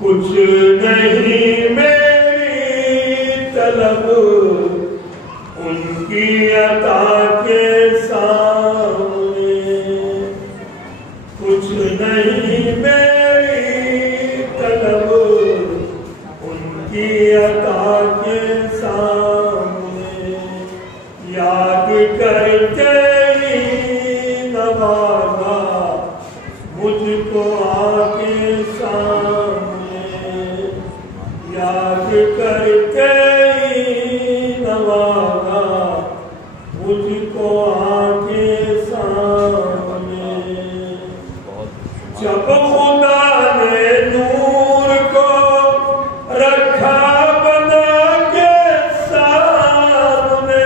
کچھ نہیں میری طلب ان کی عطا کے سامنے، کچھ نہیں میری طلب ان کی عطا کے سامنے، یاد کرتے ہی نوازا مجھ کو آگے سامنے، یاد کرتے ہی نوازا مجھ کو آگے سامنے، جب خدا نے نور کو رکھا بنا کے سامنے،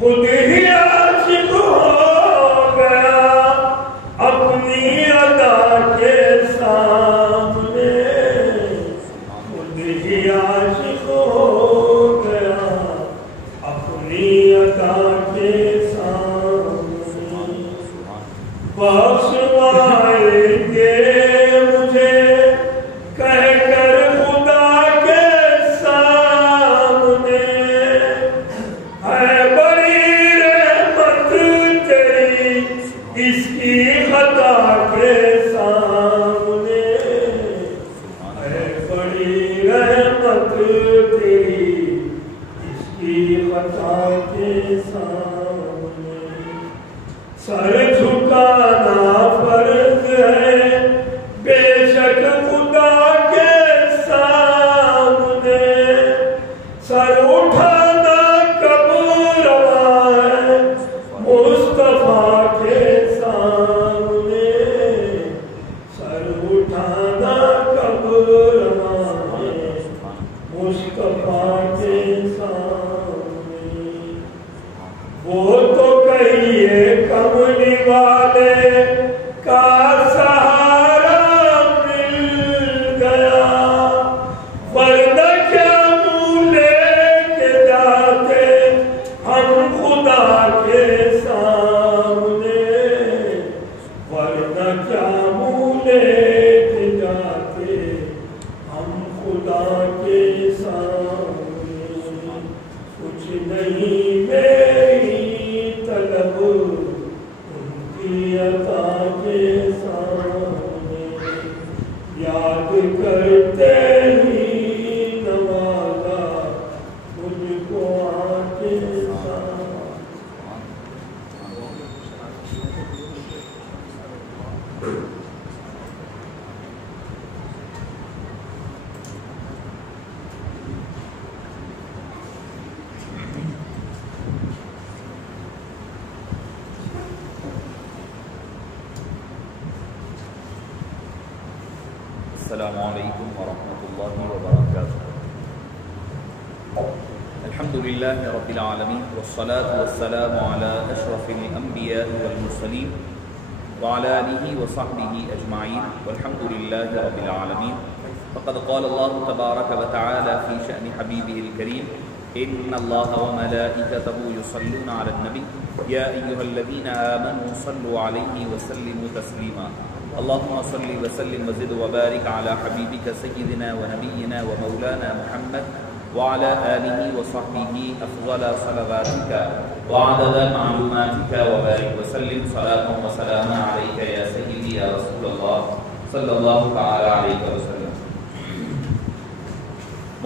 خود ہی عاشق ہو گیا اپنی ادا کے سامنے، خود ہی عاشق ہو گیا اپنی ادا کے سامنے، بخشوائیں گے مجھے کہہ کر خدا کے سامنے، ہے بڑی رحمت تیری اس کی خطا کے سامنے، ہے بڑی رحمت تیری اس کی خطا کے سامنے، سر جھکانا فرض ہے بے شک خدا کے سامنے، سر اٹھانا کب روا ہے مصطفیٰ کے سامنے، سر اٹھانا کب روا ہے مصطفیٰ کے سامنے، وہ تو کہیے کملی والے کا سہارا مل گیا، السلام علیکم ورحمۃ اللہ وبرکاتہ۔ الحمد للہ رب العالمین والصلاة والسلام علی اشرف الانبیاء والمرسلین وعلى آلہ وصحبہ اجمعین والحمد للہ رب العالمین۔ فقد قال اللہ تبارک وتعالی فی شأن حبیبہ الکریم ان اللہ وملائکتہ یصلون علی النبی یا ایہا الذین آمنوا صلوا علیہ وسلموا تسلیما۔ اللهم صل وسلم وزد وبارك على حبيبك سيدنا ونبينا ومولانا محمد وعلى آله وصحبه أفضل صلواتك وعدد معلوماتك وبارك وسلم صلاة وسلاما عليك يا سيدي يا رسول الله صلى الله تعالى عليه وسلم۔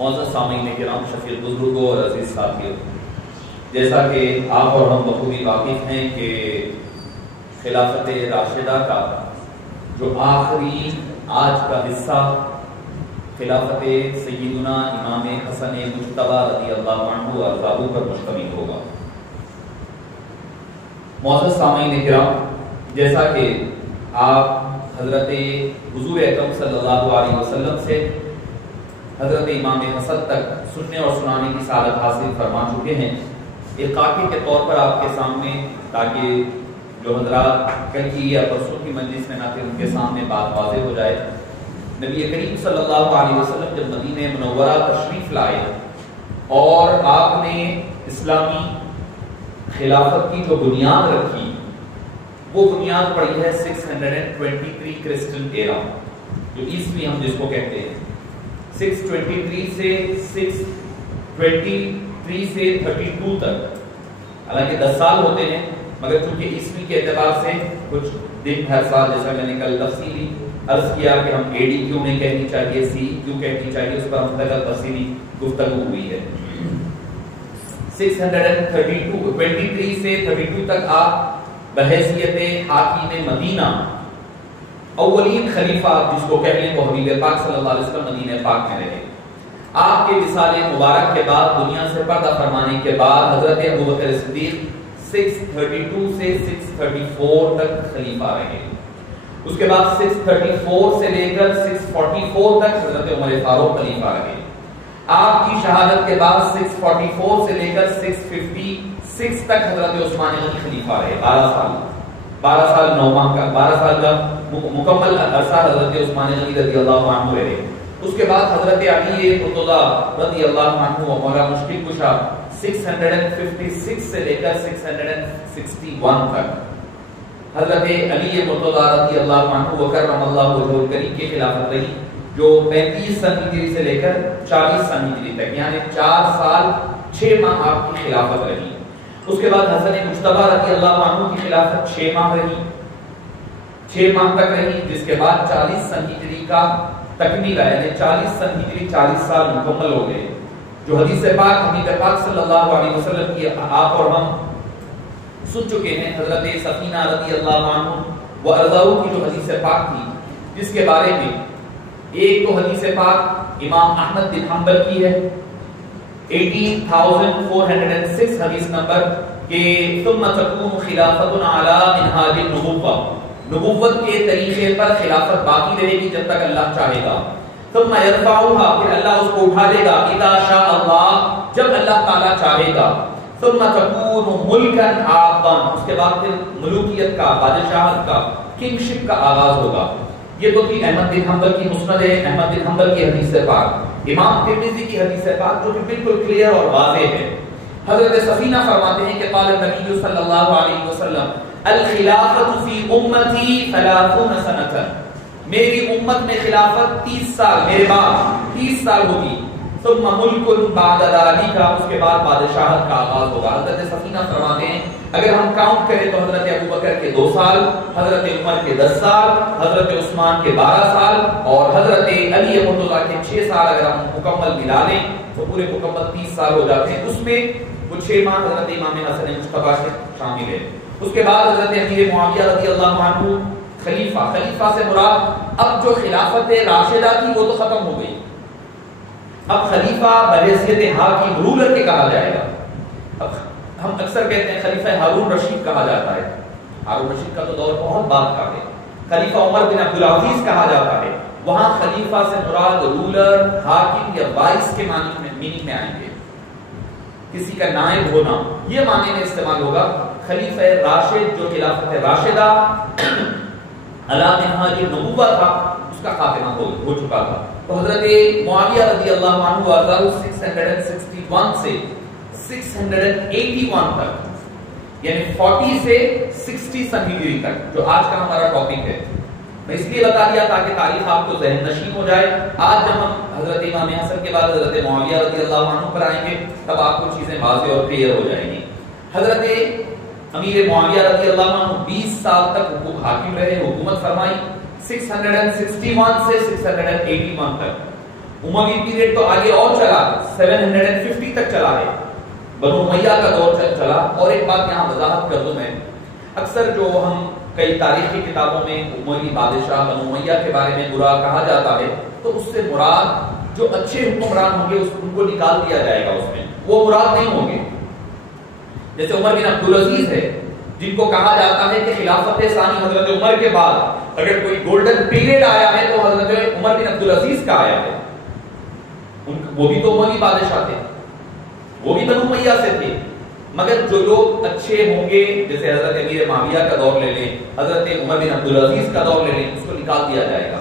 معزز سامعین کرام، شفیع بزرگوں اور عزیز ساتھیوں، جیسا کہ آپ اور ہم بخوبی واقف ہیں کہ خلافت راشدہ کا جو آخری آج کا حصہ خلافت سیدنا امام حسن مجتبی رضی اللہ عنہ ارضاہ پر مشتمل ہوگا۔ معزز سامعین کرام، جیسا کہ آپ حضرت حضور اکرم صلی اللہ علیہ وسلم سے حضرت امام حسن تک سننے اور سنانے کی سعادت حاصل فرما چکے ہیں، ایک خاکے کے طور پر آپ کے سامنے، تاکہ جو حضرات کل کی یا پرسوں کی مجلس میں نہ کہ ان کے سامنے بات واضح ہو جائے، نبی کریم صلی اللہ علیہ وسلم جب مدینہ منورہ تشریف لائے اور آپ نے اسلامی خلافت کی جو بنیاد رکھی، وہ بنیاد پڑی ہے 623 کرسچن ایرا، جو عیسوی ہم جس کو کہتے ہیں۔ 623 سے 623 سے 32 تک، حالانکہ 10 سال ہوتے ہیں، مگر چونکہ عیسوی کے اعتبار سے کچھ دن ہر سال، جیسا میں نے کل تفصیلی عرض کیا کہ ہم AD کیوں نہیں کہنی چاہیے، CE کیوں کہنی چاہیے، اس پر ہم تک تفصیلی گفتگو ہوئی ہے۔ 623 سے 32 تک آپ بحیثیت حاکم مدینہ، اولین خلیفہ جس کو کہہ لیں وہ حبیب پاک صلی اللہ علیہ وسلم مدینہ پاک میں رہے۔ آپ کے وصال مبارک کے بعد، دنیا سے پردہ فرمانے کے بعد، حضرت ابوبکر صدیق 632 سے 634 تک خلیفہ رہے۔ اس کے بعد 634 سے لے کر 644 تک حضرت عمر فاروق خلیفہ رہے۔ آپ کی شہادت کے بعد 644 سے لے کر 656 تک حضرت عثمان غنی خلیفہ رہے۔ 12 سال 9 ماہ کا 12 سال کا مکمل عرصہ حضرت عثمان غنی رضی اللہ عنہ رہے۔ اس کے بعد حضرت علی مرتضیٰ رضی اللہ عنہ و مولا مشکل کشا 656 سے لے کر 661 تک حضرت علی مرتضیٰ رضی اللہ عنہ و کرم اللہ وجہہ الکریم کی خلافت رہی، جو 35 سن ہجری سے لے کر 40 سن ہجری تک، یعنی 4 سال 6 ماہ آپ کی خلافت رہی۔ اس کے بعد حسن مجتبی رضی اللہ عنہ کی خلافت 6 ماہ رہی، 6 ماہ تک رہی، جس کے بعد 40 سن ہجری کا تکمیل ہے، یعنی 40 سن ہجری 40 سال مکمل ہو گئے۔ جو حدیث پاک حبیب پاک صلی اللہ علیہ وسلم کی آپ اور ہم سن چکے ہیں، حضرت سفینہ رضی اللہ عنہ و ارضاہ کی جو حدیث پاک تھی، جس کے بارے میں ایک تو حدیث پاک امام احمد بن حنبل کی ہے 18406 حدیث نمبر کہ ثم تكون خلافت علی منہاج النبوۃ، نبوت کے طریقے پر خلافت باقی رہے گی جب تک اللہ چاہے گا۔ ثم يرفعها، پھر اللہ اس کو اٹھا لے گا اذا شاء اللہ، جب اللہ تعالی چاہے گا۔ ثم تكون ملکا عاقا، اس کے بعد پھر ملوکیت کا، بادشاہت کا، کنگشپ کا آغاز ہوگا۔ یہ تو تھی احمد بن حنبل کی مسند احمد بن حنبل کی حدیث پاک۔ امام ترمذی کی حدیث پاک جو کہ بالکل کلیئر اور واضح ہے، حضرت سفینہ فرماتے ہیں کہ قال النبی صلی اللہ علیہ وسلم الخلافت فی امتی 30 سنۃ، میری امت میں خلافت 30 سال، میرے بعد 30 سال ہوگی۔ ثم ملک بعد ذلک، اس کے بعد بادشاہت کا آغاز ہوگا۔ حضرت سفینہ فرماتے ہیں اگر ہم کاؤنٹ کریں تو حضرت ابوبکر کے 2 سال، حضرت عمر کے 10 سال، حضرت عثمان کے 12 سال اور حضرت علی مرتضیٰ کے 6 سال اگر ہم مکمل ملا لیں تو پورے مکمل 30 سال ہو جاتے ہیں۔ اس میں وہ 6 ماہ حضرت امام حسن مجتبی سے شامل ہے۔ اس کے بعد حضرت امیر معاویہ رضی اللہ عنہ خلیفہ سے مراد اب جو خلافت راشدہ تھی وہ تو ختم ہو گئی، اب خلیفہ بحیثیت حاکم رولر کے کہا جائے گا۔ اب ہم اکثر کہتے ہیں خلیفہ ہارون رشید کہا جاتا ہے، ہارون رشید کا تو دور بہت بعد کا ہے۔ خلیفہ عمر بن عبدالعزیز کہا جاتا ہے، وہاں خلیفہ سے مراد رولر، حاکم یا وائس کے معنی میں آئیں گے، کسی کا نائب ہونا، یہ معنی میں استعمال ہوگا۔ خلیفہ راشد جو خلافت راشدہ علی منہاج النبوہ تھا، اس کا خاتمہ ہو چکا تھا۔ تو حضرت معاویہ رضی اللہ عنہ 661 سے 681 تک، یعنی 40 سے 60 سن ہجری تک، جو آج کا ہمارا ٹاپک ہے، میں اس لیے بتا دیا تاکہ تاریخ آپ کو ذہن نشین ہو جائے۔ آج جب ہم حضرت امام حسن کے بعد حضرت معاویہ رضی اللہ عنہ پر آئیں گے، تب آپ کو چیزیں واضح اور کلیئر ہو جائیں گی۔ حضرت امیر معاویہ رضی اللہ عنہ 20 سال تک حاکم رہے، حکومت فرمائی، 661 سے 681 تک۔ اموی پیریڈ تو آگے اور چلا، 750 تک چلا ہے، بنو امیہ کا دور چلا۔ اور ایک بات یہاں وضاحت کر دوں میں، اکثر جو ہم کئی تاریخی کتابوں میں اموی بادشاہ بنو امیہ کے بارے میں برا کہا جاتا ہے، تو اس سے مراد جو اچھے حکمران ہوں گے ان کو نکال دیا جائے گا، اس میں وہ مراد نہیں ہوں گے۔ جیسے عمر بن عبدالعزیز ہے، جن کو کہا جاتا ہے کہ خلافت ثانی حضرت عمر کے بعد اگر کوئی گولڈن پیریڈ آیا ہے تو حضرت عمر بن عبدالعزیز کا آیا ہے۔ وہ بھی تو اموی بادشاہ تھے، وہ بھی بنو امیہ سے تھے، مگر جو لوگ اچھے ہوں گے، جیسے حضرت امیر معاویہ کا دور لے لیں، حضرت عمر بن عبدالعزیز کا دور لے لیں، اس کو نکال دیا جائے گا۔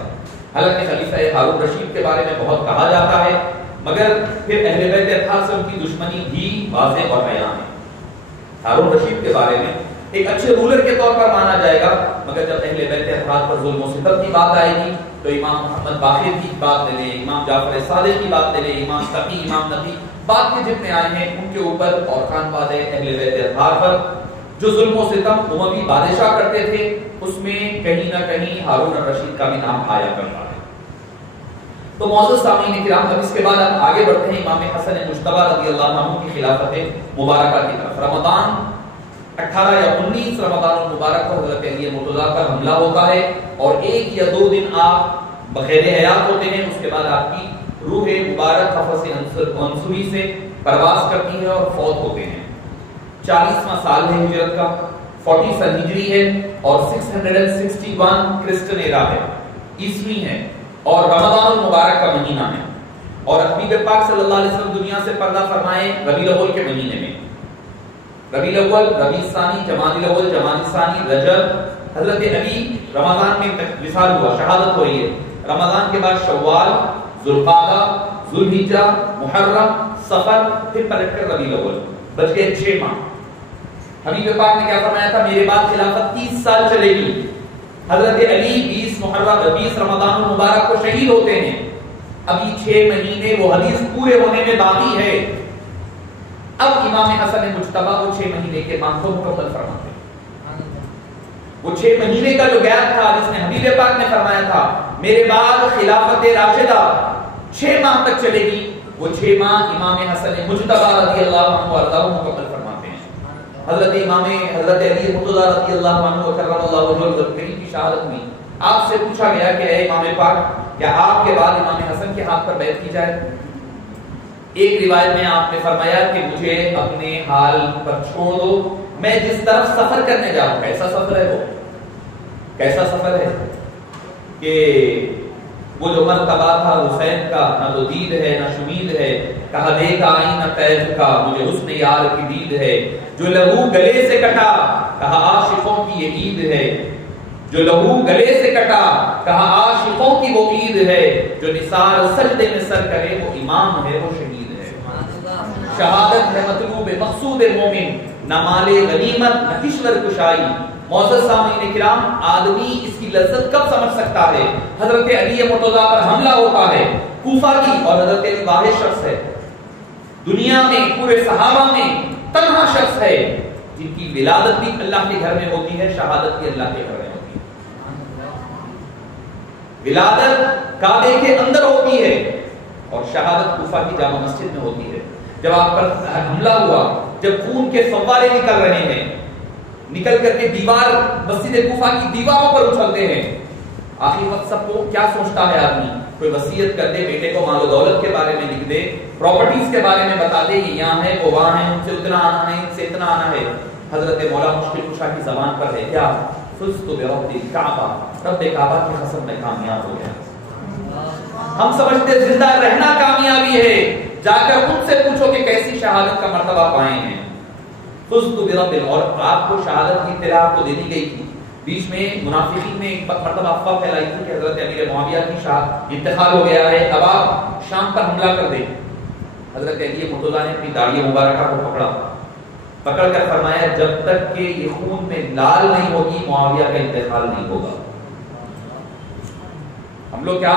حالانکہ خلیفہ ہارون رشید کے بارے میں بہت کہا جاتا ہے، مگر پھر اہل بیت اطہار سے ان کی دشمنی بھی واضح اور بیان ہے۔ ہارون رشید کے بارے میں ایک اچھے رولر کے طور پر مانا جائے گا، مگر جب اہل بیت اطہار پر ظلم و ستم کی بات آئے گی تو امام محمد باقر کی بات لے لیں، امام جعفر صادق کی بات لے لیں، امام تقی، امام نقی، بعد کے جتنے آئے ہیں ان کے اوپر اور خانواد اہل بیت اطہار پر جو ظلم و ستم اموی بادشاہ کرتے تھے، اس میں کہیں نہ کہیں ہارون الرشید کا بھی نام آیا کرتا ہے۔ تو معزز سامعین کرام، اب اس کے بعد ہم آگے بڑھتے ہیں امام حسن مجتبی رضی اللہ عنہ کی خلافت مبارکہ کی طرف۔ رمضان 18 یا 19 رمضان المبارک کو حضرت علی مرتضیٰ پر حملہ ہوتا ہے، اور 1 یا 2 دن آپ بخیر حیات ہوتے ہیں، اس کے بعد آپ کی روح مبارک قفص انصری سے پرواز کرتی ہے اور فوت ہوتے ہیں۔ 40واں سال ہے ہجرت کا، 40 سن ہجری ہے، اور 661 کرسچن ایرا ہے، عیسوی ہے، اور رمضان المبارک کا مہینہ ہے، اور حبیب پاک صلی اللہ علیہ وسلم دنیا سے پردہ فرمائے ربیع الاول کے مہینے میں۔ ربیع الاول، ربیع الثانی، جمادی الاول، جمادی الثانی، رجب۔ حضرت علی رمضان میں وصال ہوا، شہادت ہو رہی ہے۔ رمضان کے بعد شوال، ذوالقعدہ، ذوالحجہ، محرم، صفر، پھر پلٹ کر ربیع الاول، بچ گئے 6 ماہ۔ حبیب پاک نے کیا فرمایا تھا؟ میرے بعد خلافت 30 سال چلے گی۔ حضرت علی 20 محرم، 20 رمضان المبارک کو شہید ہوتے ہیں۔ ابھی 6 مہینے وہ حدیث پورے ہونے میں باقی ہے۔ اب امام حسن مجتبی وہ 6 مہینے کے ماہ کو مکمل فرماتے ہیں۔ وہ 6 مہینے کا جو گیپ تھا، جس میں حبیب پاک نے فرمایا تھا میرے بعد خلافت راشدہ 6 ماہ تک چلے گی، وہ 6 ماہ امام حسن مجتبی رضی اللہ عنہ وارضاہ مکمل فرماتے ہیں۔ حضرت علی مرتضیٰ رضی اللہ عنہ کرم اللہ وجہہ کی شہادت میں آپ سے پوچھا گیا کہ اے امام پاک، کیا آپ کے بعد امام حسن کے ہاتھ پر بیعت کی جائے؟ ایک روایت میں آپ نے فرمایا کہ مجھے اپنے حال پر چھوڑ دو، میں جس طرف سفر کرنے جا رہا ہوں۔ کیسا سفر ہے وہ؟ کیسا سفر ہے کہ وہ جو مرتبہ تھا حسین کا، نہ تو دید ہے نہ شمید ہے، کہا دیکھ آئینہ طیف کا مجھے حسن یار کی دید ہے، جو لہو گلے سے کٹا کہا عاشقوں کی یہ عید ہے، جو لہو گلے سے کٹا کہا عاشقوں کی وہ عید ہے، جو نثار سجدے میں سر کرے وہ امام ہے، وہ شہید ہے۔ شہادت ہے مطلوب مقصود مومن، نہ مال غنیمت نہ کشور کشائی۔ معزز سامعین کرام، آدمی اس کی لذت کب سمجھ سکتا ہے؟ حضرت علی مرتضیٰ پر حملہ ہوتا ہے، کوفہ کی، اور حضرت علی واحد شخص ہے دنیا میں، پورے صحابہ میں تنہا شخص ہے جن کی ولادت بھی اللہ کے گھر میں ہوتی ہے، شہادت بھی اللہ کے گھر میں ہوتی ہے۔ ولادت کعبے کے اندر ہوتی ہے اور شہادت کوفہ کی جامع مسجد میں ہوتی ہے۔ جب آپ پر حملہ ہوا، جب خون کے فوارے نکل رہے ہیں، نکل کر کے دیوار مسجد کوفہ کی دیواروں پر اچھلتے ہیں، آخری وقت سب کو کیا سوچتا ہے آدمی؟ کوئی وصیت کر دے، بیٹے کو مال و دولت کے بارے میں لکھ دے، پراپرٹیز کے بارے میں بتا دے، یہ یہاں ہے وہ وہاں ہے، ان سے اتنا آنا ہے، ان سے اتنا آنا ہے۔ حضرت مولا مشکل کشا کی زبان پر ہے کیا؟ فزت برب الکعبہ، رب کعبہ کی قسم میں کامیاب ہو گیا۔ ہم سمجھتے زندہ رہنا کامیابی ہے، جا کر ان سے پوچھو کہ کیسی شہادت کا مرتبہ پائے ہیں۔ فزت برب، اور آپ کو شہادت کی اطلاع آپ کو دے دی گئی تھی۔ بیچ میں منافقین نے ایک مرتبہ افواہ پھیلائی تھی کہ حضرت امیر معاویہ کی انتقال ہو گیا ہے، اب آپ شام پر حملہ کر دیں۔ حضرت علی مرتضیٰ نے اپنی داڑھی مبارکہ کو پکڑ کر فرمایا جب تک کہ یہ خون میں لال نہیں ہوگی معاویہ کا انتقال نہیں ہوگا۔ ہم لوگ کیا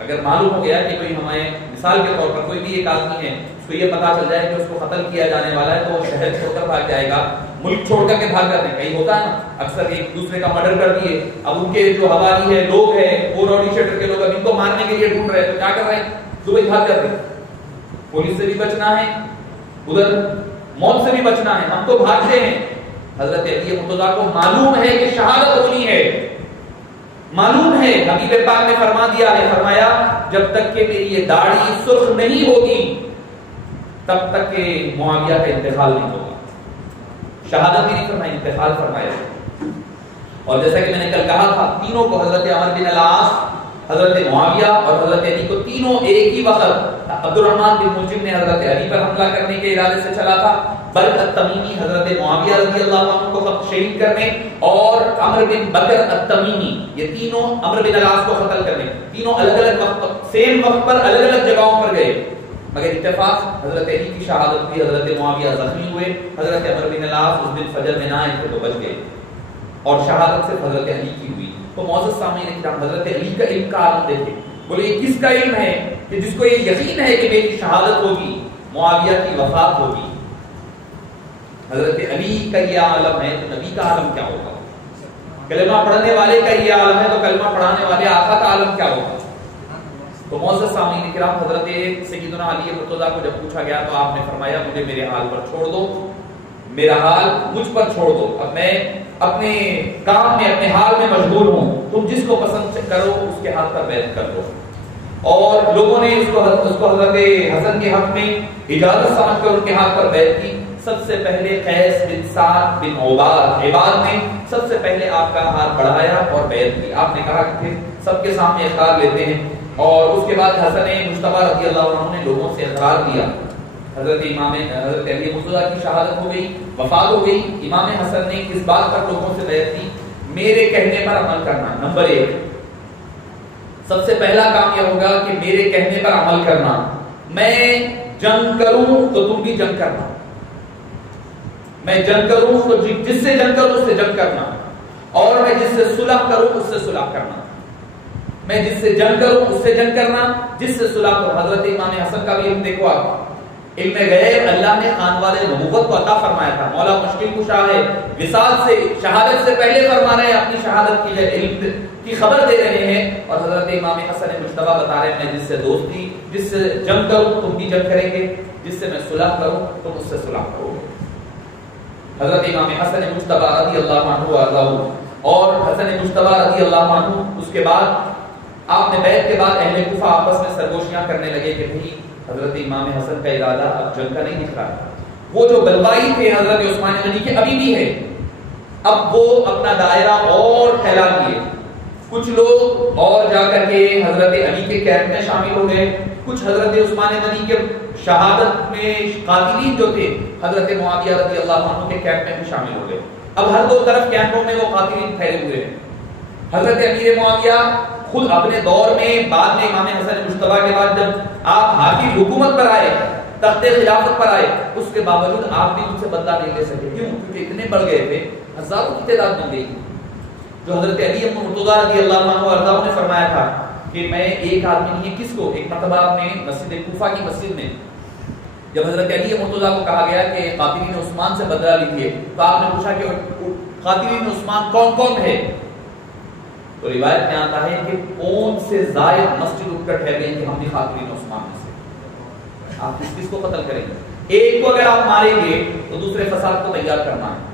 اگر معلوم ہو گیا کہ کوئی ہمیں مثال کے طور پر کوئی بھی ایک آدمی ہے، اس کو یہ پتا چل جائے کہ اس کو قتل کیا جانے والا ہے، تو وہ شہر چھوڑ کر بھاگ جائے گا، ملک چھوڑ کر کے بھاگ جاتے ہیں، کہیں ہوتا ہے نا اکثر ایک دوسرے کا مرڈر کر دیے، اب ان کے جو حوالی ہے لوگ ہیں وہ راؤڈی شیٹر کے لوگ اب ان کو مارنے کے لیے ڈھونڈ رہے ہیں، تو کیا کر رہے ہیں صبح بھاگ جاتے ہیں۔ پولیس سے بھی بچنا ہے، ادھر موت سے بھی بچنا ہے، ہم تو بھاگتے ہیں۔ حضرت علی مرتضیٰ کو معلوم ہے کہ شہادت ہونی ہے، معلوم ہے، حبیب پاک نے فرما دیا ہے، فرمایا جب تک کہ میری یہ داڑھی سرخ نہیں ہوگی تب تک کہ معاویہ کا انتقال نہیں ہوگا۔ شہادت بھی نہیں فرمایا، انتقال فرمایا۔ اور جیسا کہ میں نے کل کہا تھا، تینوں کو حضرت عمر بن العاص، حضرت معاویہ اور حضرت علی کو تینوں ایک ہی وقت، عبد الرحمن بن ملجم نے حضرت علی پر حملہ کرنے کے ارادے سے چلا تھا، برق التمیمی حضرت معاویہ رضی اللہ عنہ کو شہید کرنے، اور عمر بن بکر التمیمی یہ تینوں عمر بن العاص کو قتل کرنے، تینوں الگ الگ وقت سیم وقت پر الگ الگ جگہوں پر گئے، مگر اتفاق حضرت علی کی شہادت ہوئی، حضرت معاویہ زخمی ہوئے، حضرت عمر بن العاص اس دن فجر میں نہ آئے تھے تو بچ گئے، اور شہادت صرف حضرت علی کی ہوئی۔ تو معزز سامعین کرام، حضرت علی کا علم کا عالم دیکھیں، بولے یہ کس کا علم ہے کہ جس کو یہ یقین ہے کہ میری شہادت ہوگی، معاویہ کی وفات ہوگی۔ حضرت علی کا یہ عالم ہے تو نبی کا عالم کیا ہوگا؟ کلمہ پڑھنے والے کا یہ عالم ہے تو کلمہ پڑھانے والے آقا کا عالم کیا ہوگا؟ تو معزز سامعین کرام، حضرت سیدنا علی مرتضیٰ کو جب پوچھا گیا تو آپ نے فرمایا مجھے میرے حال پر چھوڑ دو، میرا حال مجھ پر چھوڑ دو، اب میں اپنے کام میں اپنے حال میں مشغول ہوں، تم جس کو پسند کرو اس کے ہاتھ پر بیعت کر دو۔ اور لوگوں نے اس کو حضرت حسن کے حق میں اجازت سمجھ کر ان کے ہاتھ پر بیعت کی۔ سب سے پہلے قیس بن سعد بن عباد نے سب سے پہلے آپ کا ہاتھ بڑھایا اور بیعت کی۔ آپ نے کہا کہ پھر سب کے سامنے اقرار لیتے ہیں، اور اس کے بعد حسن مجتبی رضی اللہ عنہ نے لوگوں سے اقرار دیا۔ حضرت علی مرتضیٰ کی شہادت ہو گئی، وفات ہو گئی، امام حسن نے اس بات پر لوگوں سے بیعت کی میرے کہنے پر عمل کرنا۔ نمبر 1 سب سے پہلا کام یہ ہوگا کہ میرے کہنے پر عمل کرنا، میں جنگ کروں تو تم بھی جنگ کرنا، میں جنگ کروں تو جس سے جنگ کروں اس سے جنگ کرنا، اور میں جس سے صلح کروں اس سے صلح کرنا، میں جس سے جنگ کروں اس سے جنگ کرنا، جس سے صلح کروں۔ حضرت امام حسن کا بھی علم دیکھو، آپ علم غیب اللہ نے آنے والے نبوت کو عطا فرمایا تھا، مولا مشکل کشا ہے، وصال سے شہادت سے پہلے فرما رہے ہیں، اپنی شہادت کی علم کی خبر دے رہے ہیں، اور حضرت امام حسن مجتبی بتا رہے ہیں میں جس سے دوستی، جس سے جنگ کروں تم بھی جنگ کریں گے، جس سے میں صلح کروں تم اس سے صلح کرو گے۔ حضرت امام حسن مجتبی رضی اللہ عنہ وارضاہ، اور حسن مجتبی رضی اللہ عنہ اس کے بعد آپ نے بیعت کے بعد اہل کوفہ آپس میں سرگوشیاں کرنے لگے کہ بھئی حضرت امام حسن کا ارادہ اب جنگ کا نہیں دکھ رہا ہے، وہ جو بلوائی تھے حضرت عثمان غنی کے ابھی بھی ہے، اب وہ اپنا دائرہ اور پھیلا دیے، کچھ لوگ اور جا کر کے حضرت علی کے کیمپ میں شامل ہو گئے، کچھ حضرت عثمان غنی کے شہادت میں قاتلین جو تھے حضرت معاویہ رضی اللہ عنہ کے کیمپ میں بھی شامل ہو گئے۔ اب ہر دو طرف کیمپوں میں وہ قاتلین پھیلے ہوئے ہیں۔ حضرت امیر معاویہ خود اپنے دور میں بعد میں امام حسن مجتبی کے بعد جب آپ حاکم حکومت پر آئے، تخت خلافت پر آئے، اس کے باوجود آپ بھی ان سے بدلہ نہیں لے سکے، کیوں؟ کیونکہ اتنے بڑھ گئے تھے، ہزاروں کی تعداد بن گئی، جو حضرت علی مرتضیٰ رضی اللہ عنہ وارضاہ نے فرمایا تھا کہ میں ایک آدمی نہیں، کس کو؟ ایک مرتبہ آپ نے مسجد کوفہ کی مسجد میں جب حضرت علی مرتضیٰ کو کہا گیا کہ قاتلین عثمان سے بدلہ لیجیے، تو آپ نے پوچھا کہ قاتلین عثمان کون کون ہے؟ تو روایت میں آتا ہے کہ کون سے زائد مسجد اٹھ کر ٹھہر گئی کہ ہم بھی قاتلین عثمان میں سے۔ آپ کس کو قتل کریں گے؟ ایک کو اگر آپ ماریں گے تو دوسرے فساد کو تیار کرنا ہے،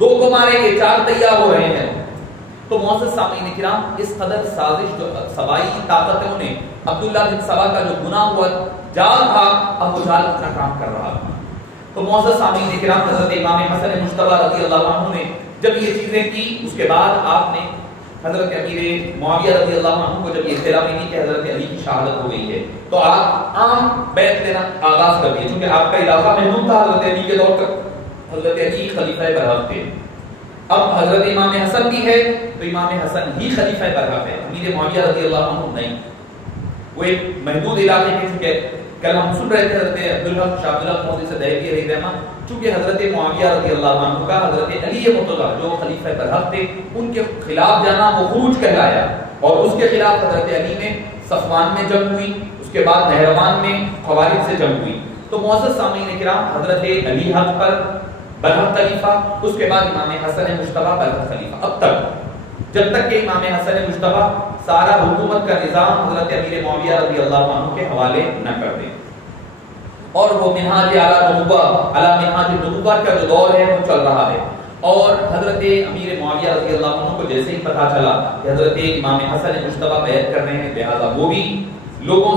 دو کو ماریں گے 4 تیار ہو رہے ہیں۔ تو معزز سامعین کرام، اس قدر سازش جو سبائی طاقتوں نے عبداللہ بن سبا کا جو گناہ ہوا جال تھا، اب وہ جال اپنا کام کر رہا تھا۔ تو معزز سامعین کرام، حضرت امام حسن مجتبی رضی اللہ عنہ نے جب یہ چیزیں کی، اس کے بعد آپ نے حضرت امیر معاویہ رضی اللہ عنہ کو جب یہ اطلاع ملی کہ حضرت علی کی شہادت ہو گئی ہے تو آپ عام بیعت دینا آغاز کر دیے، چونکہ آپ کا علاقہ محدود تھا حضرت علی کے دور تک، حضرت علی خلیفہ برحق تھے۔ اب حضرت امام حسن بھی ہے تو امام حسن ہی خلیفہ برحق ہے، امیر معاویہ رضی اللہ عنہ نہیں۔ وہ ایک محدود علاقے کے چونکہ کل ہم سن رہے تھے حضرت عبدالحق شاہ عبداللہ محمود صدیقی علیہ الرحمہ، چونکہ حضرت معاویہ رضی اللہ عنہ کا حضرت علی مرتضیٰ جو خلیفہ برحق تھے ان کے خلاف جانا وہ خروج کہلایا، اور اس کے خلاف حضرت علی میں صفوان میں جنگ ہوئی، اس کے بعد نہروان میں خوارج سے جنگ ہوئی۔ تو معزز سامعین کرام، حضرت علی حق پر برحق خلیفہ، اس کے بعد امام حسن مجتبی برحق خلیفہ، اب تک جب تک کہ امام حسن مجتبی سارا حکومت کا نظام حضرت امیر معاویہ رضی اللہ عنہ کے حوالے نہ کر دیں۔ اور وہ منہاج اعلی نبوہ علی منہاج النبوہ کا جو دور ہے وہ چل رہا ہے، اور حضرت امیر معاویہ رضی اللہ عنہ کو جیسے ہی پتہ چلا کہ حضرت امام حسن مجتبی بیعت کر رہے ہیں، لہذا وہ بھی لوگوں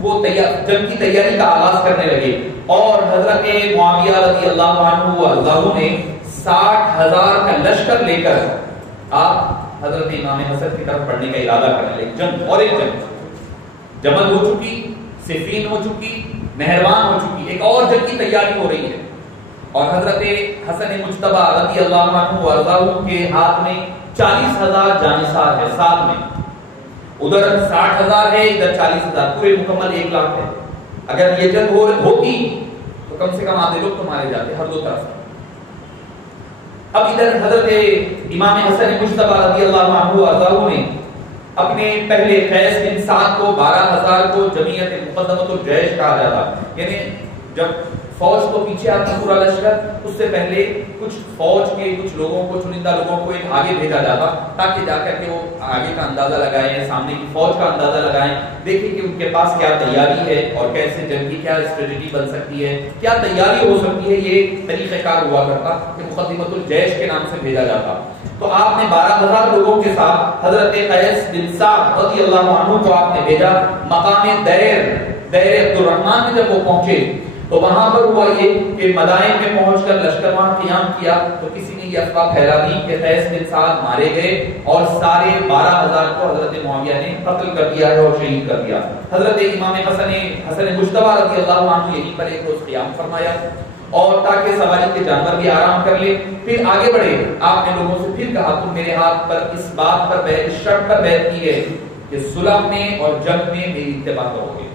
وہ جنگ کی تیاری کا آغاز کرنے لگے، اور حضرت معاویہ رضی اللہ عنہ وارضاہ نے 60,000 کا لشکر لے کر آپ حضرت امام حسن کی طرف بڑھنے کا ارادہ کرنے لگے۔ جنگ اور ایک جنگ جمل ہو چکی، صفین ہو چکی، نہروان ہو چکی، ایک اور جنگ کی تیاری ہو رہی ہے، اور حضرت حسن مجتبی رضی اللہ عنہ وارضاہ کے ہاتھ میں 40,000 جانثار ہے، ساتھ میں ادھر 60,000 ہے، ادھر 40,000، پورے مکمل 1 لاکھ ہے۔ اگر یہ جنگ ہوتی تو کم سے کم آدھے لوگ تو مارے جاتے ہر دو طرف۔ اب ادھر حضرت امام حسن مجتبی رضی اللہ عنہ وارضاہ نے اپنے پہلے قیس بن سعد کو 12,000 کو جمعیت مقدمۃ الجیش کہا جاتا، یعنی جب فوج کو پیچھے آتی پورا لشکر، اس سے پہلے کچھ فوج کے کچھ لوگوں کو، چنندہ لوگوں کو ایک آگے بھیجا جاتا تاکہ جا کر کے وہ آگے کا اندازہ لگائیں، سامنے کی فوج کا اندازہ لگائیں، دیکھیں کہ ان کے پاس کیا تیاری ہے اور کیسے جنگ کی کیا اسٹریٹجی بن سکتی ہے، کیا تیاری ہو سکتی ہے۔ یہ طریقہ کار ہوا کرتا کہ مقدمۃ الجیش کے نام سے بھیجا جاتا۔ تو آپ نے 12,000 لوگوں کے ساتھ حضرت قیس بن سعد رضی اللہ عنہ کو آپ نے بھیجا مقام دیر عبدالرحمن میں۔ جب وہ پہنچے تو وہاں پر ہوا یہ کہ مدائن میں پہنچ کر لشکر وہاں قیام کیا، تو کسی نے یہ افواہ پھیلا دی کہ قیس بن سعد مارے گئے، اور سارے 12,000 کو حضرت معاویہ نے قتل کر دیا ہے اور شہید کر دیا۔ حضرت امام حسن مجتبی رضی اللہ عنہ یہیں پر ایک روز قیام فرمایا، اور تاکہ سواری کے جانور بھی آرام کر لے، پھر آگے بڑھے۔ آپ نے لوگوں سے پھر کہا تم میرے ہاتھ پر اس بات پر بیعت، اس شرط پر بیعت کی ہے کہ صلح میں اور جنگ میں میری اتباع کرو گے۔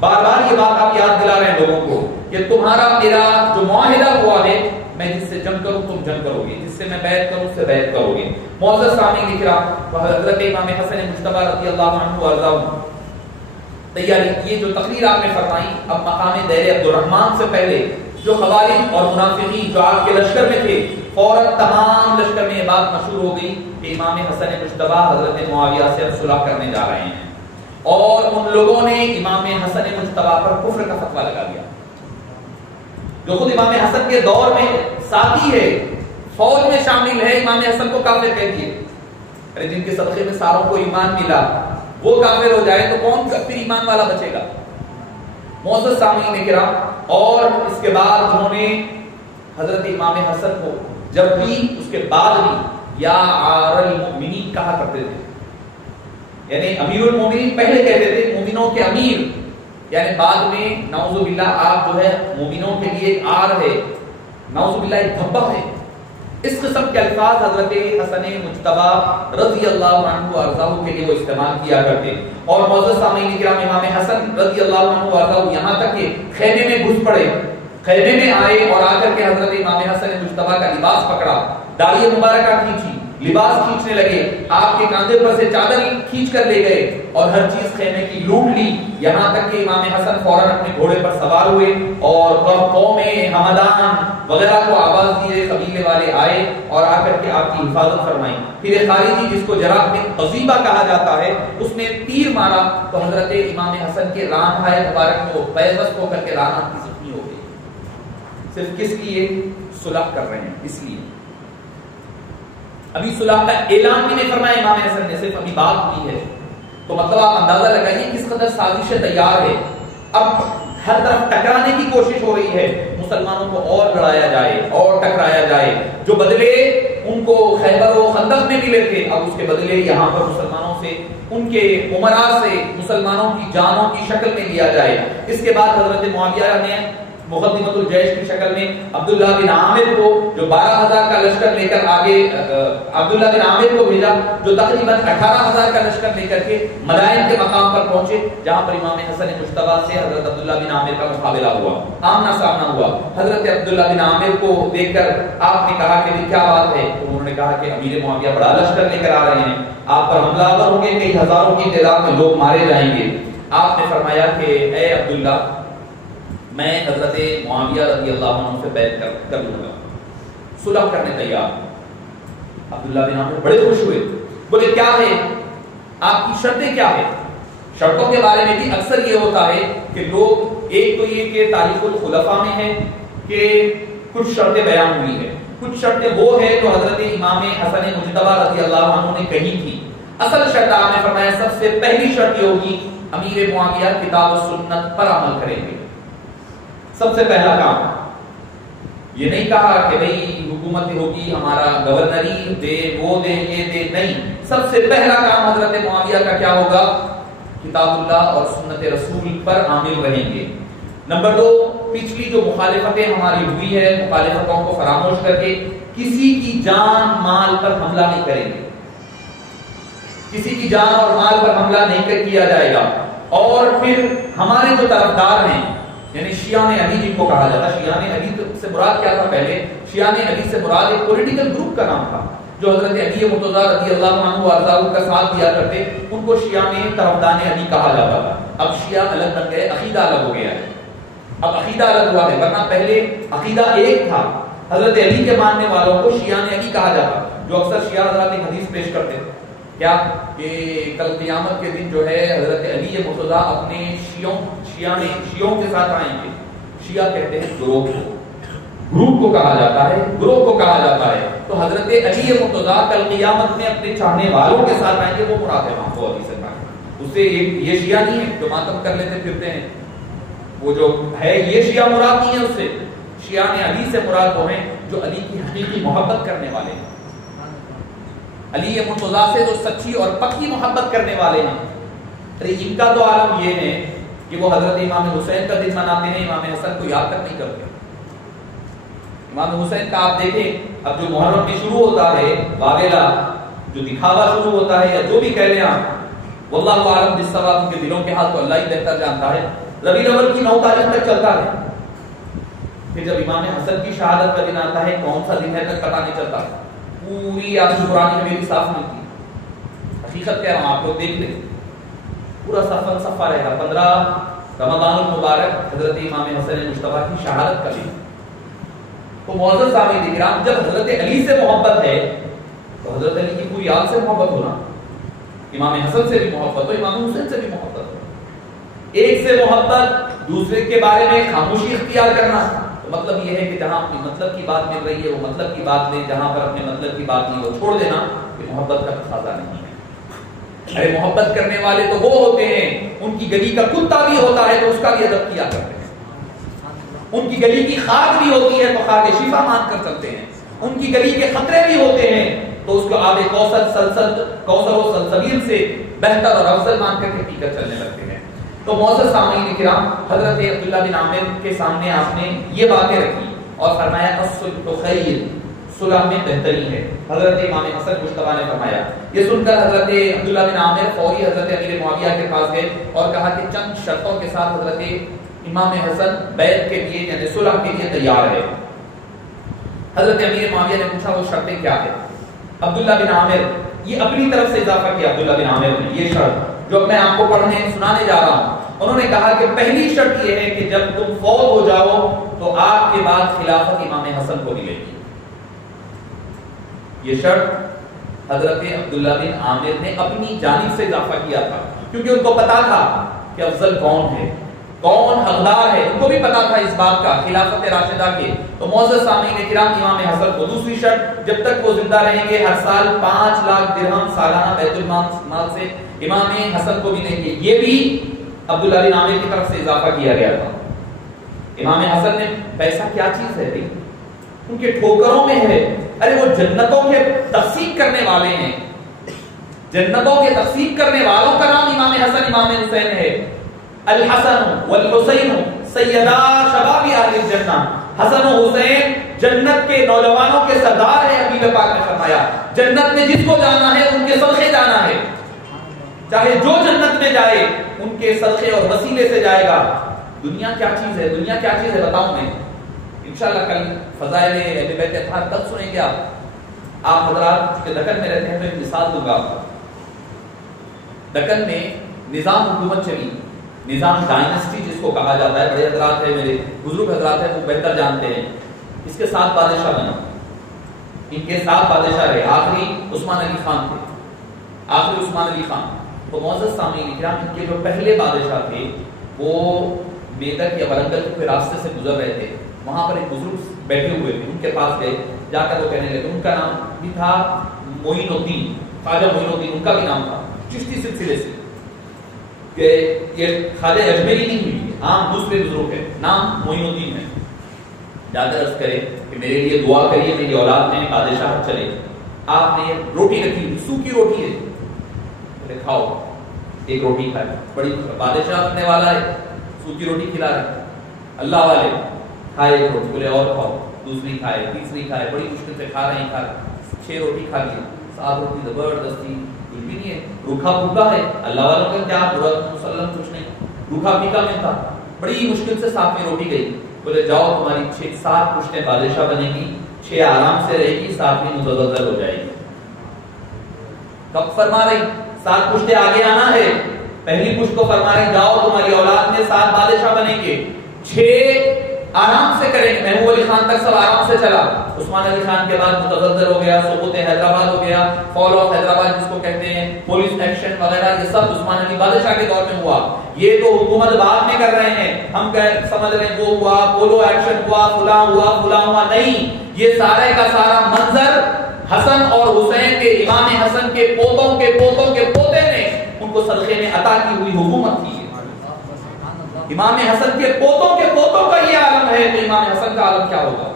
بار بار یہ بات آپ یاد دلا رہے ہیں لوگوں کو کہ تمہارا میرا جو معاہدہ ہوا ہے، میں جس سے جنگ کروں تم جنگ کرو گے، جس سے میں بیعت کروں اس سے بیعت کرو گے۔ معزز سامعین کرام، حضرت امام حسن مجتبی رضی اللہ عنہ وارضاہ تیاری، یہ جو تقریر آپ نے فرمائی، اب مقام دیر عبدالرحمن سے پہلے جو خوارج اور منافقین جو آپ کے لشکر میں تھے، فوراً تمام لشکر میں یہ بات مشہور ہو گئی کہ امام حسن مجتبی حضرت معاویہ سے صلح کرنے جا رہے ہیں، اور ان لوگوں نے امام حسن مجتبی پر کفر کا فتویٰ لگا دیا، جو خود امام حسن کے دور میں ساتھی ہے، فوج میں شامل ہے، امام حسن کو کافر کہہ دیے۔ ارے جن کے صدقے میں ساروں کو ایمان ملا وہ کافر ہو جائے تو کون پھر ایمان والا بچے گا؟ معزز سامعین کرام، اور اس کے بعد انہوں نے حضرت امام حسن کو جب بھی اس کے بعد بھی یا عار المؤمنین کہا کرتے تھے، یعنی امیر المؤمنین پہلے کہتے تھے، مومنوں کے امیر، یعنی بعد میں نعوذ باللہ آپ جو ہے مومنوں کے لیے ایک عار ہے، نعوذ باللہ ایک دھبہ ہے۔ اس قسم کے الفاظ حضرت حسن مجتبی رضی اللہ عنہ وارضاہ کے لیے وہ استعمال کیا کرتے، اور معزز سامعین کرام، امام حسن رضی اللہ عنہ وارضاہ یہاں تک کہ خیمے میں گھس پڑے، خیمے میں آئے اور آ کر کے حضرت امام حسن مجتبی کا لباس پکڑا، داڑھی مبارکہ کھینچی، لباس کھینچنے لگے، آپ کے کاندھے پر سے چادر کھینچ کر لے گئے اور ہر چیز خیمے کی لوٹ لی، یہاں تک کہ امام حسن فوراً اپنے گھوڑے پر سوار ہوئے اور قوم ہمدان وغیرہ کو آواز دیے، قبیلے والے آئے اور آ کر کے آپ کی حفاظت فرمائی۔ پھر ایک خارجی جس کو جراح بن قضیبہ کہا جاتا ہے، اس نے تیر مارا تو حضرت امام حسن کے ران ہائے مبارک کو پیوست ہو کر کے ران آپ کی زخمی ہو گئی۔ صرف کس لیے؟ صلح کر رہے ہیں، اس لیے ابھی صلح کا اعلان بھی نہیں فرمایا امام حسن نے، صرف ابھی بات ہوئی ہے، تو مطلب آپ اندازہ لگائیے کس قدر سازشیں تیار ہے۔ اب ہر طرف ٹکرانے کی کوشش ہو رہی ہے، مسلمانوں کو اور لڑایا جائے اور ٹکرایا جائے، جو بدلے ان کو خیبر و خندق میں ملے تھے، اب اس کے بدلے یہاں پر مسلمانوں سے، ان کے امراء سے مسلمانوں کی جانوں کی شکل میں لیا جائے۔ اس کے بعد حضرت معاویہ نے مقدمۃ الجیش کی شکل میں عبداللہ بن عامر کو، جو 12,000 کا لشکر لے کر آگے، عبداللہ بن عامر کو بھیجا جو تقریباً 18,000 کا لشکر لے کر کے مدائن کے مقام پر پہنچے، جہاں پر امام حسن مجتبیٰ سے حضرت عبداللہ بن عامر کا مقابلہ ہوا، آمنا سامنا ہوا۔ حضرت عبداللہ بن عامر کو دیکھ کر آپ نے کہا کہ کیا بات ہے؟ تو انہوں نے کہا کہ امیر معاویہ بڑا لشکر لے کر آ رہے ہیں، آپ پر حملہ آور ہوں گے، کئی ہزاروں کی تعداد میں لوگ مارے جائیں گے۔ آپ نے فرمایا کہ اے عبداللہ، میں حضرت معاویہ رضی اللہ عنہ سے بیعت کر لوں گا، صلح کرنے تیار۔ عبداللہ بن عامر بڑے خوش ہوئے، بولے کیا ہے آپ کی شرطیں کیا ہے؟ شرطوں کے بارے میں بھی اکثر یہ ہوتا ہے کہ لوگ، ایک تو یہ کہ تاریخ الخلفاء میں ہے کہ کچھ شرطیں بیان ہوئی ہے، کچھ شرطیں وہ ہے جو حضرت امام حسن مجتبیٰ رضی اللہ عنہ نے کہی تھی۔ اصل شرط آپ نے فرمایا سب سے پہلی شرط یہ ہوگی امیر معاویہ کتاب و سنت پر عمل کریں گے، سب سے پہلا کام۔ یہ نہیں کہا کہ بھئی حکومت ہوگی، ہمارا گورنری دے، وہ دے، یہ دے، نہیں، سب سے پہلا کام حضرت معاویہ کا کیا ہوگا؟ کتاب اللہ اور سنت رسول پر عامل رہیں گے۔ نمبر 2، پچھلی جو مخالفتیں ہماری ہوئی ہے، مخالفتوں کو فراموش کر کے کسی کی جان مال پر حملہ نہیں کریں گے، کسی کی جان اور مال پر حملہ نہیں کیا جائے گا۔ اور پھر ہمارے جو طرفدار ہیں، یعنی شیعہ علی جن کو کہا جاتا، شیعہ علی سے مراد کیا تھا؟ پہلے شیعہ علی سے مراد ایک پولیٹیکل گروپ کا نام تھا جو حضرت علی مرتضیٰ رضی اللہ عنہ وارضاہ کا ساتھ دیا کرتے، ان کو شیعہ میں طرفدار علی کہا جاتا تھا۔ اب شیعہ الگ بن گئے، عقیدہ الگ ہو گیا ہے، اب عقیدہ الگ ہوا ہے، ورنہ پہلے عقیدہ ایک تھا، حضرت علی کے ماننے والوں کو شیعہ علی کہا جاتا، جو اکثر شیعہ حضرات ایک حدیث پیش کرتے ہیں کیا کہ کل قیامت کے دن جو ہے حضرت علی مرتضیٰ اپنے شیعوں کے ساتھ آئیں گے۔ شیعہ کہتے ہیں گروپ کو کہا جاتا ہے، گروہ کو کہا جاتا ہے۔ تو حضرت علی مرتضیٰ کل قیامت میں اپنے چاہنے والوں کے ساتھ آئیں گے، وہ مراد ہے وہاں کو علی سے کہا، اس سے یہ شیعہ نہیں ہے جو ماتم کر لیتے پھرتے ہیں، وہ جو ہے یہ شیعہ مراد نہیں ہے، اس سے شیعہ نے علی سے مراد وہ ہیں جو علی کی حقیقی محبت کرنے والے ہیں، علی مرتضیٰ سے جو سچی اور پکی محبت کرنے والے ہیں۔ ان کا تو عالم یہ ہے کہ وہ حضرت امام حسین کا دن مناتے ہیں، امام حسن کو یاد تک نہیں کرتے۔ امام حسین کا آپ دیکھیں، اب جو محرم میں شروع ہوتا ہے واویلا، جو دکھاوا شروع ہوتا ہے یا جو بھی کہہ لیں آپ، واللہ عالم بالصواب، ان کے دلوں کے حال تو اللہ ہی بہتر جانتا ہے، ربیع الاول کی 9 تاریخ تک چلتا ہے۔ پھر جب امام حسن کی شہادت کا دن آتا ہے، کون سا دن ہے تک پتہ نہیں چلتا، پوری آپ کی قرآن میں بھی صاف ملتی، حقیقت کہہ رہا ہوں، آپ لوگ دیکھ لیں، پورا صفہ رہے گا 15 رمضان المبارک حضرت امام حسن مجتبیٰ کی شہادت کا دن۔ تو معزز سامعین کرام، جب حضرت علی سے محبت ہے تو حضرت علی کی پوری آل سے محبت ہونا، امام حسن سے بھی محبت ہو، امام حسین سے بھی محبت ہو، ایک سے محبت، دوسرے کے بارے میں خاموشی اختیار کرنا، تو مطلب یہ ہے کہ جہاں اپنی مطلب کی بات مل رہی ہے وہ مطلب کی بات لیں، جہاں پر اپنے مطلب کی بات نہیں وہ چھوڑ دینا، یہ محبت کا تقاضا نہیں ہے۔ ارے محبت کرنے والے تو وہ ہوتے ہیں، ان کی گلی کا کتا بھی ہوتا ہے تو اس کا بھی ادب کیا کرتے ہیں، ان کی گلی کی خاک بھی ہوتی ہے تو خاک شفا مان کر چلتے ہیں، ان کی گلی کے خطرے بھی ہوتے ہیں تو اس کو آب کوثر و سلسبیل سے بہتر اور افضل مان کر کے پی کر چلنے لگتے ہیں۔ تو معزز سامعین کرام، حضرت عبداللہ بن عامر کے سامنے آپ نے یہ باتیں رکھی اور فرمایا الصلح خیر، صلح میں بہتری ہے۔ حضرت امام حسن مجتبیٰ نے فرمایا، یہ سن کر حضرت عبداللہ بن عامر فوری حضرت امیر معاویہ کے پاس گئے اور کہا کہ چند شرطوں کے ساتھ حضرت امام حسن بیعت کے لیے یعنی صلح کے لیے تیار ہے۔ حضرت امیر معاویہ نے پوچھا وہ شرطیں کیا ہے؟ عبداللہ بن عامر، یہ اپنی طرف سے اضافہ کیا عبداللہ بن عامر نے، یہ شرط جو میں آپ کو پڑھنے سنانے جا رہا ہوں، انہوں نے کہا کہ پہلی شرط یہ ہے کہ جب تم فوت ہو جاؤ تو آپ کے بعد خلافت امام حسن کو ملے گی۔ یہ شرط حضرت عبداللہ بن عامر نے اپنی جانب سے اضافہ کیا تھا، کیونکہ ان کو پتا تھا کہ افضل کون ہے، کون حقدار ہے، ان کو بھی پتا تھا اس بات کا خلافت راشدہ کے۔ تو معزز سامعین کرام، امام حسن کو دوسری شرط، جب تک وہ زندہ رہیں گے ہر سال 5 لاکھ درہم سالانہ بیت المال سے امام حسن کو ملیں گے، یہ بھی عبداللہ بن عامر کی طرف سے اضافہ کیا گیا تھا۔ امام حسن نے پیسہ کیا چیز ہے بھائی، ان کے ٹھوکروں میں ہے، ارے وہ جنتوں کے تقسیم کرنے والے ہیں، جنتوں کے تقسیم کرنے والوں کا نام امام حسن امام حسین ہے۔ الحسن والحسین سیدا شباب اہل الجنہ، حسن و حسین جنت کے نوجوانوں کے سردار ہیں۔ حبیب پاک نے فرمایا جنت میں جس کو جانا ہے ان کے صدقے جانا ہے، چاہے جو جنت میں جائے ان کے صدقے اور وسیلے سے جائے گا۔ دنیا کیا چیز ہے، دنیا کیا چیز ہے بتاؤں میں، انشاءاللہ کل فضائل اہل بیت اطہار تک سنیں گے آپ حضرات کے دکن میں رہتے ہیں تو ایک مثال دوں گا آپ کو۔ دکن میں نظام حکومت چلی، نظام ڈائنسٹی جس کو کہا جاتا ہے، بڑے حضرات ہیں میرے بزرگ حضرات ہیں وہ بہتر جانتے ہیں۔ اس کے 7 بادشاہ بنے، ان کے 7 بادشاہ رہے، آخری عثمان علی خان تھے، آخری عثمان علی خان۔ تو معزز سامعین اکرام، ان کے جو پہلے بادشاہ تھے وہ میدک یا ورنگل کے راستے سے گزر رہے تھے، وہاں پر ایک بزرگ بیٹھے ہوئے تھے، ان کے پاس گئے، جا کر وہ کہنے لگے، ان کا نام بھی تھا معین الدین، خواجہ معین الدین ان کا بھی نام تھا، چشتی سلسلے سے، کہ یہ خواجہ اجمیری نہیں ہوئی، عام دوسرے بزرگ ہے، نام معین الدین ہے۔ جا کر عرض کرے کہ میرے لیے دعا کریے، میری اولاد میں بادشاہ چلے۔ آپ نے روٹی رکھی، سوکھی روٹی ہے، بولے کھاؤ، ایک روٹی کھائے، بڑی بادشاہ اپنے والا ہے، سوکھی روٹی کھلا رہے، اللہ والے کھائے ایک روٹی، بولے اور کھاؤ، دوسری کھائے، تیسری کھائے، بڑی مشکل سے کھا رہے ہیں، کھا رہے 6 روٹی کھا لی، 7 روٹی زبردستی، کچھ بھی نہیں ہے، روکھا پھوکا ہے، اللہ والوں کا کیا مسلم کچھ نہیں، روکھا پھیکا ملتا، بڑی مشکل سے 7ویں روٹی گئی، بولے جاؤ تمہاری 7 پشتیں بادشاہ بنے گی، 6 آرام سے رہے گی، 7ویں متزلزل ہو جائے گی۔ کب فرما رہی 7 پشتیں آگے آنا ہے، پہلی پشت کو فرما رہے جاؤ تمہاری اولاد میں 7 بادشاہ بنیں گے، 6 آرام سے کریں گے۔ محمود علی خان تک سب آرام سے چلا، عثمان علی خان کے بعد متزلزل ہو گیا، سقوط حیدرآباد ہو گیا، فال آف حیدرآباد جس کو کہتے ہیں، پولیس ایکشن وغیرہ، یہ سب عثمان علی بادشاہ کے دور میں ہوا۔ یہ تو حکومت بعد میں کر رہے ہیں، ہم سمجھ رہے ہیں وہ ہوا، پولو ایکشن ہوا، فلاں ہوا، فلاں ہوا، نہیں، یہ سارے کا سارا منظر حسن اور حسین کے، امام حسن کے پوتوں کے پوتوں کے پوتے نے ان کو صدقے میں عطا کی ہوئی حکومت تھی۔ امام حسن کے پوتوں کا یہ عالم ہے، تو امام حسن کا عالم کیا ہوگا؟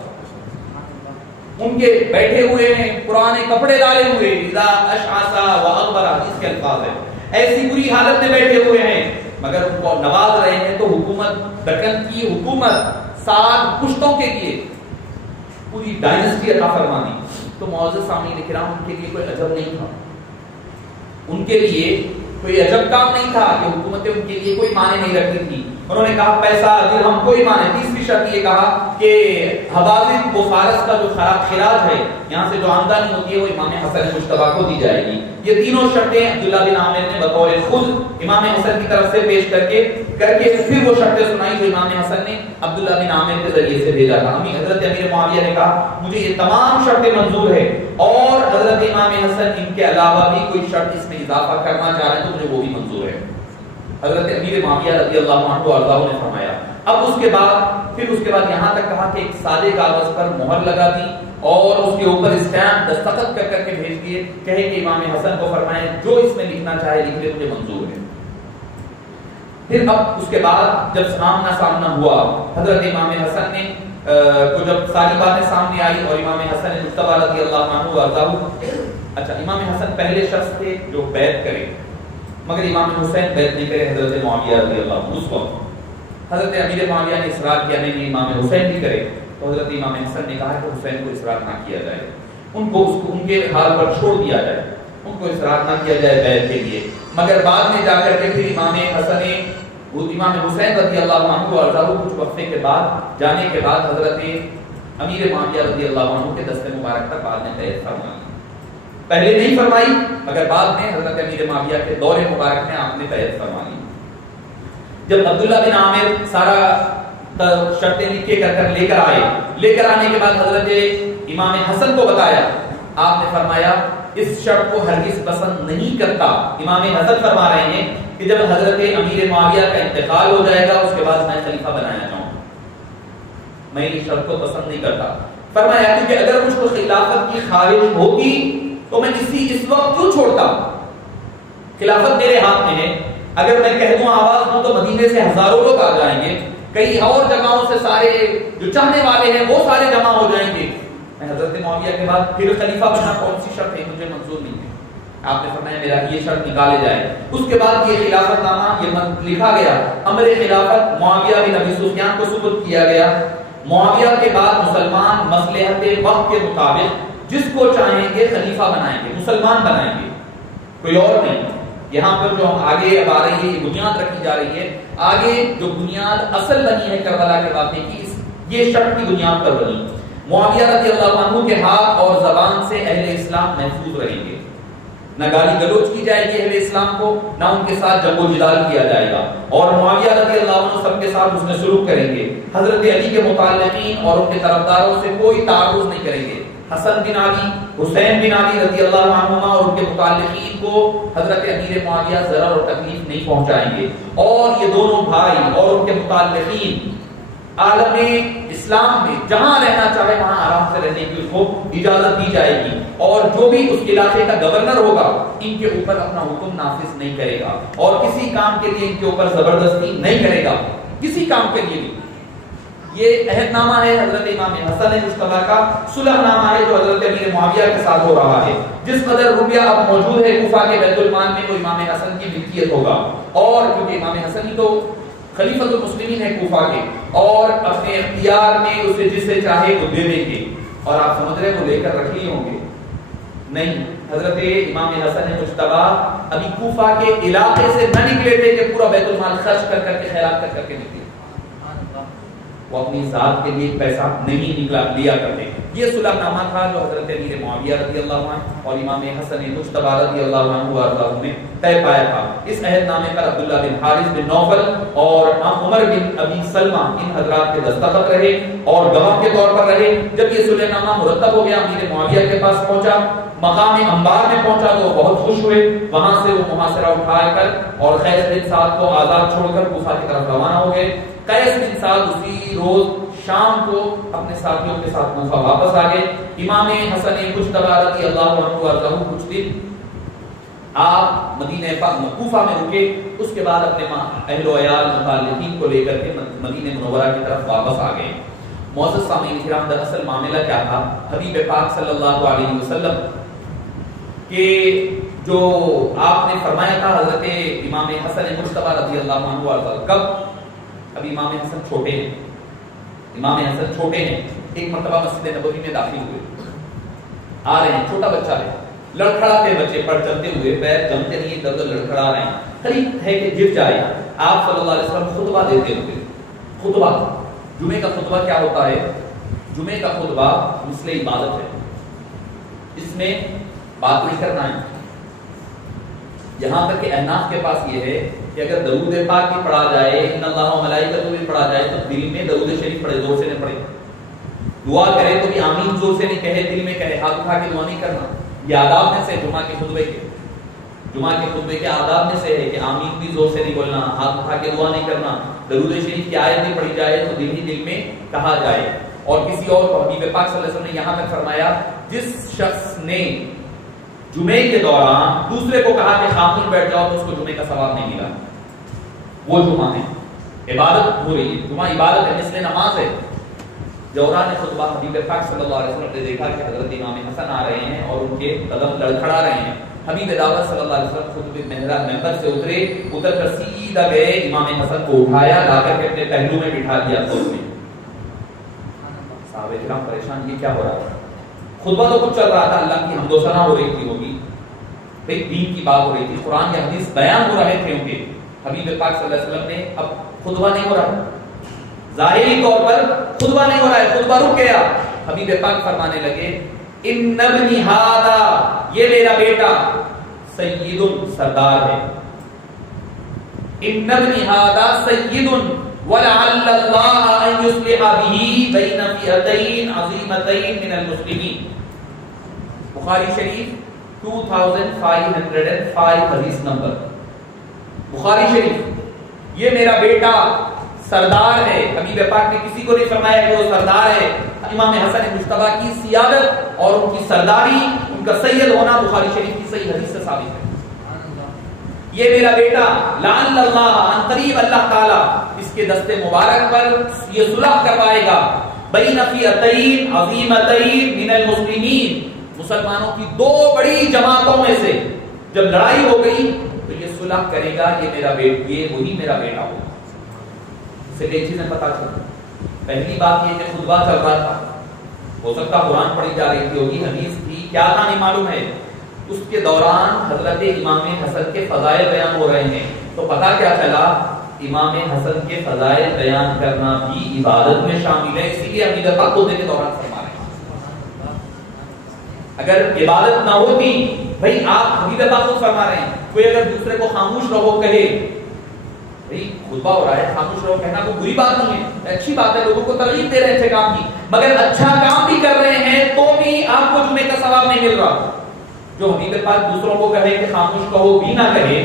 ان کے بیٹھے ہوئے ہیں، پرانے کپڑے ڈالے ہوئے، اذا اشعث واغبر، اس کے الفاظ ہیں، ایسی بری حالت میں بیٹھے ہوئے ہیں، مگر ان کو نواز رہے ہیں۔ تو حکومت، دکن کی حکومت 7 پشتوں کے لیے پوری ڈائنسٹی عطا فرما دی۔ تو معزز سامعین کرام، ان کے لیے کوئی عجب نہیں تھا، ان کے لیے کوئی عجب کام نہیں تھا کہ حکومتیں ان کے لیے کوئی معنی نہیں رکھتی تھی۔ انہوں نے کہا پیسہ درہم کوئی معنی۔ تیسری شرط یہ کہا کہ حوازن و فارس کا جو خراج ہے، یہاں سے جو آمدنی ہوتی ہے وہ امام حسن مجتبیٰ کو دی جائے گی۔ یہ تینوں شرطیں عبداللہ بن عامر نے بطور خود امام حسن کی طرف سے پیش کر کے پھر وہ شرطیں سنائی جو امام حسن نے عبداللہ بن عامر کے ذریعے سے بھیجا تھا۔ حضرت امیر معاویہ نے کہا مجھے یہ تمام شرطیں منظور ہے، اور حضرت امام حسن ان کے علاوہ بھی کوئی شرط اس میں اضافہ کرنا چاہ رہے ہیں تو مجھے وہ بھی منظور ہے۔ حضرت امیر معاویہ رضی اللہ عنہ وارضاہ نے فرمایا۔ اب اس کے بعد یہاں تک کہا کہ ایک سادے کاغذ پر مہر لگا دی اور اس کے اوپر اسٹیمپ دستخط کر کے بھیج دیے، کہے کہ امام حسن کو فرمائے جو اس میں لکھنا چاہے لکھ لے، مجھے منظور ہے۔ پھر اب اس کے بعد جب سامنا ہوا، حضرت امام حسن نے کو جب ساری باتیں سامنے آئی اور امام حسن مجتبیٰ رضی اللہ عنہ وارضاہ، اچھا امام حسن پہلے شخص تھے جو بیعت کرے، مگر امام حسین بیعت نہیں کرے، حضرت معاویہ رضی اللہ عنہ۔ اس وقت حضرت امیر معاویہ نے اصرار کیا نہیں امام حسین بھی کرے، تو حضرت امام حسن نے کہا کہ حسین کو اصرار نہ کیا جائے، ان کے حال پر چھوڑ دیا جائے، ان کو اصرار نہ کیا جائے بیعت کے لیے۔ مگر بعد میں جا کر کے پھر امام حسین رضی اللہ عنہ وارضاہ کچھ وقفے کے بعد جانے کے بعد حضرت امیر معاویہ رضی اللہ عنہ کے دست مبارک تک بعد میں بیعت فرمائی، پہلے نہیں فرمائی مگر بعد میں حضرت امیر معاویہ کے دور مبارک میں آپ نے بیعت فرمائی۔ جب عبداللہ بن عامر سارا شرطیں لکھ کے لے کر آنے کے بعد حضرت امام حسن کو بتایا، آپ نے فرمایا اس شرط کو ہرگز پسند نہیں کرتا۔ امام حسن فرما رہے ہیں کہ جب حضرت امیر معاویہ کا انتقال ہو جائے گا اس کے بعد میں خلیفہ بنایا جاؤں، میں اس شرط کو پسند نہیں کرتا۔ فرمایا کیونکہ اگر مجھ کو خلافت کی خواہش ہوتی تو میں اس وقت کیوں چھوڑتا؟ خلافت میرے ہاتھ میں ہے، اگر میں کہہ دوں آواز دوں تو مدینے سے ہزاروں لوگ آ جائیں گے، کئی اور جگہوں سے سارے جو چاہنے والے ہیں وہ سارے جمع ہو جائیں گے، میں حضرت معاویہ کے بعد پھر خلیفہ بننا کون سی شرط ہے؟ مجھے منظور نہیں ہے. آپ نے فرمایا میرا یہ شرط نکالے جائے. اس کے بعد یہ خلافت نامہ یہ لکھا گیا، امر خلافت معاویہ بن ابی سفیان کو سپرد کیا گیا. معاویہ کے بعد مسلمان مصلحت وقت کے مطابق جس کو چاہیں گے خلیفہ بنائیں گے، مسلمان بنائیں گے، کوئی اور نہیں. یہاں پر جو ہم آگے اب آ رہی ہے یہ بنیاد رکھی جا رہی ہے. آگے جو بنیاد اصل بنی ہے کربلا کے واقعے کی، یہ شرط کی بنیاد پر بنی. معاویہ رضی اللہ عنہ کے ہاتھ اور زبان سے اہل اسلام محفوظ رہیں گے، نہ گالی گلوچ کی جائے گی اہل اسلام کو، نہ ان کے ساتھ جنگ و جدال کیا جائے گا. اور معاویہ رضی اللہ عنہ سب کے ساتھ اس میں سلوک کریں گے. حضرت علی کے متعلقین اور ان کے طرفداروں سے کوئی تعرض نہیں کریں گے. حسن بن علی، حسین بن علی رضی اللہ عنہما اور ان کے متعلقین کو حضرت امیر معاویہ ضرر اور تکلیف نہیں پہنچائیں گے. اور یہ دونوں بھائی اور ان کے متعلقین عالم اسلام میں جہاں رہنا چاہے وہاں آرام سے رہنے کی اس کو اجازت دی جائے گی. اور جو بھی اس علاقے کا گورنر ہوگا ان کے اوپر اپنا حکم نافذ نہیں کرے گا اور کسی کام کے لیے ان کے اوپر زبردستی نہیں کرے گا، کسی کام کے لیے بھی. یہ عہد نامہ ہے حضرت امام حسن مجتبی کا، صلح نامہ ہے جو حضرت امیر معاویہ کے ساتھ ہو رہا ہے. جس قدر روپیہ اب موجود ہے کوفہ کے بیت المال میں وہ امام حسن کی ملکیت ہوگا. اور کیونکہ امام حسن ہی تو خلیفۃ المسلمین ہے کوفہ کے، اور اپنے اختیار میں اسے جسے چاہے وہ دے دیں گے. اور آپ سمجھ رہے وہ لے کر رکھ لیے ہوں گے؟ نہیں، حضرت امام حسن مجتبی ابھی کوفہ کے علاقے سے نہ نکلے تھے کہ پورا بیت المال خرچ کر کے خیرات کر کے نکلے. وہ اپنی ذات کے لیے پیسہ نہیں نکلا لیا کرتے. یہ صلح نامہ تھا جو حضرت امیر معاویہ رضی اللہ عنہ اور امام حسن مجتبی رضی اللہ عنہ نے طے پایا تھا. اس عہد نامے پر عبداللہ بن حارث بن نوفل اور عمر بن ابی سلمہ ان حضرات کے دستخط رہے اور گواہ کے طور پر رہے. جب یہ صلح نامہ مرتب ہو گیا، امیر معاویہ کے پاس پہنچا، مقام انبار میں پہنچا تو بہت خوش ہوئے. وہاں سے وہ محاصرہ اٹھا کر اور قیس بن سعد کو آزاد چھوڑ کر کوفہ کی طرف روانہ ہو گئے. قیس بن سعد اسی روز شام کو اپنے ساتھیوں کے ساتھ کوفہ واپس آ گئے. امام حسن مجتبی رضی اللہ عنہ کچھ دن آپ مدینہ پاک کوفہ میں رکے. اس کے بعد اپنے اہل و عیال متعلقین کو لے کر کے مدینہ منورہ کی طرف واپس آ گئے. معزز سامعین کرام، دراصل معاملہ کیا تھا؟ حبیب پاک صلی اللہ علیہ وسلم کہ جو آپ نے فرمایا تھا حضرت امام حسن مجتبی رضی اللہ عنہ کب؟ ابھی امام حسن چھوٹے ہیں، امام حسن چھوٹے ہیں. ایک مرتبہ مسجد نبوی میں داخل ہوئے، آ رہے ہیں، چھوٹا بچہ ہے، لڑکھڑاتے بچے پر چلتے ہوئے، پیر جمتے نہیں، ادھر ادھر لڑکھڑا رہے ہیں، قریب ہے کہ گر جائے. آپ صلی اللہ علیہ وسلم خطبہ دیتے ہوئے، خطبہ جمعے کا خطبہ کیا ہوتا ہے؟ جمعے کا خطبہ مثل عبادت ہے، اس میں بات نہیں کرنا ہے. یہاں تک کہ احناف کے پاس یہ ہے کہ اگر درود پاک بھی پڑھا جائے، ان اللہ و ملائکتہ بھی پڑھا جائے، تو دل میں درود شریف پڑھے، زور سے نہ پڑھے. دعا کرے تو بھی آمین زور سے نہیں کہے، دل میں کہے، ہاتھ اٹھا کے دعا نہیں کرنا. یہ آداب میں سے جمعہ کے خطبے کے آداب میں سے ہے کہ آمین بھی زور سے نہیں بولنا، ہاتھ اٹھا کے دعا نہیں کرنا. درود شریف کی آیت بھی پڑھی جائے تو دل ہی دل میں کہا جائے. اور کسی اور کو حبیب پاک صلی اللہ علیہ وسلم نے یہاں تک فرمایا، جس شخص نے جمعے کے دوران دوسرے کو کہا کہ خاموش بیٹھ جاؤ تو اس کو جمعے کا ثواب نہیں ملا. وہ جمعہ ہے، عبادت ہو رہی ہے، جمعہ عبادت ہے، مثل نماز ہے. دوران خطبہ حبیب پاک صلی اللہ علیہ وسلم نے دیکھا کہ حضرت امام حسن آ رہے ہیں اور ان کے قدم لڑکھڑا رہے ہیں. حبیب دعوت صلی اللہ علیہ وسلم خطبے ممبر سے اتر کر سیدھا گئے، امام حسن کو اٹھایا، لا کر کے اپنے پہلو میں بٹھا دیا. صحابہ کرام پریشان، یہ کیا ہو رہا ہے؟ خطبہ تو کچھ چل رہا تھا، اللہ کی حمد و ثنا ہو رہی تھی، ہوگی بھئی دین کی بات ہو رہی تھی، قرآن یا حدیث بیان ہو رہے تھے. ان کے حبیب پاک صلی اللہ علیہ وسلم نے اب خطبہ نہیں ہو رہا، ظاہری طور پر خطبہ نہیں ہو رہا ہے، خطبہ رک گیا. حبیب پاک فرمانے لگے، ان ابنی ھذا، یہ میرا بیٹا سید سردار ہے. ان ابنی ھذا سید ولعل اللہ ان یصلح به بین فئتین عظیمتین من المسلمین. بخاری شریف 2505 حدیث نمبر. بخاری شریف، یہ میرا بیٹا سردار ہے. حبیب پاک نے کسی کو نہیں فرمایا کہ وہ سردار ہے. امام حسن مجتبی کی سیادت اور ان کی سرداری، ان کا سید ہونا بخاری شریف کی صحیح حدیث سے ثابت ہے. یہ میرا بیٹا لعل اللہ، ان قریب اللہ تعالی اس کے دستے مبارک پر یہ صلح کروائے گا. بین فئتین عظیمتین من المسلمین، مسلمانوں کی دو بڑی جماعتوں میں سے جب لڑائی ہو گئی تو یہ صلح کرے گا، یہ وہی میرا بیٹا ہوگا۔ اس سے کئی چیزیں پتہ چلتی۔ پہلی بات یہ کہ خطبہ چل رہا تھا، ہو سکتا قرآن پڑھی جا رہی تھی ہوگی، حدیث تھی، کیا تھا نہیں معلوم ہے، اس کے دوران حضرت امام حسن کے فضائل بیان ہو رہے ہیں، تو پتہ کیا چلا امام حسن کے فضائل بیان کرنا بھی عبادت میں شامل ہے، اسی لیے حمیدہ پاک خطبے کے دوران فرما رہے ہیں۔ اگر عبادت نہ ہوتی، بھائی آپ حمیدہ پاک خود فرما رہے ہیں، کوئی اگر دوسرے کو خاموش رہو کہے، بھائی خطبہ ہو رہا ہے خاموش رہو کہنا کوئی بری بات نہیں ہے، اچھی بات ہے، لوگوں کو ترغیب دے رہے ہیں اچھے کام کی، مگر اچھا کام بھی کر رہے ہیں تو بھی آپ کو جمعے کا ثواب نہیں مل رہا۔ جو حمیدہ پاک دوسروں کو کہے کہ خاموش کہو بھی نہ کہے،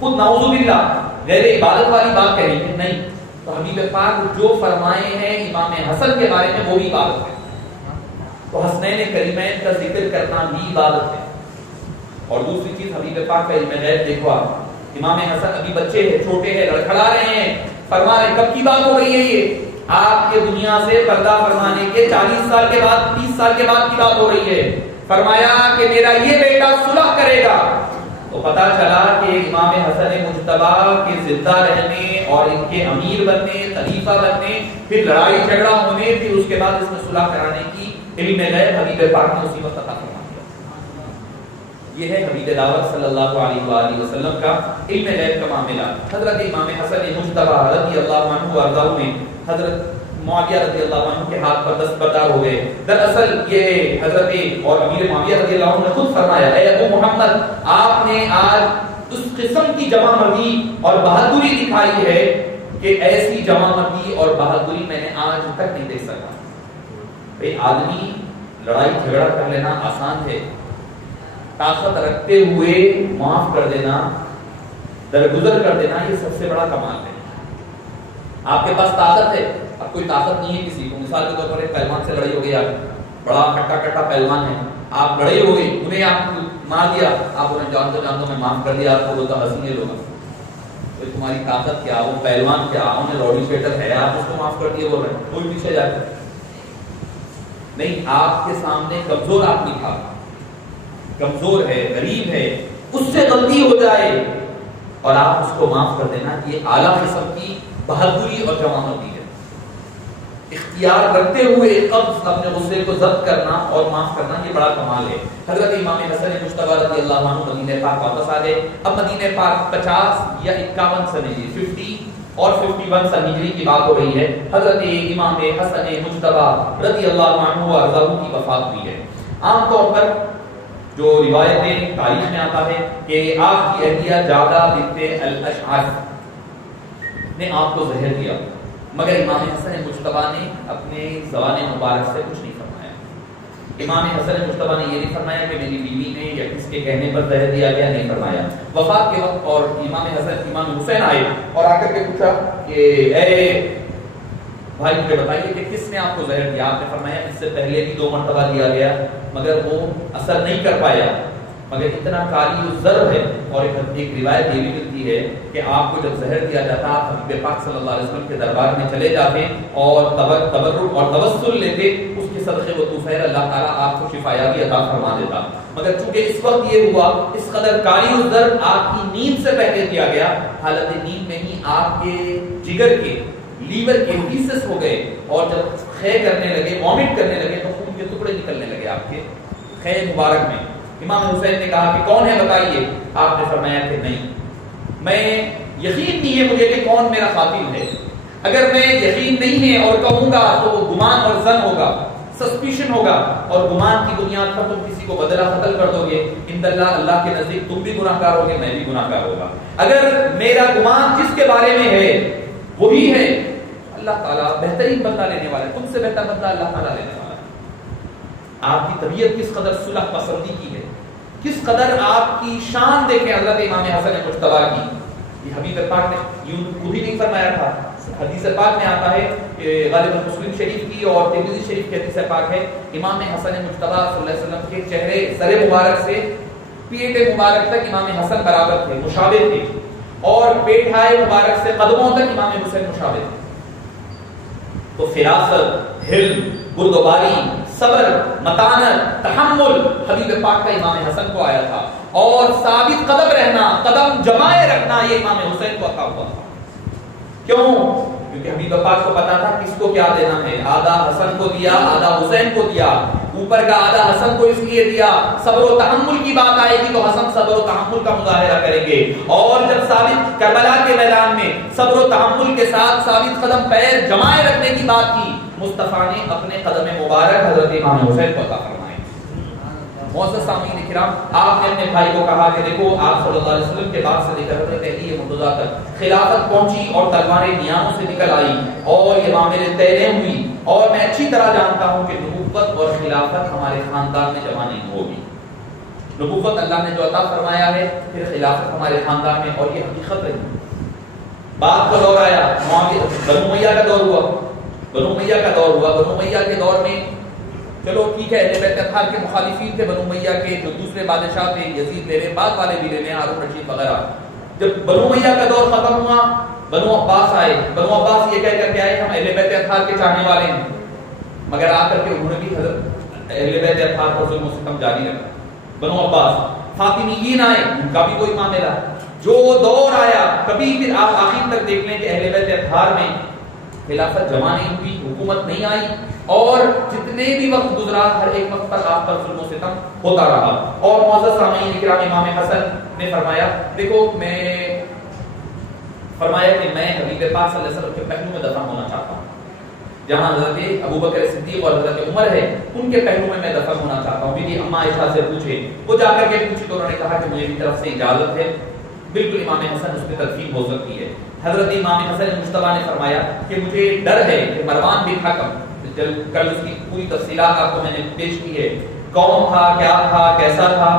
خود نعوذ باللہ غیر عبادت والی بات کہیں گے نہیں، تو حبیب پاک جو فرمائے ہیں امام حسن کے بارے میں وہی عبادت ہے، تو حسنین کریمین کا ذکر کرنا بھی عبادت ہے۔ اور دوسری چیز حبیب پاک کا علم غیب دیکھو آپ، امام حسن ابھی بچے ہیں، چھوٹے ہیں، لڑکھڑا رہے ہیں، فرما رہے ہیں، کب کی بات ہو رہی ہے یہ؟ آپ کے دنیا سے پردہ فرمانے کے 40 سال کے بعد 30 سال کے بعد کی بات ہو رہی ہے۔ فرمایا کہ میرا یہ بیٹا صلح کرے گا، تو پتا چلا کہ امام حسن مجتبی کے زندہ رہنے اور ان کے امیر بننے، خلیفہ بننے، پھر لڑائی جھگڑا ہونے، پھر اس کے بعد اس میں صلح کرانے کی علم غیب حبیب پاک نے اسی وقت عطا فرما دیا۔ یہ ہے حبیب دعوت صلی اللہ علیہ وآلہ وسلم کا علم غیب کا معاملہ۔ حضرت امام حسن مجتبی رضی اللہ عنہ وارضاہ نے حضرت معاویہ رضی اللہ عنہ کے ہاتھ پر دستبردار ہو گئے۔ دراصل یہ حضرت اور امیر معاویہ رضی اللہ عنہ نے خود فرمایا، اے ابو محمد، آپ نے آج اس قسم کی جمع مردی اور بہادری دکھائی ہے کہ ایسی جمع مردی اور بہادری میں نے آج تک نہیں دیکھ سکا۔ بھئی آدمی لڑائی جھگڑا کر لینا آسان ہے، طاقت رکھتے ہوئے معاف کر دینا، درگزر کر دینا، یہ سب سے بڑا کمال ہے۔ آپ کے پاس طاقت ہے، اب کوئی طاقت نہیں ہے کسی کو، مثال کے طور پر ایک پہلوان سے لڑائی ہو گئی، آپ بڑا کٹا کٹا پہلوان ہے، آپ لڑائی ہو گئی، انہیں آپ مار دیا، آپ انہیں جان تو میں معاف کر دیا، آپ کو بولتا ہنسی لوگ، تو تمہاری طاقت کیا، وہ پہلوان کیا، انہیں روڈی فیٹر ہے، آپ اس کو معاف کر دیے بول رہے ہیں، کوئی پیچھے جاتا نہیں۔ آپ کے سامنے کمزور آدمی تھا، کمزور ہے، غریب ہے، اس سے غلطی ہو جائے اور آپ اس کو معاف کر دینا، یہ اعلیٰ قسم کی بہادری اور جوانمردی ہے۔ اختیار رکھتے ہوئے قبض اپنے غصے کو ضبط کرنا اور معاف کرنا، یہ بڑا کمال ہے۔ حضرت امام حسن مجتبی رضی اللہ عنہ مدینہ پاک واپس آ گئے۔ اب مدینہ پاک 50 یا 51 سن 50 اور 51 سن ہجری کی بات ہو رہی ہے۔ حضرت امام حسن مجتبی رضی اللہ عنہ وارضاہ کی وفات ہوئی ہے۔ عام طور پر جو روایتیں تاریخ میں آتا ہے کہ آپ کی اہلیہ جعدہ بنت الاشعث نے آپ کو زہر دیا، مگر امام حسن مجتبی نے اپنے زبان مبارک سے کچھ نہیں فرمایا۔ امام حسن مجتبی نے یہ نہیں فرمایا کہ میری بیوی نے یا کس کے کہنے پر زہر دیا گیا، نہیں فرمایا۔ وفات کے وقت اور امام حسین آئے اور آ کر کے پوچھا کہ اے بھائی مجھے بتائیے کہ کس نے آپ کو زہر دیا؟ آپ نے فرمایا اس سے پہلے بھی 2 مرتبہ دیا گیا مگر وہ اثر نہیں کر پایا، مگر اتنا کالی ضرب ہے۔ اور ایک روایت یہ بھی ملتی ہے کہ آپ کو جب زہر دیا جاتا آپ حبیب پاک صلی اللہ علیہ وسلم کے دربار میں چلے جاتے اور تبرک اور توسل لیتے، اس کے صدقے و طفیل اللہ تعالیٰ آپ کو شفایابی عطا فرما دیتا۔ مگر چونکہ اس وقت یہ ہوا، اس قدر کالی ضرب آپ کی نیند سے پہلے دیا گیا، حالت نیند میں ہی آپ کے جگر کے لیور کے پیسز ہو گئے اور جب خے کرنے لگے، وامٹ کرنے لگے تو خون کے ٹکڑے نکلنے لگے آپ کے خے مبارک میں۔ امام حسین نے کہا کہ کون ہے بتائیے؟ آپ نے فرمایا کہ نہیں، میں یقین نہیں ہے مجھے کہ کون میرا قاتل ہے، اگر میں یقین نہیں ہے اور کہوں گا تو وہ گمان اور ظن ہوگا، سسپیشن ہوگا، اور گمان کی بنیاد پر تم کسی کو بدلہ قتل کر دو گے، ان اللہ اللہ کے نزدیک تم بھی گناہ گار ہوگے، میں بھی گناہ گار ہوگا۔ اگر میرا گمان جس کے بارے میں ہے وہی ہے، اللہ تعالیٰ بہترین بدلہ لینے والا ہے، تم سے بہتر بدلہ اللہ تعالیٰ لینے والا ہے۔ آپ کی طبیعت کس قدر صلح پسندی کی ہے، کس قدر آپ کی شان دیکھیں حضرت امام حسن مجتبی کی۔ یہ حبیب پاک نے یوں خود ہی نہیں فرمایا تھا، حدیث پاک میں آتا ہے کہ غالباً مسلم شریف کی اور ترمذی شریف کی حدیث پاک ہے، امام حسن مجتبی صلی اللہ علیہ وسلم کے چہرے سر مبارک سے پیٹ مبارک تک امام حسن برابر تھے، مشابہ تھے، اور پیٹھائے مبارک سے قدموں تک امام حسین مشابہ تھے۔ تو فراست، حلم، بردباری، صبر، متانت، تحمل حبیب پاک کا امام حسن کو آیا تھا، اور ثابت قدم رہنا، قدم جمائے رکھنا یہ امام حسین کو عطا ہوا تھا۔ کیوں؟ کیونکہ حبیب پاک کو پتا تھا کس کو کیا دینا ہے، آدھا حسن کو دیا، آدھا حسین کو دیا، اوپر کا آدھا حسن کو اس لیے دیا، صبر و تحمل کی بات آئے گی تو حسن صبر و تحمل کا مظاہرہ کریں گے، اور جب ثابت کربلا کے میدان میں صبر و تحمل کے ساتھ ثابت قدم پیر جمائے رکھنے کی بات کی، مصطفیٰ نے اپنے قدم مبارک حضرت امام حسین کو عطا فرمائے۔ معزز سامعین کرام، آپ نے اپنے بھائی کو کہا کہ دیکھو آپ صلی اللہ علیہ وسلم کے بعد سے لے کر حضرت علی مرتضیٰ تک خلافت پہنچی اور تلواریں نیاموں سے نکل آئی اور یہ معاملے طے ہوئی، اور میں اچھی طرح جانتا ہوں کہ نبوت اور خلافت ہمارے خاندان میں جمع نہیں ہوگی۔ نبوت اللہ نے جو عطا فرمایا ہے، پھر خلافت ہمارے خاندان میں، اور یہ حقیقت رہی۔ بعد کا دور آیا، بنو امیہ کا دور ہوا، بنو امیہ کا دور ہوا۔ بنو امیہ کے دور میں چلو ٹھیک ہے، اہل بیت اطہار کے مخالفین تھے بنو امیہ کے، جو دوسرے بادشاہ تھے، یزید لے لیں، بعد والے بھی لے لیں، ہارون رشید وغیرہ۔ جب بنو امیہ کا دور ختم ہوا، بنو عباس آئے۔ بنو عباس یہ کہہ کر کے آئے ہم اہل بیت اطہار کے چاہنے والے ہیں، مگر آ کر کے انہوں نے بھی حضرت اہل بیت اطہار پر ظلم و ستم جاری رکھا۔ بنو عباس فاطمیین آئے، ان کا بھی کوئی معاملہ۔ جو دور آیا، کبھی پھر آپ آخر تک دیکھ لیں کہ اہل بیت اطہار میں خلافت جمع نہیں ہوئی، حکومت نہیں آئی، اور جتنے بھی وقت گزرا ہر ایک وقت پر آپ پر ظلم و ستم ہوتا رہا۔ اور معزز سامعین کرام، امام حسن نے فرمایا، دیکھو فرمایا کہ میں حبیب پاک صلی اللہ علیہ وسلم کے پہلو میں دفن ہونا چاہتا ہوں، جہاں حضرت ابوبکر صدیق اور حضرت عمر ہے ان کے پہلو میں دفن ہونا چاہتا ہوں۔ میری اماں عائشہ سے پوچھے، وہ جا کر کے پوچھی تو انہوں نے کہا کہ مجھے طرف سے اجازت ہے، بالکل امام حسن اس پہ تدفین ہو سکتی ہے۔ حضرت امام حسن مجتبیٰ نے فرمایا کہ مجھے ڈر ہے کہ مروان بن حکم، کل اس کی پوری تفصیلات آپ کو میں نے پیش کی ہے، کون تھا، کیا تھا، کیسا تھا،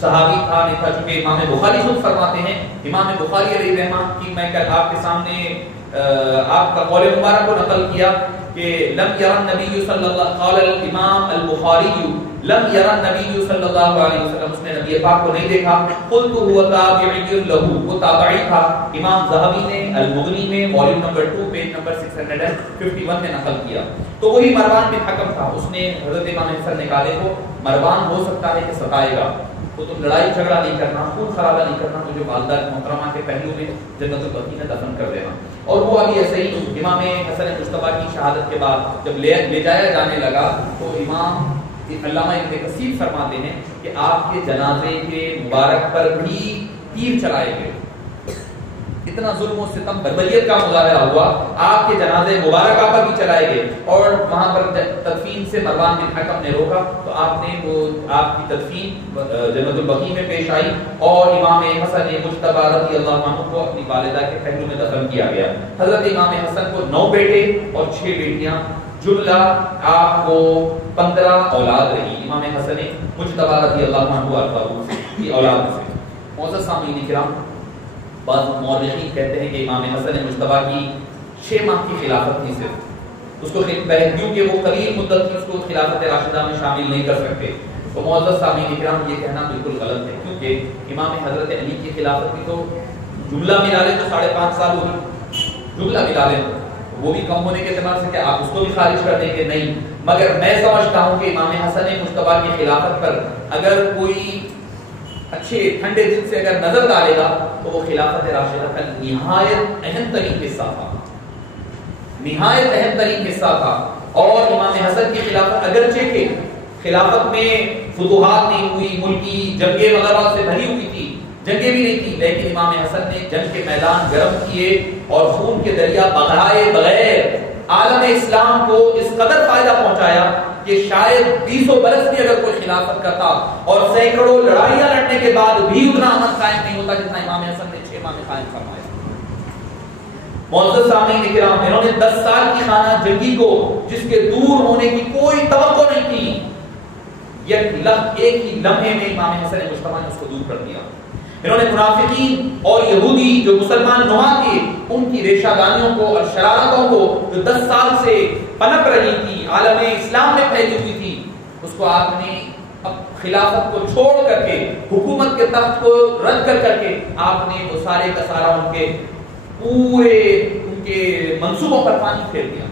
صحابی تھا نہیں تھا، چونکہ امام بخاری خود فرماتے ہیں، امام بخاری علیہ رحمہ کی میں کل آپ کے سامنے آپ کا قول مبارک کو نقل کیا کہ لم یر النبی صلی اللہ قال الامام البخاری لم یر النبی صلی اللہ علیہ وسلم، اس نے نبی پاک کو نہیں دیکھا۔ قلت هو تابعی له، وہ تابعی تھا۔ امام ذہبی نے المغنی میں والیوم نمبر 2 پیج نمبر 651 میں نقل کیا، تو وہی مروان بن حکم تھا۔ اس نے حضرت امام حسن نے کہا دیکھو مروان ہو سکتا ہے کہ ستائے گا، تو تم لڑائی جھگڑا نہیں کرنا، خون خرابہ نہیں کرنا، مجھے والدہ محترمہ کے پہلو میں جنت البقیع میں دفن کر دینا۔ اور وہ ابھی ایسے ہی امام حسن مجتبیٰ کی شہادت کے بعد جب لے جایا جانے لگا تو امام علامہ ابن کثیر فرماتے ہیں کہ آپ کے جنازے کے مبارک پر بھی تیر چلائے گئے۔ اتنا ظلم و ستم بربریت کا مظاہرہ ہوا، آپ کے جنازے مبارکہ پر بھی چلائے گئے، اور وہاں پر تدفین سے مروان بن حکم نے روکا تو آپ نے وہ آپ کی تدفین جنت البقیع میں پیش آئی، اور امام حسن مجتبیٰ رضی اللہ عنہ کو اپنی والدہ کے پہلو میں دفن کیا گیا۔ حضرت امام حسن کو 9 بیٹے اور 6 بیٹیاں، جملہ آپ کو 15 اولاد رہی امام حسن مجتبیٰ رضی اللہ عنہ کی اولاد سے۔ معزز سامعین کرام، بعض مورخین کہتے ہیں کہ امام حسن مجتبیٰ کی 6 ماہ کی خلافت تھی صرف، اس کو کیونکہ وہ قلیل مدت کی اس کو خلافت راشدہ میں شامل نہیں کر سکتے۔ تو معزز سامعین کرام یہ کہنا بالکل غلط ہے، کیونکہ امام حضرت علی کی خلافت بھی تو جملہ ملا لیں تو 5.5 سال ہوگی، جملہ ملا لیں وہ بھی کم ہونے کے اعتبار سے کہ آپ اس کو بھی خارج کر دیں گے نہیں، مگر میں سمجھتا ہوں کہ امام حسن مجتبیٰ کی خلافت پر اگر کوئی اچھے ٹھنڈے دل سے اگر نظر ڈالے گا تو وہ خلافت راشدہ کا نہایت اہم ترین حصہ تھا، نہایت اہم ترین حصہ تھا۔ اور امام حسن کی خلافت اگرچہ کہ خلافت میں فتوحات نہیں ہوئی، ملکی جنگیں وغیرہ سے بھری ہوئی تھی، جنگیں بھی نہیں تھی، لیکن امام حسن نے جنگ کے میدان گرم کیے اور خون کے دریا بہائے بغیر عالم اسلام کو اس قدر فائدہ پہنچایا کہ شاید 20 برس بھی اگر کوئی خلافت کرتا اور سینکڑوں لڑائیاں لڑنے کے بعد بھی اتنا امن قائم نہیں ہوتا جتنا امام حسن نے 6 ماہ میں قائم فرمایا۔ معزز سامعین کرام، انہوں نے 10 سال کی خانہ جنگی کو جس کے دور ہونے کی کوئی توقع نہیں تھی، ایک ہی لمحے میں امام حسن مجتبیٰ نے اس کو دور کر دیا۔ انہوں نے منافقین اور یہودی جو مسلمان نما تھے ان کی ریشہ دانیوں کو اور شرارتوں کو جو 10 سال سے پنپ رہی تھی، عالم اسلام میں پھیلی ہوئی تھی، اس کو آپ نے خلافت کو چھوڑ کر کے، حکومت کے تخت کو رد کر کے آپ نے وہ سارے کا سارا ان کے پورے ان کے منصوبوں پر پانی پھیر دیا۔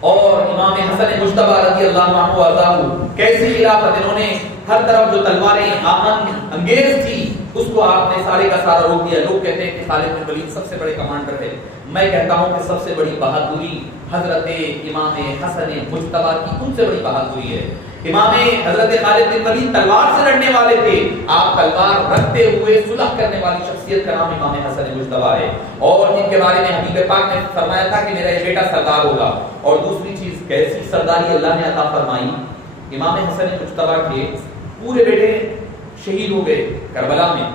اور امام حسن مجتبی رضی اللہ عنہ وارضاہ کیسی خلافت، انہوں نے ہر طرف جو تلواریں آہن انگیز تھی اس کو آپ نے سارے کا سارا روک دیا. لوگ کہتے ہیں کہ خالد بن ولید سب سے بڑے کمانڈر ہے، میں کہتا ہوں کہ سب سے بڑی بہادری حضرت امام حسن مجتبی کی ان سے بڑی بہادری ہے. امام حضرت خالد بن ولید تلوار سے لڑنے والے تھے، آپ تلوار رکھتے ہوئے صلح کرنے والی شخصیت کا نام امام حسن مجتبی ہے، اور جن کے بارے میں حبیب پاک نے فرمایا تھا کہ میرا یہ بیٹا سردار ہوگا. اور دوسری چیز کیسی سرداری اللہ نے عطا فرمائی، امام حسن مجتبی کے پورے بیٹے شہید ہو گئے کربلا میں،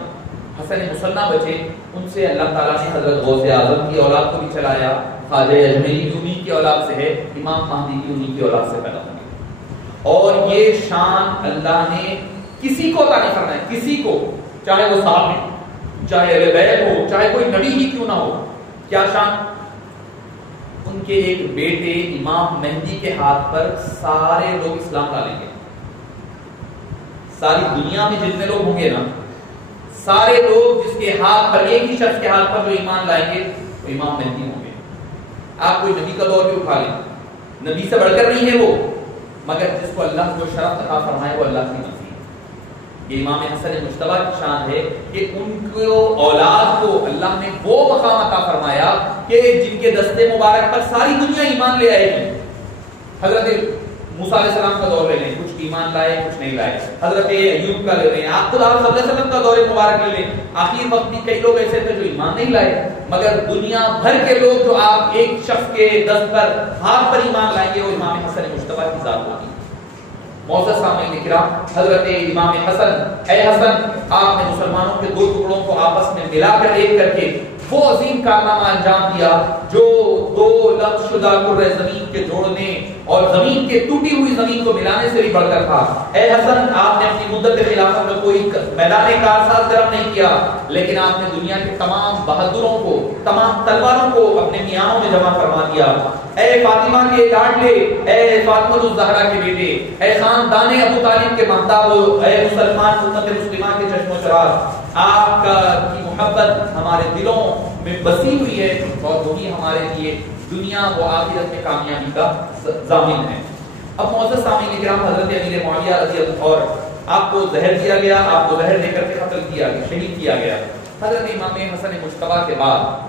حسن مسنہ بچے، ان سے اللہ تعالیٰ نے حضرت غوث اعظم کی اولاد کو بھی چلایا. خواجہ اجمیری بھی انہی کی اولاد سے ہے، امام مہدی بھی انہی کی اولاد سے پیدا ہوئے. اور یہ شان اللہ نے کسی کو عطا نہیں فرمایا، کسی کو، چاہے وہ صحابی، چاہے اہل بیت ہو، چاہے کوئی نبی ہی کیوں نہ ہو. کیا شان؟ ان کے ایک بیٹے امام مہدی کے ہاتھ پر سارے لوگ اسلام ڈالیں گے. ساری دنیا میں جتنے لوگ ہوں گے نا، سارے لوگ جس کے ہاتھ پر، ایک ہی شخص کے ہاتھ پر جو ایمان لائیں گے وہ امام مہدی ہوں گے. آپ کوئی نبی کا دور بھی اٹھا لیں، نبی سے بڑھ کر نہیں ہے وہ، مگر جس کو اللہ کو شرف عطا فرمائے وہ اللہ کی مرضی. یہ امام حسن مجتبی کی شان ہے کہ ان کو اولاد کو اللہ نے وہ مقام عطا فرمایا کہ جن کے دستے مبارک پر ساری دنیا ایمان لے آئے گی. حضرت موسیٰ علیہ السلام کا دور لے لیں، کچھ ایمان لائے کچھ نہیں لائے. حضرت ایوب کا لے لیں، آپ خود آپ صلی اللہ علیہ وسلم کا دور مبارک لے لیں، آخر وقت بھی کئی لوگ ایسے تھے جو ایمان نہیں لائے، مگر دنیا بھر کے لوگ جو آپ ایک شخص کے دست پر، ہاتھ پر ایمان لائیں گے وہ امام حسن مجتبی کی ذات ہوگی. معزز سامعین کرام، حضرت امام حسن، اے حسن، آپ نے مسلمانوں کے دو ٹکڑوں کو آپس میں ملا کر ایک کر کے وہ عظیم کارنامہ انجام دیا جو دو لفظ شدہ کرۂ زمین کے جوڑنے اور زمین کے ٹوٹی ہوئی زمین کو ملانے سے بھی بڑھ کر تھا. اے حسن، آپ نے اپنی مدت خلافت میں کوئی میدان کارساز گرم نہیں کیا، لیکن آپ نے دنیا کے تمام بہادروں کو، تمام تلواروں کو اپنے میانوں میں جمع فرما دیا. اے فاطمہ کے لاڈلے، اے فاطمہ الزہرا کے بیٹے، اے خاندان ابو طالب کے مہتاب، اے مسلمان امت مسلمہ کے چشم و چراغ، آپ کا کی محبت ہمارے دلوں میں بسی ہوئی ہے اور وہی ہمارے لیے دنیا و آخرت میں کامیابی کا ضامن ہے. اب معزز سامعین کرام، حضرت امیر معاویہ رضی اللہ، اور آپ کو زہر دیا گیا، آپ کو زہر دے کر کے قتل کیا گیا، شہید کیا گیا. حضرت امام حسن مجتبی کے بعد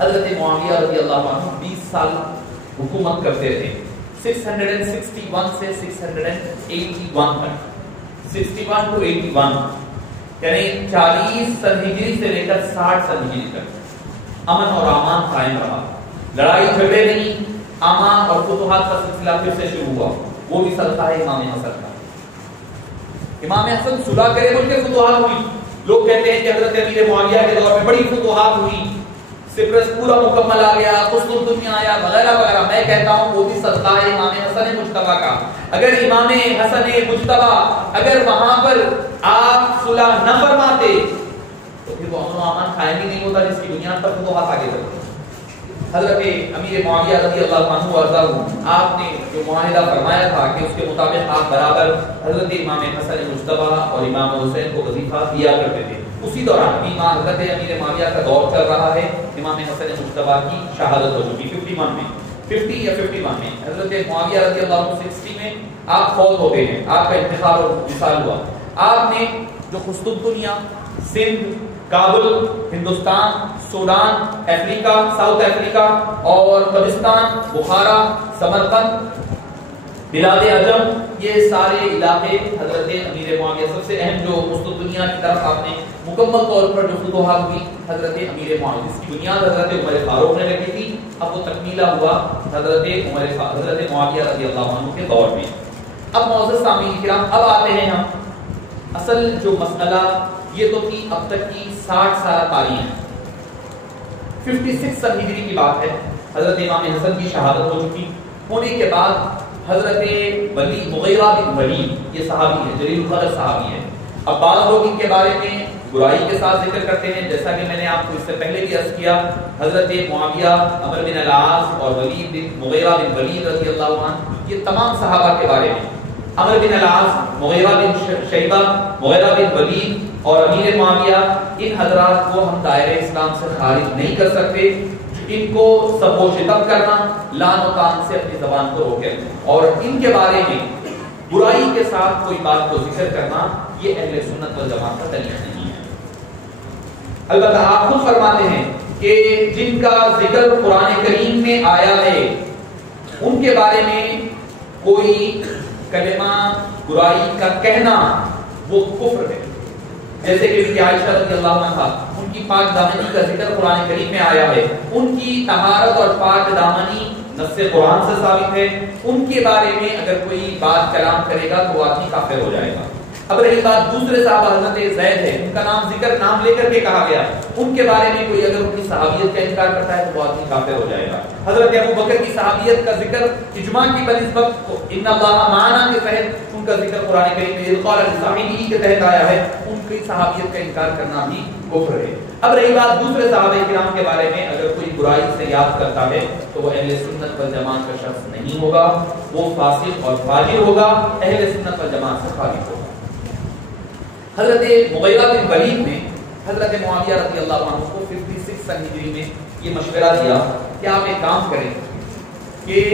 حضرت معاویہ رضی اللہ عنہ 20 سال حکومت کرتے تھے، 661 سے 681 تک، 61 to 81، یعنی 40 سن ہجری سے لے کر 60 سن ہجری تک امن اور امان قائم رہا. لڑائی جھگڑے نہیں، امان اور فتوحات کا سلسلہ پھر سے شروع ہوا. وہ بھی صدقہ ہے امام حسن کا. امام حسن صلح کرے ملک کے فتوحات ہوئی. لوگ کہتے ہیں کہ حضرت امیر معاویہ کے دور میں بڑی فتوحات ہوئی، سپرس پورا مکمل آ گیا، قسطنطنیہ آیا، وغیرہ وغیرہ. میں کہتا ہوں وہ بھی صدقہ ہے امام حسن مجتبی کا. اگر امام حسن مجتبی اگر وہاں پر آپ صلح نہ فرماتے تو پھر وہ امن و امان قائم ہی نہیں ہوتا جس کی بنیاد پر فتوحات آگے بڑھتی. حضرت امیر معاویہ رضی اللہ عنہ وارضاہ، آپ نے جو معاہدہ فرمایا تھا کہ اس کے مطابق آپ برابر حضرت امام حسن مجتبی اور امام حسین کو وظیفہ دیا کرتے تھے. اسی دوران حضرت امیر معاویہ کا دور چل رہا ہے، امام حسن مجتبی کی شہادت ہو چکی 51 میں، 50 یا 51 میں. حضرت معاویہ رضی اللہ عنہ 60 میں آپ فوت ہوتے ہیں، آپ کا انتقال اور وصال ہوا. آپ نے جو قسطنطنیہ، سندھ، کابل، ہندوستان، سوڈان، افریقہ، ساؤتھ افریقہ اور قبرستان، بخارا، سمرقند، بلاد عجم، یہ سارے علاقے حضرت امیر معاویہ، سب سے اہم جو قسطنطنیہ کی طرف آپ نے مکمل طور پر جو فتوحات ہوئی حضرت امیر معاویہ، جس کی بنیاد حضرت عمر فاروق نے رکھی تھی، اب وہ تکمیلہ ہوا حضرت معاویہ رضی اللہ عنہ کے دور میں. اب معزز سامعین کرام، اب آتے ہیں ہم اصل جو مسئلہ، یہ تو تھی اب تک کی 60 سالہ تاریخ. 56 سن ہجری کی بات ہے، حضرت امام حسن کی شہادت ہو چکی. ہونے کے بعد حضرت مغیرہ بن ولید، یہ صحابی ہے، جلیل القدر صحابی ہے. اب بعض لوگ ان کے بارے میں برائی کے ساتھ ذکر کرتے ہیں، جیسا کہ میں نے آپ کو اس سے پہلے بھی عرض کیا، حضرت معاویہ، عمرو بن العاص اور ولید بن مغیرہ بن ولید رضی اللہ عنہ، یہ تمام صحابہ کے بارے میں. عمرو بن العاص، مغیرہ بن شیبہ، مغیرہ بن ولید اور امیر معاویہ، ان حضرات کو ہم دائرہ اسلام سے خارج نہیں کر سکتے. ان کو سب و شتم کرنا، لعن و طعن سے اپنی زبان کو روکے، اور ان کے بارے میں برائی کے ساتھ کوئی بات کو ذکر کرنا، یہ اہل سنت والجماعت کا طریقہ نہیں ہے۔ البتہ آپ خود فرماتے ہیں کہ جن کا ذکر قرآن کریم میں آیا ہے ان کے بارے میں کوئی کلمہ برائی کا کہنا وہ کفر ہے۔ جیسے کہ عائشہ رضی اللہ عنہا، ان کی پاک دامنی کا ذکر قرآن کریم میں آیا ہے، ان کی طہارت اور پاک دامنی نص قرآن سے ثابت ہے، ان کے بارے میں اگر کوئی بات کلام کرے گا تو وہ آدمی کافر ہو جائے گا۔ اب رہی بات دوسرے صحابہ، حضرت زید ہے، ان کا نام ذکر نام لے کر کے کہا گیا، ان کے بارے میں کوئی اگر ان کی صحابیت کا انکار کرتا ہے تو وہ آدمی کافر ہو جائے گا۔ حضرت ابو بکر کی صحابیت کا ذکر اجماع کی بنسبت ان اللہ معنا کے تحت ان کا ذکر قرآن کریم میں قال لصاحبہ کے تحت آیا ہے، ان کی صحابیت کا انکار کرنا بھی کفر ہے۔ اب رہی بات دوسرے صحابہ کرام کے بارے میں، اگر کوئی برائی سے یاد کرتا ہے تو وہ اہل سنت والجماعت کا شخص نہیں ہوگا، وہ فاسق اور فاجر ہوگا، اہل سنت والجماعت سے خارج ہوگا۔ حضرت مغیرہ بن ولید نے حضرت معاویہ رضی اللہ عنہ کو 56 سن ہجری میں یہ مشورہ دیا کہ آپ ایک کام کریں کہ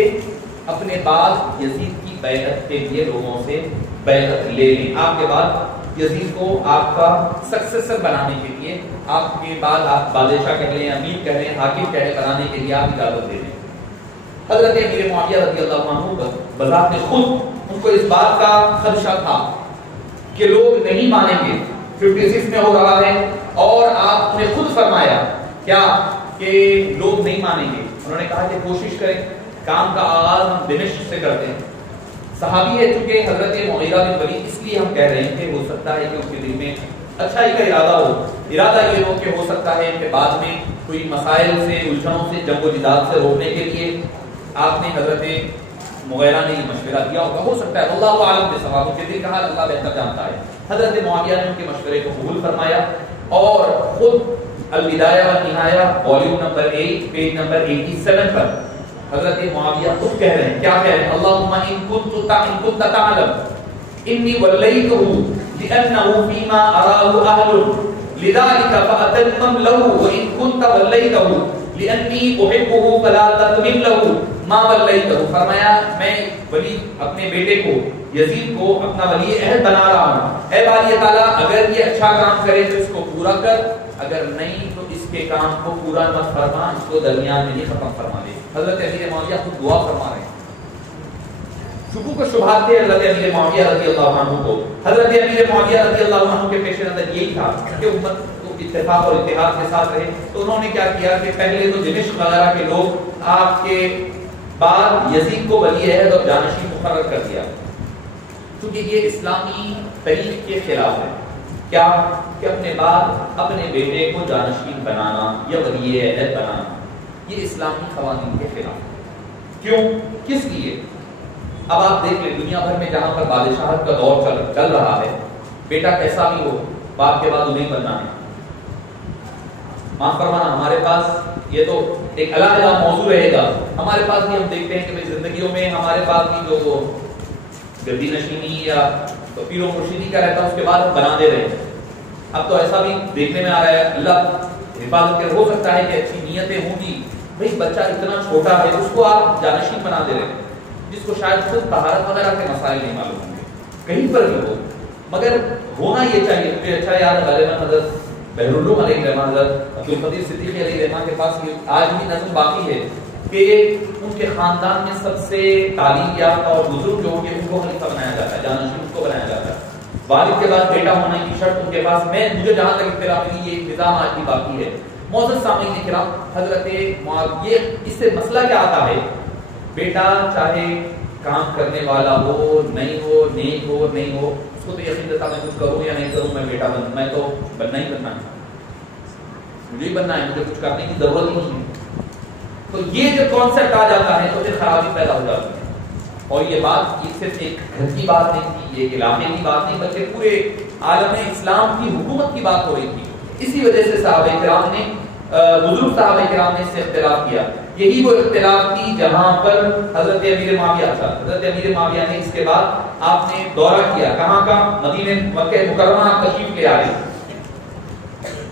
اپنے بعد یزید کی بیعت کے لیے لوگوں سے بیعت لے لیں، آپ کے بعد یزید کو آپ کا سکسیسر بنانے کے لیے، آپ کے بعد آپ بادشاہ کہہ لیں، امیر کہہ لیں، حاکم کہہ لیں، بنانے کے لیے آپ اجازت دے دیں۔ حضرت امیر معاویہ رضی اللہ عنہ بذات خود ان کو اس بات کا خدشہ تھا کہ لوگ نہیں مانیں گے، 56 میں ہو رہا ہے، اور آپ نے خود فرمایا کیا کہ لوگ نہیں مانیں گے۔ انہوں نے کہا کہ کوشش کریں، کام کا آغاز ہم دمشق سے کرتے ہیں۔ صحابی ہے چونکہ حضرت مغیرہ بن ولید، اس لیے ہم کہہ رہے ہیں کہ ہو سکتا ہے کہ اس کے دل میں اچھائی کا ارادہ ہو، ارادہ یہ ہو کہ ہو سکتا ہے کہ بعد میں کوئی مسائل سے، الجھنوں سے، جنگ و جدال سے روکنے کے لیے آپ نے حضرت مغیرہ نے یہ مشورہ دیا ہوگا، ہو سکتا ہے، اللہ عالم بالصواب، کے دل کا حال اللہ بہتر جانتا ہے۔ حضرت معاویہ نے ان کے مشورے کو قبول فرمایا اور خود البدایہ والنہایہ والیوم نمبر 1 پیج نمبر 87 پر حضرت معاویہ خود کہہ رہے ہیں، کیا کہہ رہے ہیں؟ اللہم ان کنت تعلم انی ولیتہ لأنه فیما اراه اہل لذلك فأتمم له وان کنت ولیتہ لأنی احبہ فلا تتمم له ما ولیتہ۔ فرمایا میں ولید اپنے بیٹے کو یزید کو اپنا ولی عہد بنا رہا ہوں، اے باری تعالیٰ اگر یہ اچھا کام کرے تو اس کو پورا کر، اگر نہیں تو اس کے کام کو پورا مت فرما، اس کو درمیان میں ہی ختم فرما دے۔ حضرت امیر معاویہ خود دعا فرما رہے ہیں۔ شکوک و شبہات تھے حضرت امیر معاویہ رضی اللہ عنہ کو۔ حضرت امیر معاویہ رضی اللہ عنہ کے پیش نظر یہی تھا کہ امت کو اتفاق اور اتحاد کے ساتھ رہے، تو انہوں نے کیا کیا کہ پہلے تو دمشق وغیرہ کے لوگ آپ کے بعد یزید کو ولی عہد اور جانشین مقرر کر دیا، کیونکہ یہ اسلامی طریق کے خلاف ہے۔ کیا کہ اپنے بعد اپنے بیٹے کو جانشین بنانا یا ولی عہد بنانا، یہ اسلامی قوانین کے خلاف ہے۔ کیوں؟ کس لیے؟ اب آپ دیکھ لیں دنیا بھر میں جہاں پر بادشاہت کا دور چل رہا ہے، بیٹا کیسا بھی ہو باپ کے بعد انہیں بننا ہے۔ معاف فرمانا، ہمارے پاس یہ تو ایک علیحدہ موضوع رہے گا، ہمارے پاس بھی ہم دیکھتے ہیں کہ زندگیوں میں ہمارے پاس بھی جو وہ گردی نشینی یا پیر و مرشدی کا رہتا ہے، اس کے بعد ہم بنا دے رہے ہیں۔ اب تو ایسا بھی دیکھنے میں آ رہا ہے، اللہ حفاظت کر، ہو سکتا ہے کہ اچھی نیتیں ہوں گی، بھئی بچہ اتنا چھوٹا ہے اس کو آپ جانشین بنا دے رہے ہیں، جس کو شاید خود طہارت وغیرہ کے مسائل نہیں معلوم ہوں گے، کہیں پر بھی ہو، مگر ہونا یہ چاہیے۔ مجھے اچھا یاد ہے غالباً حضرت بہرالعلوم علیہ الرحمہ، حضرت عبدالقدیر صدیقی علیہ الرحمہ کے پاس یہ آج بھی نظم باقی ہے کہ ان کے خاندان میں سب سے تعلیم یافتہ اور بزرگ جو ہوں گے ان کو خلیفہ بنایا جاتا ہے، جانشین اس کو بنایا جاتا ہے۔ والد کے بعد بیٹا ہونے کی شرط ان کے پاس، مجھے جہاں تک اطلاع ملی یہ نظام آج بھی باقی ہے۔ معزز سامعین کرام، حضرت معاویہ، اس سے مسئلہ کیا آتا ہے؟ بیٹا چاہے کام کرنے والا ہو، نہیں ہو، نیک ہو، نہیں ہو، اس کو تو یقین رہتا میں کچھ کروں یا نہیں کروں، میں بیٹا بن، میں تو بننا ہی بننا ہے، مجھے بننا ہے، مجھے کچھ کرنے کی ضرورت نہیں ہے۔ تو یہ جب کانسیپٹ آ جاتا ہے تو پھر خرابی پیدا ہو جاتی ہے۔ اور یہ بات یہ صرف ایک گھر کی بات نہیں تھی، یہ علاقے کی بات نہیں، بلکہ پورے عالم اسلام کی حکومت کی بات ہو رہی تھی۔ اسی وجہ سے صحابہ کرام نے، بزرگ صحابہ کرام نے اس سے اختلاف کیا۔ یہی وہ اختلاف تھی جہاں پر حضرت امیر معاویہ تھا۔ حضرت امیر معاویہ نے اس کے بعد آپ نے دورہ کیا، کہاں کا؟ مدینہ مکہ مکرمہ آپ تشریف لے آئے،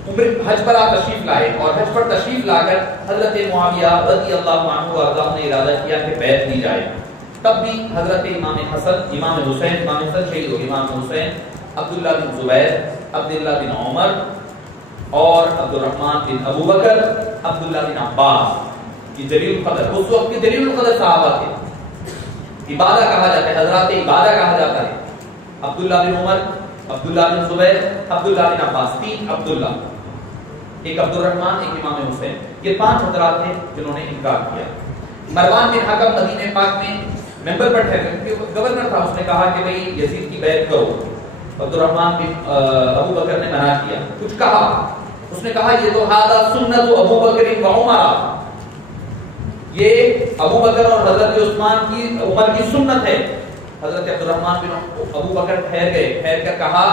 حج پر آپ تشریف لائے اور حج پر تشریف لا کر حضرت معاویہ رضی اللہ عنہ وارضاہ نے ارادہ کیا کہ بیعت دی جائے، تب بھی حضرت امام حسن، امام حسین، امام حسن شہید ہو گئے، امام حسین، عبداللہ بن زبیر، عبداللہ بن عمر اور عبد الرحمن بن ابو بکر، عبداللہ بن عباس، یہ جلیل القدر، اس وقت کے جلیل القدر صحابہ تھے، عبادہ کہا جاتا ہے، حضرات عبادہ کہا جاتا ہے، عبداللہ بن عمر، عبداللہ بن زبیر، عبداللہ بن عباس، تین عبداللہ، ایک عبد الرحمن، ایک امام حسین، یہ 5 حضرات تھے جنہوں نے انکار کیا۔ مروان بن حکم مدینہ پاک میں ممبر پر ٹھہرے، گورنر تھا، اس نے کہا کہ بھئی یزید کی بیعت کرو، عبد الرحمن بن ابو بکر نے منع کیا، کچھ کہا، اس نے کہا یہ تو ھذا سنت ابو بکر و عمر، یہ ابو بکر اور حضرت عثمان کی، عمر کی سنت ہے۔ حضرت عبد الرحمن بن ابو بکر ٹھہر گئے، ٹھہر کر کہا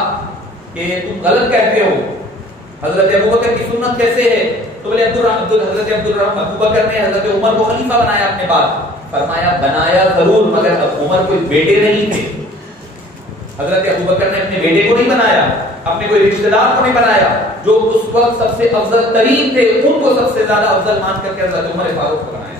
کہ تم غلط کہتے ہو، حضرت ابو بکر کی سنت کیسے ہے؟ تو بولے حضرت ابو بکر نے حضرت عمر کو خلیفہ بنایا اپنے بعد، فرمایا بنایا ضرور مگر عمر کوئی بیٹے نہیں تھے، حضرت ابو بکر نے اپنے بیٹے کو نہیں بنایا، اپنے کوئی رشتہ دار کو نہیں بنایا، جو اس وقت سب سے افضل ترین تھے ان کو سب سے زیادہ افضل مان کر کے حضرت عمر فاروق کو بنایا۔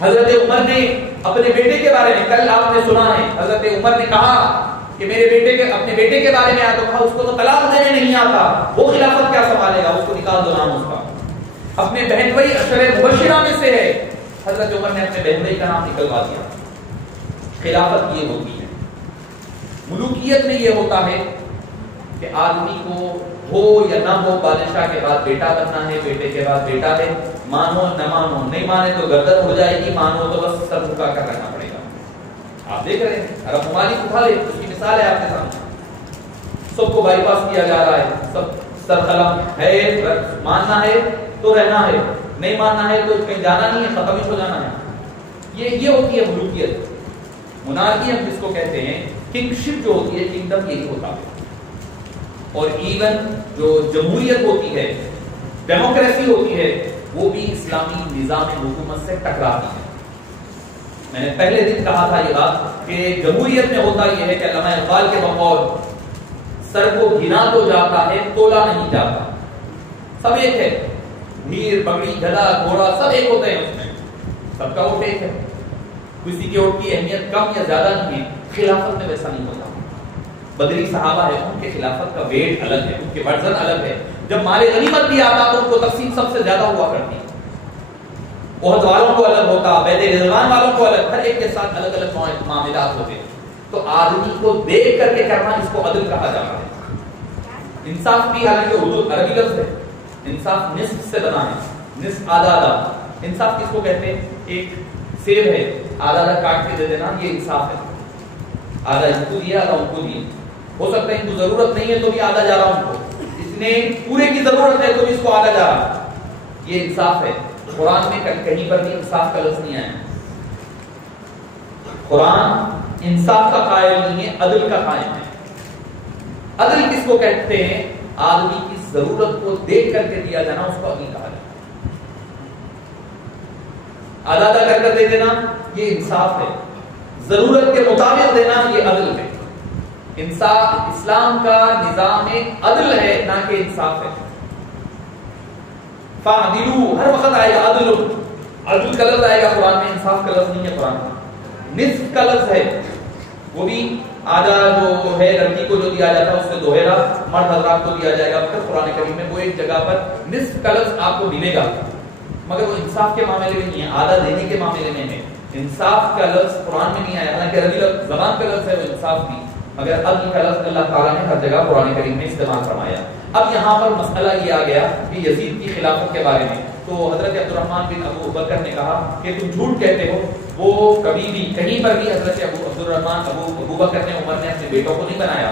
حضرت عمر نے اپنے بیٹے کے بارے میں، کل آپ نے سنا ہے، حضرت عمر نے کہا کہ میرے بیٹے کے، اپنے بیٹے کے بارے میں آیا تو کہا اس کو تو طلاق دینے نہیں آتا، وہ خلافت کیا سنبھالے گا، اس کو نکال دو نام اس کا۔ اپنے بہن بھائی عشرہ مبشرہ میں سے ہے، حضرت عمر نے اپنے بہن بھائی کا نام نکلوا دیا۔ خلافت یہ ہوتی ہے، ملوکیت میں یہ ہوتا ہے کہ آدمی کو ہو یا نہ ہو بادشاہ کے بعد بیٹا بننا ہے، بیٹے کے بعد بیٹا ہے، مانو نہ مانو، نہیں مانے تو گردن ہو جائے گی، مانو تو بس سر جھکا کر رہنا پڑے گا۔ آپ دیکھ رہے ہیں عرب ممالک اٹھا لے، اس کی مثال ہے آپ کے سامنے، سب کو بائی پاس کیا جا رہا ہے، سب سر قلم ہے، ماننا ہے تو رہنا ہے، نہیں ماننا ہے تو کہیں جانا نہیں ہے، ختم ہو جانا ہے۔ یہ ہوتی ہے ملوکیت، منارکی ہم جس کو کہتے ہیں، کنگشپ جو ہوتی ہے، کنگڈم یہی ہوتا ہے۔ اور ایون جو جمہوریت ہوتی ہے، ڈیموکریسی ہوتی ہے، وہ بھی اسلامی نظام حکومت سے ٹکراتی ہے۔ میں نے پہلے دن کہا تھا یہ بات کہ جمہوریت میں ہوتا یہ ہے کہ علامہ اقبال کے بقول سر کو گنا تو جاتا ہے، تولا نہیں جاتا، سب ایک ہے، بھیڑ بگڑی گھڑا گھوڑا سب ایک ہوتے ہیں، اس میں سب کا ووٹ ایک ہے، کسی کے ووٹ کی اہمیت کم یا زیادہ نہیں ہے۔ خلافت میں ویسا نہیں ہوتا، بدری صحابہ ہے، ان کے خلافت کا ویٹ الگ ہے، ان کے ورژن الگ ہے، جب مال غنیمت بھی آتا تو ان کو تقسیم سب سے زیادہ ہوا کرتی، احد والوں کو الگ ہوتا، بیت رضوان والوں کو الگ، ہر ایک کے ساتھ الگ الگ معاملات ہوتے، تو آدمی کو دیکھ کر کے کرنا اس کو عدل کہا جاتا ہے۔ انصاف بھی حالانکہ اردو عربی لفظ ہے، انصاف نصف سے بنا ہے، نصف آدھا آدھا، انصاف کس کو کہتے ہیں؟ ایک سیب ہے، آدھا آدھا کاٹ کے دے دینا، یہ انصاف ہے، آدھا ان کو دیا آدھا ان کو دیا، ہو سکتا ہے ان کو ضرورت نہیں ہے تو بھی آدھا جا رہا ان کو، اس نے پورے کی ضرورت ہے تو بھی اس کو آدھا جا رہا، یہ انصاف ہے۔ قرآن میں کہیں پر بھی انصاف کا لفظ نہیں آیا، قرآن انصاف کا قائل نہیں ہے، عدل کا قائم ہے۔ عدل کس کو کہتے ہیں؟ آدمی کی ضرورت کو دیکھ کر کے دیا جانا، اس کو عدل کہا جاتا ہے۔ آدھا آدھا کر دے دینا یہ انصاف ہے، ضرورت کے مطابق دینا یہ عدل ہے۔ انصاف اسلام کا نظام عدل ہے، نہ کہ انصاف ہے۔ فَعْدِلُوا ہر وقت آئے گا، عدل کا لفظ آئے گا قرآن میں، انصاف کا لفظ نہیں ہے قرآن میں۔ نصف کا لفظ ہے، وہ بھی آدھا جو ہے لڑکی کو جو دیا جاتا ہے اس سے دوہرا مرد حضرات کو دیا جائے گا، پھر قرآن کریم میں وہ ایک جگہ پر نصف کا لفظ آپ کو ملے گا، مگر وہ انصاف کے معاملے میں نہیں ہے، آدھا دینے کے معاملے میں ہے۔ انصاف کا لفظ قرآن میں نہیں آیا، حالانکہ عربی زبان کا لفظ ہے وہ انصاف بھی، مگر عدل کا لفظ اللہ تعالیٰ نے ہر جگہ قرآن کریم میں استعمال فرمایا۔ اب یہاں پر مسئلہ یہ آ گیا کہ یزید کی خلافت کے بارے میں، تو حضرت عبد الرحمن بن ابو بکر نے کہا کہ تم جھوٹ کہتے ہو، وہ کبھی بھی کہیں پر بھی حضرت عبد الرحمن ابو بکر نے، عمر نے اپنے بیٹوں کو نہیں بنایا،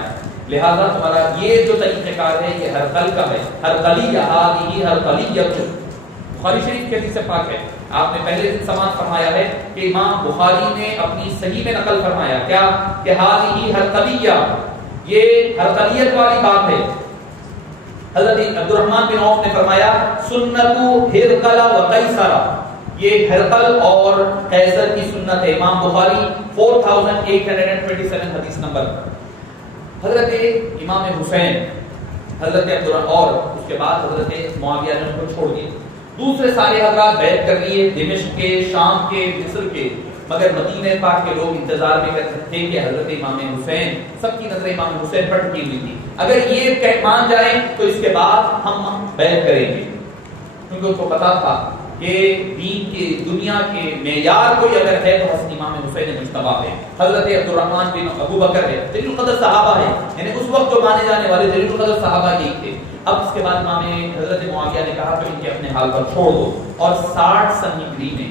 لہذا تمہارا یہ جو طریقہ کار ہے یہ ہر قل کا ہے، ہر قلی ہی ہر قلی بخاری شریف کے حدیث سے پاک ہے۔ آپ نے پہلے دن سماعت فرمایا ہے کہ امام بخاری نے اپنی صحیح میں نقل فرمایا کیا کہ ہذہ ہر قلیہ، یہ ہر قلیت والی بات ہے۔ حضرت عبد الرحمن بن عوف نے فرمایا سنت ہرقل و قیصر، یہ ہرقل اور قیصر کی سنت ہے، امام بخاری 4827 حدیث نمبر۔ حضرت امام حسین حضرت عبدالرحمن اور اس کے بعد حضرت معاویہ نے ان کو چھوڑ دیا. دوسرے سارے حضرات بیعت کر لیے، دمشق کے، شام کے، مصر کے، مگر مدینہ پاک کے لوگ انتظار میں کرتے تھے کہ حضرت امام حسین، سب کی نظر امام حسین پر ٹکی ہوئی تھی، اگر یہ مان جائیں تو اس کے بعد ہم بیعت کریں گے، کیونکہ ان کو پتا تھا کہ دین کے دنیا کے معیار کوئی اگر ہے تو حضرت امام حسین مجتبی ہے، حضرت عبدالرحمن بن ابو بکر ہے، جلیل القدر صحابہ ہے، یعنی اس وقت جو مانے جانے والے جلیل القدر صحابہ یہی تھے. اب اس کے بعد امام حضرت معاویہ نے کہا کہ ان کے اپنے حال پر چھوڑ دو، اور 60 سن ہجری میں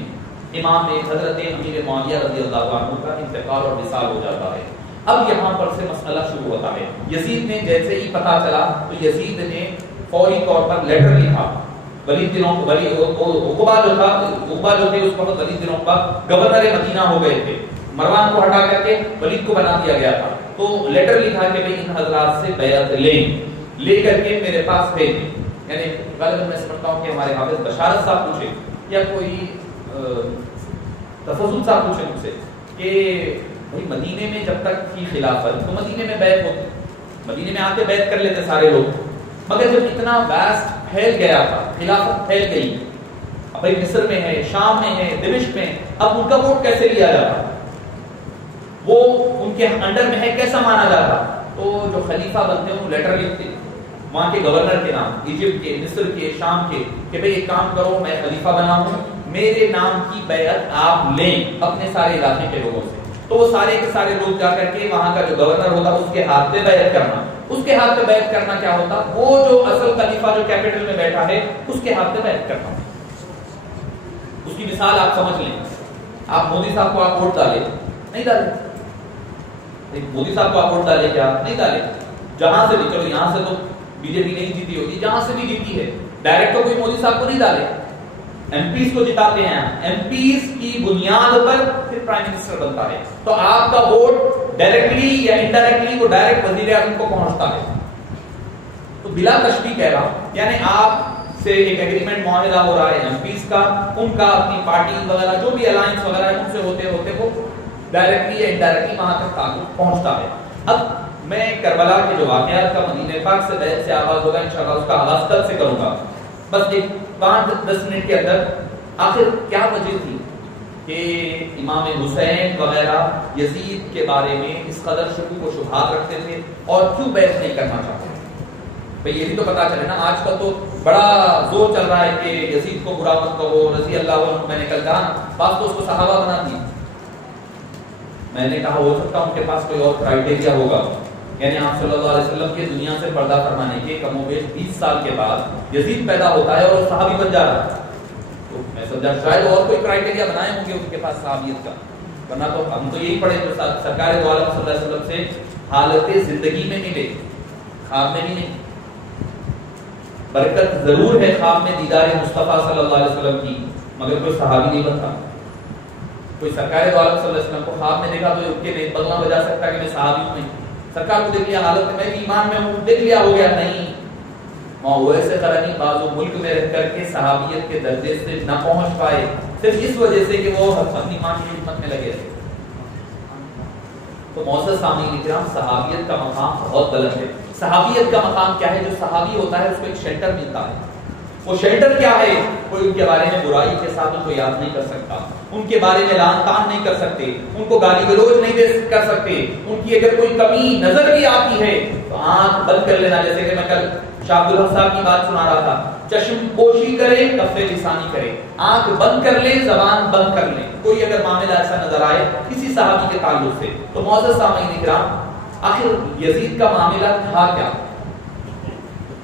امام حضرت امیر معاویہ رضی اللہ عنہ کا انتقال اور وصال ہو جاتا ہے. اب یہاں پر سے مسئلہ شروع ہوتا ہے. یزید نے جیسے ہی پتہ چلا تو یزید نے فوری طور پر لیٹر لکھا. ولید بن عقبہ جو تھے اس وقت ولید بن عقبہ گورنر مدینہ ہو گئے تھے، مروان کو ہٹا کر کے ولید کو بنا دیا گیا تھا. تو لیٹر لکھا کہ بھئی ان حضرات سے بیعت لے کر کے میرے پاس بھیجیں. یعنی غالباً میں سمجھتا ہوں کہ ہمارے حافظ بشارت صاحب پوچھے یا کوئی تفضل صاحب پوچھے مجھ سے کہ بھئی مدینے میں جب تک تھی خلافت تو مدینے میں بیعت ہوتی، مدینے میں آتے بیعت کر لیتے سارے لوگ، مگر جب اتنا واسٹ پھیل گیا تھا، خلافت پھیل گئی، اب بھئی مصر میں ہے، شام میں ہے، دمشق میں، اب ان کا ووٹ کیسے لیا جاتا، وہ ان کے انڈر میں ہے، کیسا مانا جاتا؟ تو جو خلیفہ بنتے ہیں وہ لیٹر لکھتے وہاں کے گورنر کے نام، ایجپٹ کے، مصر کے، شام کے، کہ بھئی ایک کام کرو، میں خلیفہ بنا ہوں، میرے نام کی بیعت آپ لیں اپنے سارے علاقے کے لوگوں سے. تو وہ سارے کے سارے لوگ جا کر کے وہاں کا جو گورنر ہوتا اس کے ہاتھ پہ بیعت کرنا. اس کے ہاتھ پہ بیعت کرنا کیا ہوتا؟ وہ جو اصل خلیفہ جو کیپٹل میں بیٹھا ہے اس کے ہاتھ پہ بیعت کرنا. اس کی مثال آپ سمجھ لیں. آپ مودی صاحب کو آپ ووٹ ڈالے نہیں ڈالے، مودی صاحب کو آپ ووٹ ڈالے کیا نہیں ڈالے، جہاں سے بھی، چلو یہاں سے تو بی جے پی نہیں جیتی ہوگی، جہاں سے بھی جیتی ہے ڈائریکٹ تو کوئی مودی صاحب کو نہیں ڈالے، ایم پیز کو جتاتے ہیں، ایم پیز کی بنیاد پر پھر پرائم منسٹر بنتا ہے. تو آپ کا ووٹ ڈائریکٹلی یا انڈائریکٹلی وہ ڈائریکٹ وزیر اعظم کو پہنچتا ہے. تو بلا تشبیہ کہہ رہا ہوں، یعنی آپ سے ایک ایگریمنٹ معاہدہ ہو رہا ہے ایم پیز کا، ان کا اپنی پارٹی وغیرہ جو بھی الائنس وغیرہ ہے ان سے ہوتے ہوتے وہ ڈائریکٹلی یا انڈائریکٹلی وہاں تک تعلق پہنچتا ہے. اب میں کربلا کے جو واقعات کا مدینہ پاک سے بیعت سے آغاز ہوگا انشاءاللہ اس کا آغاز کل سے کروں گا. بس ایک 5-10 منٹ کے اندر آخر کیا وجہ تھی کہ امام حسین وغیرہ یزید کے بارے میں اس قدر شکوک و شبہات رکھتے تھے اور کیوں بیعت نہیں کرنا چاہتے تھے. بھئی یہ بھی تو پتا چلے نا، آج کل تو بڑا زور چل رہا ہے کہ یزید کو برا مت کہو، رضی اللہ عنہ. میں نے کل کہا بات تو اس کو صحابہ بنا دی. میں نے کہا ہو سکتا ان کے پاس کوئی اور کرائٹیریا ہوگا، یعنی آپ صلی اللہ علیہ وسلم کی دنیا سے پردہ فرمانے کے کم و بیش 20 سال کے بعد یزید پیدا ہوتا ہے اور صحابی بن جا رہا ہے. تو میں سمجھا شاید اور کوئی کرائٹیریا بنائے ہوں گے ان کے پاس صحابیت کا، ورنہ تو ہم تو یہی پڑھے جو سرکار دو عالم صلی اللہ علیہ وسلم سے حالت زندگی میں ملے، خواب میں بھی نہیں. برکت ضرور ہے خواب میں دیدار مصطفیٰ صلی اللہ علیہ وسلم کی، مگر کوئی صحابی نہیں بنتا. کوئی سرکار دو عالم صلی اللہ علیہ وسلم کو خواب میں دیکھا تو ان کے نہیں بدلا بجا سکتا کہ میں صحابی ہوں. سرکار کو دیکھ لیا حالت میں بھی ایمان میں ہوں، دیکھ لیا ہو گیا نہیں. ویسے قرنی بعض ملک میں رہ کر کے صحابیت کے درجے سے نہ پہنچ پائے صرف اس وجہ سے کہ وہ اپنی ایمان کی خدمت میں لگے تھے. تو معزز سامعین کرام، صحابیت کا مقام بہت بلند ہے. صحابیت کا مقام کیا ہے؟ جو صحابی ہوتا ہے اس کو ایک شیلٹر ملتا ہے. وہ شیلٹر کیا ہے؟ کوئی ان کے بارے میں برائی کے ساتھ ان کو یاد نہیں کر سکتا، ان کے بارے میں لعن طعن نہیں کر سکتے، ان کو گالی گلوچ نہیں کر سکتے. ان کی اگر کوئی کمی نظر بھی آتی ہے تو آنکھ بند کر لینا. جیسے کہ میں کل شاہ عبدالحق صاحب کی بات سنا رہا تھا، چشم پوشی کرے، کف لسانی کرے، آنکھ بند کر لے، زبان بند کر لے. کوئی اگر معاملہ ایسا نظر آئے کسی صحابی کے تعلق سے. تو معزز سامعین کرام، آخر یزید کا معاملہ تھا کیا؟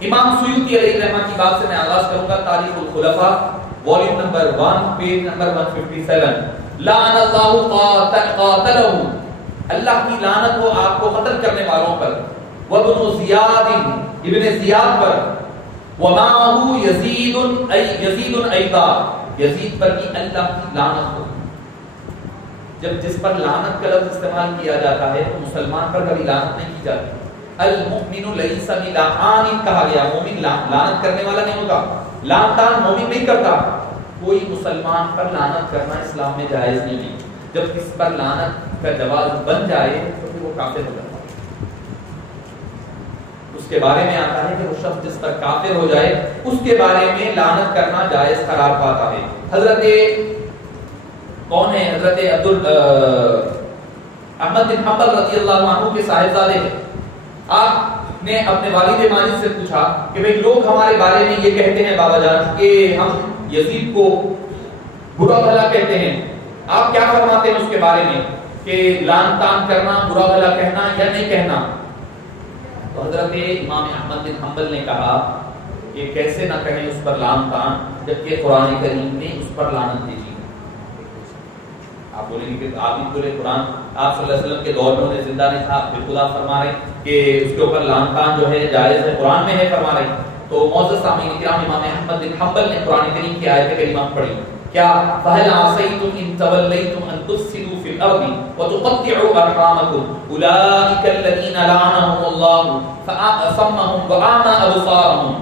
امام سیوطی علیہ رحمہ کی بات سے میں آغاز کروں گا. تاریخ الخلفاء والیوم نمبر 1 پیج نمبر 157. لعن اللہ قاتلہ، اللہ کی لعنت ہو آپ کو قتل کرنے والوں پر، وابن زیاد، ابن زیاد پر، ومعه یزید ایضا، یزید پر بھی اللہ کی لعنت ہو. جب جس پر لعنت کا لفظ استعمال کیا جاتا ہے تو مسلمان پر کبھی لعنت نہیں کی جاتی. المؤمن لیس بلعان کہا گیا، مومن لعنت کرنے والا نہیں ہوتا، لعن طعن مومن نہیں کرتا. کوئی مسلمان پر لعنت کرنا اسلام میں جائز نہیں ہے. جب کس پر لعنت کا جواز بن جائے تو پھر وہ کافر ہو جاتا ہے. تو اس کے بارے میں آتا ہے کہ وہ شخص جس پر کافر ہو جائے اس کے بارے میں لعنت کرنا جائز قرار پاتا ہے. حضرت کون ہے؟ حضرت احمد بن حنبل رضی اللہ عنہ کے صاحبزادے ہیں. آپ نے اپنے والد ماجد سے پوچھا کہ بھئی لوگ ہمارے بارے میں یہ کہتے ہیں بابا جان کہ ہم یزید کو برا بھلا کہتے ہیں، آپ کیا فرماتے ہیں اس کے بارے میں کہ لعن طعن کرنا، برا بھلا کہنا یا نہیں کہنا؟ تو حضرت امام احمد بن حنبل نے کہا کہ کیسے نہ کہیں اس پر لعن طعن جبکہ قرآن کریم نے اس پر لعنت بھیجی. آپ بولیں گے کہ آپ ہی پورے قرآن آپ صلی اللہ علیہ وسلم کے دور میں انہیں زندہ نہیں تھا، بالکل آپ فرما رہے ہیں کہ اس کے اوپر لعن طعن جو ہے جائز ہے، قرآن میں ہے فرما رہے ہیں. تو معزز سامعین کرام، امام احمد بن حنبل نے قرآن کریم کی آیت کریمہ پڑھی، کیا فَهَلْ عَصَيْتُمْ إِن تَوَلَّيْتُمْ أَن تُفْسِدُوا فِي الْأَرْضِ وَتُقَطِّعُوا أَرْحَامَكُمْ أُولَٰئِكَ الَّذِينَ لَعَنَهُمُ اللَّهُ فَأَصَمَّهُمْ وَأَعْمَىٰ أَبْصَارَهُم.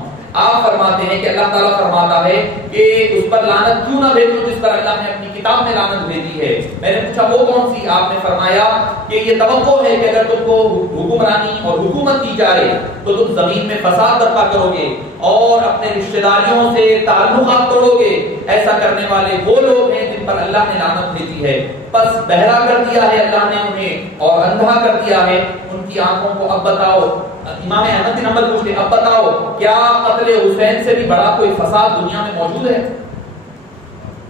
آپ فرماتے ہیں کہ اللہ تعالیٰ فرماتا ہے کہ اس پر لعنت کیوں نہ بھیجو جس پر اللہ نے اپنی کتاب میں لعنت بھیجی ہے. میں نے پوچھا وہ کون سی؟ آپ نے فرمایا کہ یہ توقع ہے کہ اگر تم کو حکمرانی اور حکومت دی جائے تو تم زمین میں فساد برپا کرو گے اور اپنے رشتہ داریوں سے تعلقات توڑو گے. ایسا کرنے والے وہ لوگ ہیں جن پر اللہ نے لعنت بھیجی ہے. بس بہرا کر دیا ہے اللہ نے انہیں اور اندھا کر دیا ہے ان کی آنکھوں کو. اب بتاؤ، امام احمد بن حنبل پوچھتے ہیں اب بتاؤ کیا قتل حسین سے بھی بڑا کوئی فساد دنیا میں موجود ہے؟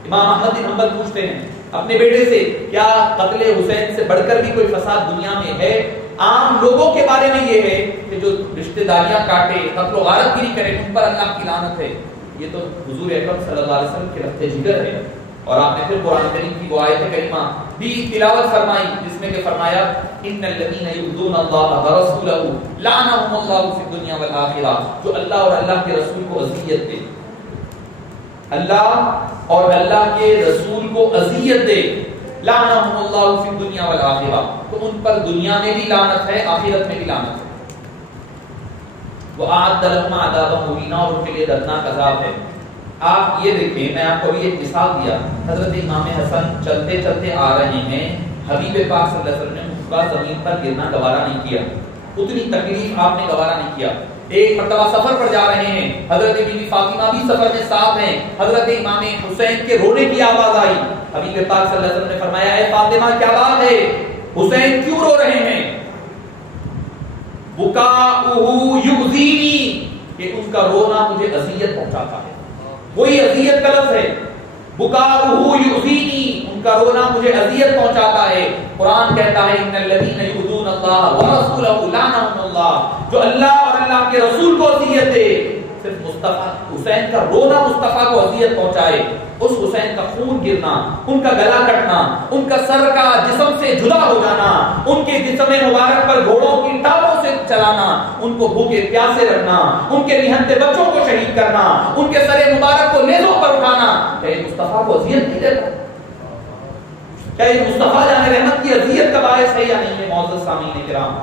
امام احمد بن حنبل پوچھتے ہیں اپنے بیٹے سے کیا قتل حسین سے بڑھ کر بھی کوئی فساد دنیا میں ہے؟ عام لوگوں کے بارے میں یہ ہے کہ جو رشتہ داریاں کاٹے، قتل و غارت گیری کرے، ان پر اللہ کی لعنت ہے. یہ تو حضور اکرم صلی اللہ علیہ وسلم کے رفت جگر ہے. اور آپ نے پھر قرآن کریم کی وہ آیت کریمہ بھی تلاوت فرمائی جس میں کہ فرمایا ان الذین یؤذون اللہ ورسولہ لعنہم اللہ فی الدنیا والآخرہ. جو اللہ اور اللہ کے رسول کو اذیت دے، اللہ اور اللہ کے رسول کو اذیت دے، لعنہم اللہ فی الدنیا والآخرہ، تو ان پر دنیا میں بھی لعنت ہے، آخرت میں بھی لعنت ہے. وَأَعَدَّ لَهُمْ عَذَابًا مُهِينًا، اور ان کے لیے دردناک عذاب ہے. آپ یہ دیکھیں، میں آپ کو بھی ایک مثال دیا، حضرت امام حسن چلتے چلتے آ رہے ہیں، حبیب پاک صلی اللہ علیہ وسلم نے اس کا زمین پر گرنا گوارا نہیں کیا، اتنی تکلیف آپ نے گوارا نہیں کیا. ایک مرتبہ سفر پر جا رہے ہیں، حضرت بی بی فاطمہ بھی سفر میں ساتھ ہیں، حضرت امام حسین کے رونے کی آواز آئی. حبیب پاک صلی اللہ علیہ وسلم نے فرمایا اے فاطمہ کیا بات ہے، حسین کیوں رو رہے ہیں؟ بکاؤہ یؤذینی، کہ ان کا رونا مجھے اذیت پہنچاتا ہے. وہی اذیت کا لفظ ہے، بکاؤہ یؤذینی، ان کا رونا مجھے اذیت پہنچاتا ہے. قرآن کہتا ہے ان الذین یؤذون اللہ ورسولہ لعنہم اللہ، جو اللہ اور اللہ کے رسول کو اذیت دے، صرف مصطفیٰ حسین کا رونا مصطفیٰ کو اذیت پہنچائے، اس حسین کا خون گرنا، ان کا گلا کٹنا، ان کا سر کا جسم سے جدا ہو جانا، ان کے جسم مبارک پر گھوڑوں کی ٹانگوں سے چلانا، ان کو بھوکے پیاسے رکھنا، ان کے نہنتے بچوں کو شہید کرنا، ان کے سر مبارک کو نیزوں پر اٹھانا، کیا یہ مصطفیٰ کو اذیت نہیں دیتا؟ کیا یہ مصطفیٰ جان رحمت کی اذیت کا باعث ہے یا نہیں ہے؟ معزز سامعین کرام،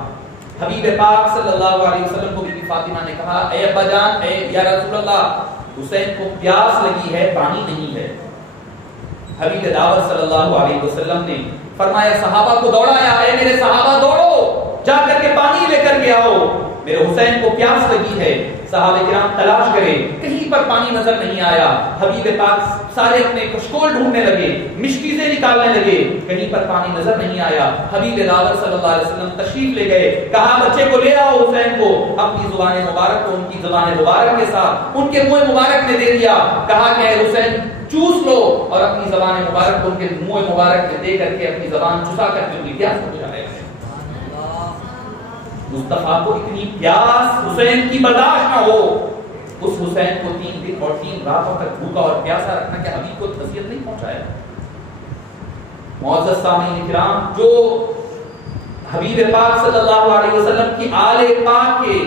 حبیب پاک صلی اللہ علیہ وسلم کو بی بی فاطمہ نے کہا اے ابا جان، اے یا رسول اللہ، حسین کو پیاس لگی ہے، پانی نہیں ہے. حبیب دعوت صلی اللہ علیہ وسلم نے فرمایا صحابہ کو دوڑایا، اے میرے صحابہ دوڑو، جا کر کے پانی لے کر کے آؤ، میرے حسین کو پیاس لگی ہے. صحابہ کرام تلاش کرے، کہیں پر پانی نظر نہیں آیا. حبیب پاک سارے اپنے کشکول ڈھونڈنے لگے، مشکیزیں نکالنے لگے، کہیں پر پانی نظر نہیں آیا. حبیب دعوت صلی اللہ علیہ وسلم تشریف لے گئے، کہا بچے کو لے آؤ، حسین کو، اپنی زبان مبارک کو ان کی زبان مبارک کے ساتھ ان کے منہ مبارک میں دے دیا. کہا کہ اے حسین چوس لو، اور اپنی زبان مبارک کو ان کے منہ مبارک میں دے کر کے اپنی زبان چسا کر کے ان کی پیاس کو بجھایا. مصطفیٰ کو اتنی پیاس حسین کی برداشت نہ ہو، اس حسین کو 3 دن اور 3 راتوں تک بھوکا اور پیاسا رکھنا کیا حبیب کو اذیت نہیں پہنچایا؟ معزز سامعین کرام، جو حبیب پاک صلی اللہ علیہ وسلم کی آل پاک کے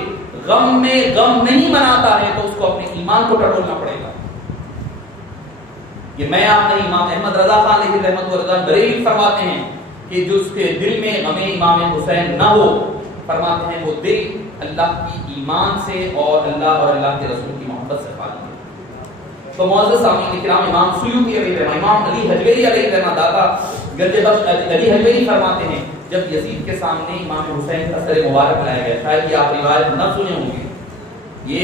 غم میں غم نہیں مناتا ہے تو اس کو اپنے ایمان کو ٹٹولنا پڑے گا. یہ میں آپ نہیں، امام احمد رضا خان علیہ رحمت و رضا بریلوی فرماتے ہیں کہ جو اس کے دل میں غم امام حسین نہ ہو، فرماتے ہیں وہ دل اللہ کی ایمان سے اور اللہ کے رسول کی محبت سے خالی ہے. تو معزز سامعین کرام، امام سیوطی علیہ رحمہ، امام علی حجویری علیہ رحمہ، داتا گنج بخش علی حجویری فرماتے ہیں جب یزید کے سامنے امام حسین کا سر مبارک لایا گیا، شاید یہ آپ روایت نہ سنے ہوں گے، یہ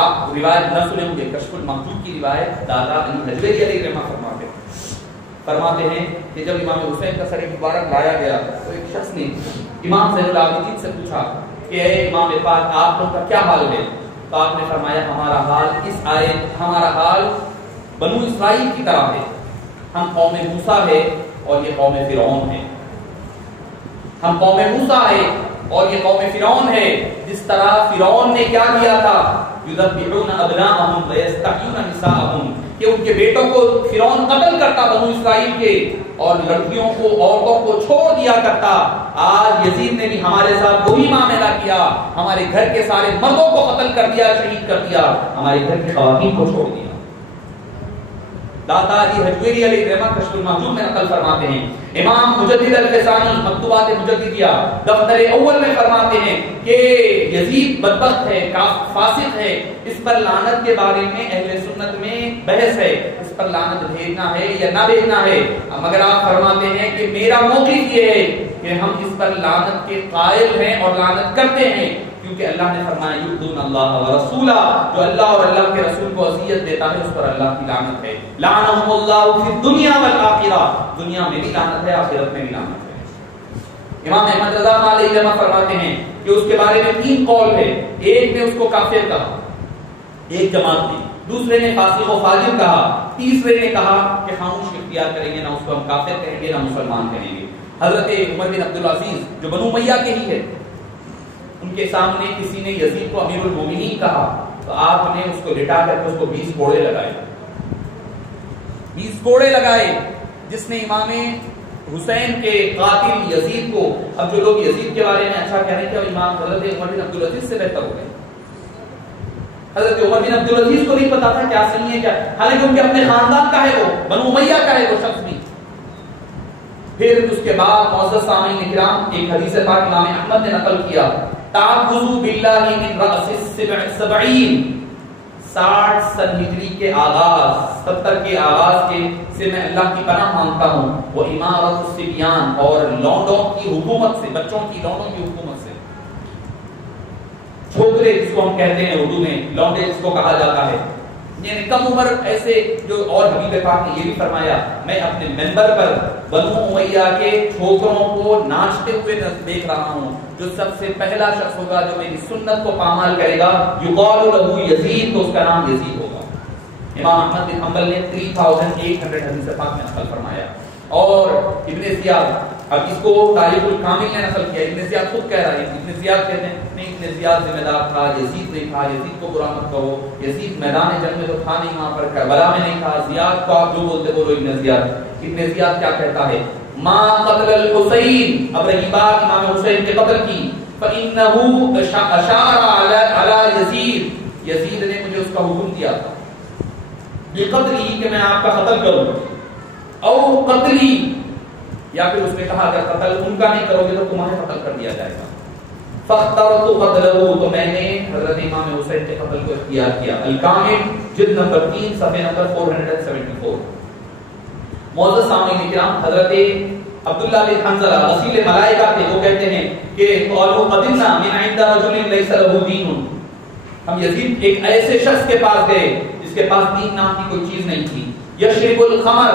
آپ روایت نہ سنے ہوں گے، کشف المحجوب کی روایت دادا علی حجویری علیہ رحمہ فرماتے ہیں کہ جب امام حسین کا سر مبارک لایا گیا تو ایک شخص نے امام زین العابدین سے پوچھا کہ اے امام پاک آپ لوگ کا کیا حال ہے؟ تو آپ نے فرمایا ہمارا حال بنو اسرائیل کی طرح ہے، ہم قوم موسیٰ ہے اور یہ قوم فرعون ہے، ہم قوم موسیٰ ہے اور یہ قوم فرعون ہے۔ جس طرح فرعون نے کیا کیا تھا، یذبحون ابناءهم ویستحیون نساءهم، کہ ان کے بیٹوں کو فرعون قتل کرتا بنو اسرائیل کے اور لڑکیوں کو عورتوں کو چھوڑ دیا کرتا۔ آج یزید نے بھی ہمارے ساتھ وہی معاملہ کیا، ہمارے گھر کے سارے مردوں کو قتل کر دیا، شہید کر دیا، ہمارے گھر کی خواتین کو چھوڑ دیا۔ داتا علی حجویری علیہ رحمہ کشف المحجوب میں نقل فرماتے ہیں، امام مجدد الفسانی مکتوبات مجددیہ دفتر اول میں فرماتے ہیں کہ یزید بدبخت ہے، فاسق ہے، اس پر لعنت کے بارے میں اہل سنت میں بحث ہے، اس پر لعنت بھیجنا ہے یا نہ بھیجنا ہے، مگر آپ فرماتے ہیں کہ میرا موقف یہ ہے کہ ہم اس پر لعنت کے قائل ہیں اور لعنت کرتے ہیں، کیونکہ اللہ نے فرمایا یؤذون اللہ ورسولہ، جو اللہ اور اللہ کے رسول کو اذیت دیتا ہے اس پر اللہ کی لعنت ہے۔ لعنہم اللہ فی الدنیا والآخرہ، دنیا میں بھی لعنت ہے، آخرت میں بھی لعنت ہے۔ امام احمد رضا علیہ رحمہ فرماتے ہیں کہ اس کے بارے میں 3 قول ہے، ایک نے اس کو کافر کہا، ایک جماعت نے، دوسرے نے فاسق و فاجر کہا، تیسرے نے کہا کہ خاموش اختیار کریں گے، نہ اس کو ہم کافر کہیں گے نہ مسلمان کہیں گے۔ حضرت عمر بن عبدالعزیز جو بنو امیہ کے ہی ہے، ان کے سامنے کسی نے یزید کو امیر المومنین کہا تو آپ نے اس کو لٹا کر کے اس کو 20 کوڑے لگائے، 20 کوڑے لگائے، جس نے امام حسین کے قاتل یزید کو، اب جو لوگ یزید کے بارے میں اچھا کہہ رہے ہیں کہ امام حضرت عمر بن عبدالعزیز سے بہتر ہو گئے، حضرت عمر بن عبدالعزیز کو نہیں پتا تھا کیا صحیح ہے کیا، حالانکہ ان کے اپنے خاندان کا ہے، وہ بنو امیہ کا ہے وہ شخص بھی۔ پھر اس کے بعد معزز سامعین کرام ایک حدیث پاک امام احمد نے نقل کیا، تعوذ باللہ من رأس السبعین، 60 سن ہجری کے آغاز، 70 کے آغاز کے سے میں اللہ کی پناہ مانگتا ہوں، وہ امارت الصبیان، اور لونڈوں کی حکومت سے، بچوں کی لونڈوں کی حکومت سے، چھوکرے جس کو ہم کہتے ہیں اردو میں، لونڈے جس کو کہا جاتا ہے، یعنی کم عمر ایسے جو، اور حبیب پاک نے یہ بھی فرمایا میں اپنے منبر پر بنو امیہ کے چھوکروں کو ناچتے ہوئے دیکھ رہا ہوں، جو سب سے پہلا شخص ہوگا جو میری سنت کو پامال کرے گا یقال له یزید، تو اس کا نام یزید ہوگا۔ امام احمد بن حنبل نے 3100 حدیث پاک میں نقل فرمایا، اور ابن زیاد، اب اس کو تاریخ الکامل نے نقل کیا، ابن زیاد خود کہہ رہا ہے، ابن زیاد کہتے ہیں نہیں، ابن زیاد ذمہ دار تھا، یزید نہیں تھا، یزید کو برا مت کہو، یزید میدان جنگ میں تو تھا نہیں، وہاں پر کربلا میں نہیں تھا، زیاد کو آپ جو بولتے بولو ابن زیاد۔ ابن زیاد کیا کہتا ہے، ما قتل الحسین، اب رہی بات امام حسین کے قتل کی، فإنه اشار على یزید، یزید نے مجھے اس کا حکم دیا تھا، بقتلی کہ میں آپ کا قتل کروں، او قتلی، یا پھر اس نے کہا اگر قتل ان کا نہیں کرو گے تو تمہیں قتل کر دیا جائے گا، فاخترت قتلہ، تو میں نے حضرت امام حسین کے قتل کو اختیار کیا۔ الکامل جلد نمبر 3 صفحہ نمبر 474۔ معزز سامعین کرام، حضرت عبداللہ بن حنظلہ غسیل ملائکہ تھے، وہ کہتے ہیں کہ قالوا قدمنا من عند رجل ليس له دین، ہم یزید ایک ایسے شخص کے پاس گئے جس کے پاس دین نام کی کوئی چیز نہیں تھی، یشرب الخمر،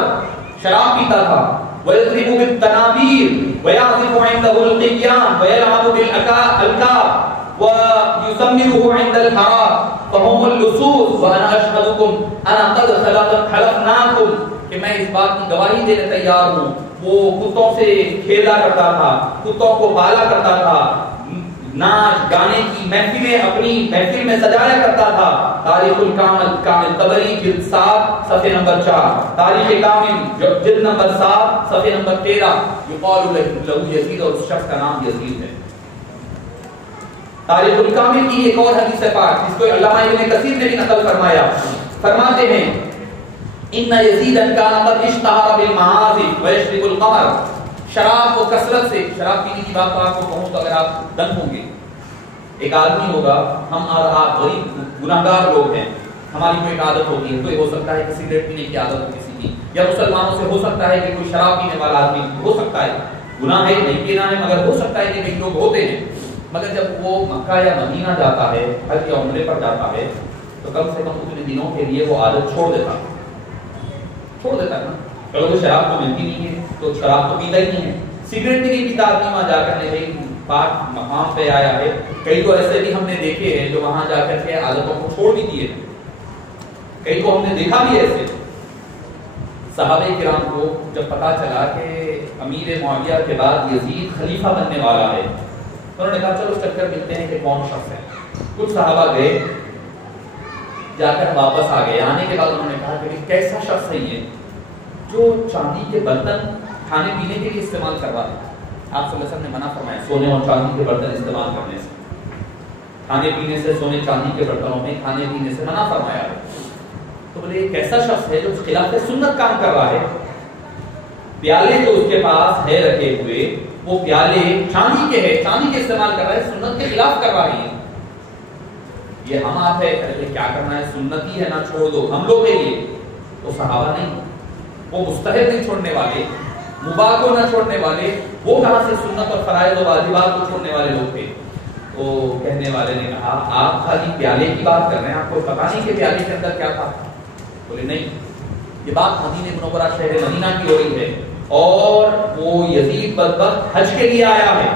شراب پیتا تھا، ويضرب بالتنابير ويعزف عنده القيان ويلعب بالألقاب ويسمره عند الحرام فهم اللصوص وانا اشهدكم انا قد خلقناكم، کہ میں اس بات کی گواہی دینے تیار ہوں، وہ کتوں سے کھیلا کرتا تھا، کتوں کو پالا کرتا تھا، ناچ گانے کی محفلیں اپنی محفل میں سجایا کرتا تھا۔ تاریخ الکامل طبری جلد 7 صفحہ نمبر 4، تاریخ کامل جلد نمبر 7 صفحہ نمبر 13، یقال له یزید، اور اس شخص کا نام یزید ہے۔ تاریخ الکامل کی ایک اور حدیث پاک جس کو علامہ ابن کثیر نے بھی نقل فرمایا، فرماتے ہیں ان یزید کان قد اشتہر بالمعازف ویشرب الخمر، شراب کو کثرت سے، شراب پینے کی بات آپ کو کہوں تو اگر آپ دن ہوں گے، ایک آدمی ہوگا، ہم اور آپ غریب گناہگار لوگ ہیں، ہماری کوئی عادت ہوتی ہے، کوئی ہو سکتا ہے کہ سگریٹ پینے کی عادت ہو کسی کی، یا مسلمانوں سے ہو سکتا ہے کہ کوئی شراب پینے والا آدمی ہو سکتا ہے، گناہ ہے نہیں پینا ہے، مگر ہو سکتا ہے کہ کئی لوگ ہوتے ہیں، مگر جب وہ مکہ یا مدینہ جاتا ہے، حج یا عمرے پر جاتا ہے، تو کم سے کم اتنے دنوں کے لیے وہ عادت چھوڑ دیتا ہے نا. چلو تو شراب تو ملتی نہیں ہے تو شراب تو پیتا ہی نہیں ہے، سگریٹ بھی نہیں پیتا آدمی وہاں جا کر نہیں بھائی پاک مقام پہ آیا ہے. کئی تو ایسے بھی ہم نے دیکھے ہیں جو وہاں جا کر کے عادتوں کو چھوڑ بھی دیے، کئی کو ہم نے دیکھا بھی ایسے. صحابہ کرام کو جب پتا چلا کہ امیر معاویہ کے بعد یزید خلیفہ بننے والا ہے، تو انہوں نے کہا چلو چل کر ملتے ہیں کہ کون شخص ہے. کچھ صحابہ گئے، جا کر واپس آ گئے. آنے کے بعد انہوں نے کہا کہ کیسا شخص ہے یہ جو چاندی کے برتن کھانے پینے کے لیے استعمال کر رہا ہے. آپ صلی اللہ علیہ وسلم نے منع فرمایا سونے اور چاندی کے برتن استعمال کرنے سے، کھانے پینے سے، سونے چاندی کے برتنوں میں کھانے پینے سے منع فرمایا ہے. تو بولے یہ کیسا شخص ہے جو خلاف سنت کام کر رہا ہے؟ پیالے جو اس کے پاس ہے رکھے ہوئے، وہ پیالے چاندی کے ہے، چاندی کے استعمال کر رہا ہے، سنت کے خلاف کر رہا ہے. یہ ہم آپ ہے کیا کرنا ہے، سنت ہی ہے نا، چھوڑ دو. ہم لوگ ہیں یہ تو صحابہ نہیں، وہ مستحب نہیں چھوڑنے والے، مباح کو نہ چھوڑنے والے، وہ کہاں سے سنت اور فرائض و واجبات کو چھوڑنے والے لوگ تھے. تو کہنے والے نے کہا آپ خالی پیالے کی بات کر رہے ہیں، آپ کو پتا نہیں کہ پیالے کے اندر کیا تھا؟ بولے نہیں، یہ بات مدینہ منورہ شہر مدینہ کی ہو رہی ہے، اور وہ یزید بدبخت حج کے لیے آیا ہے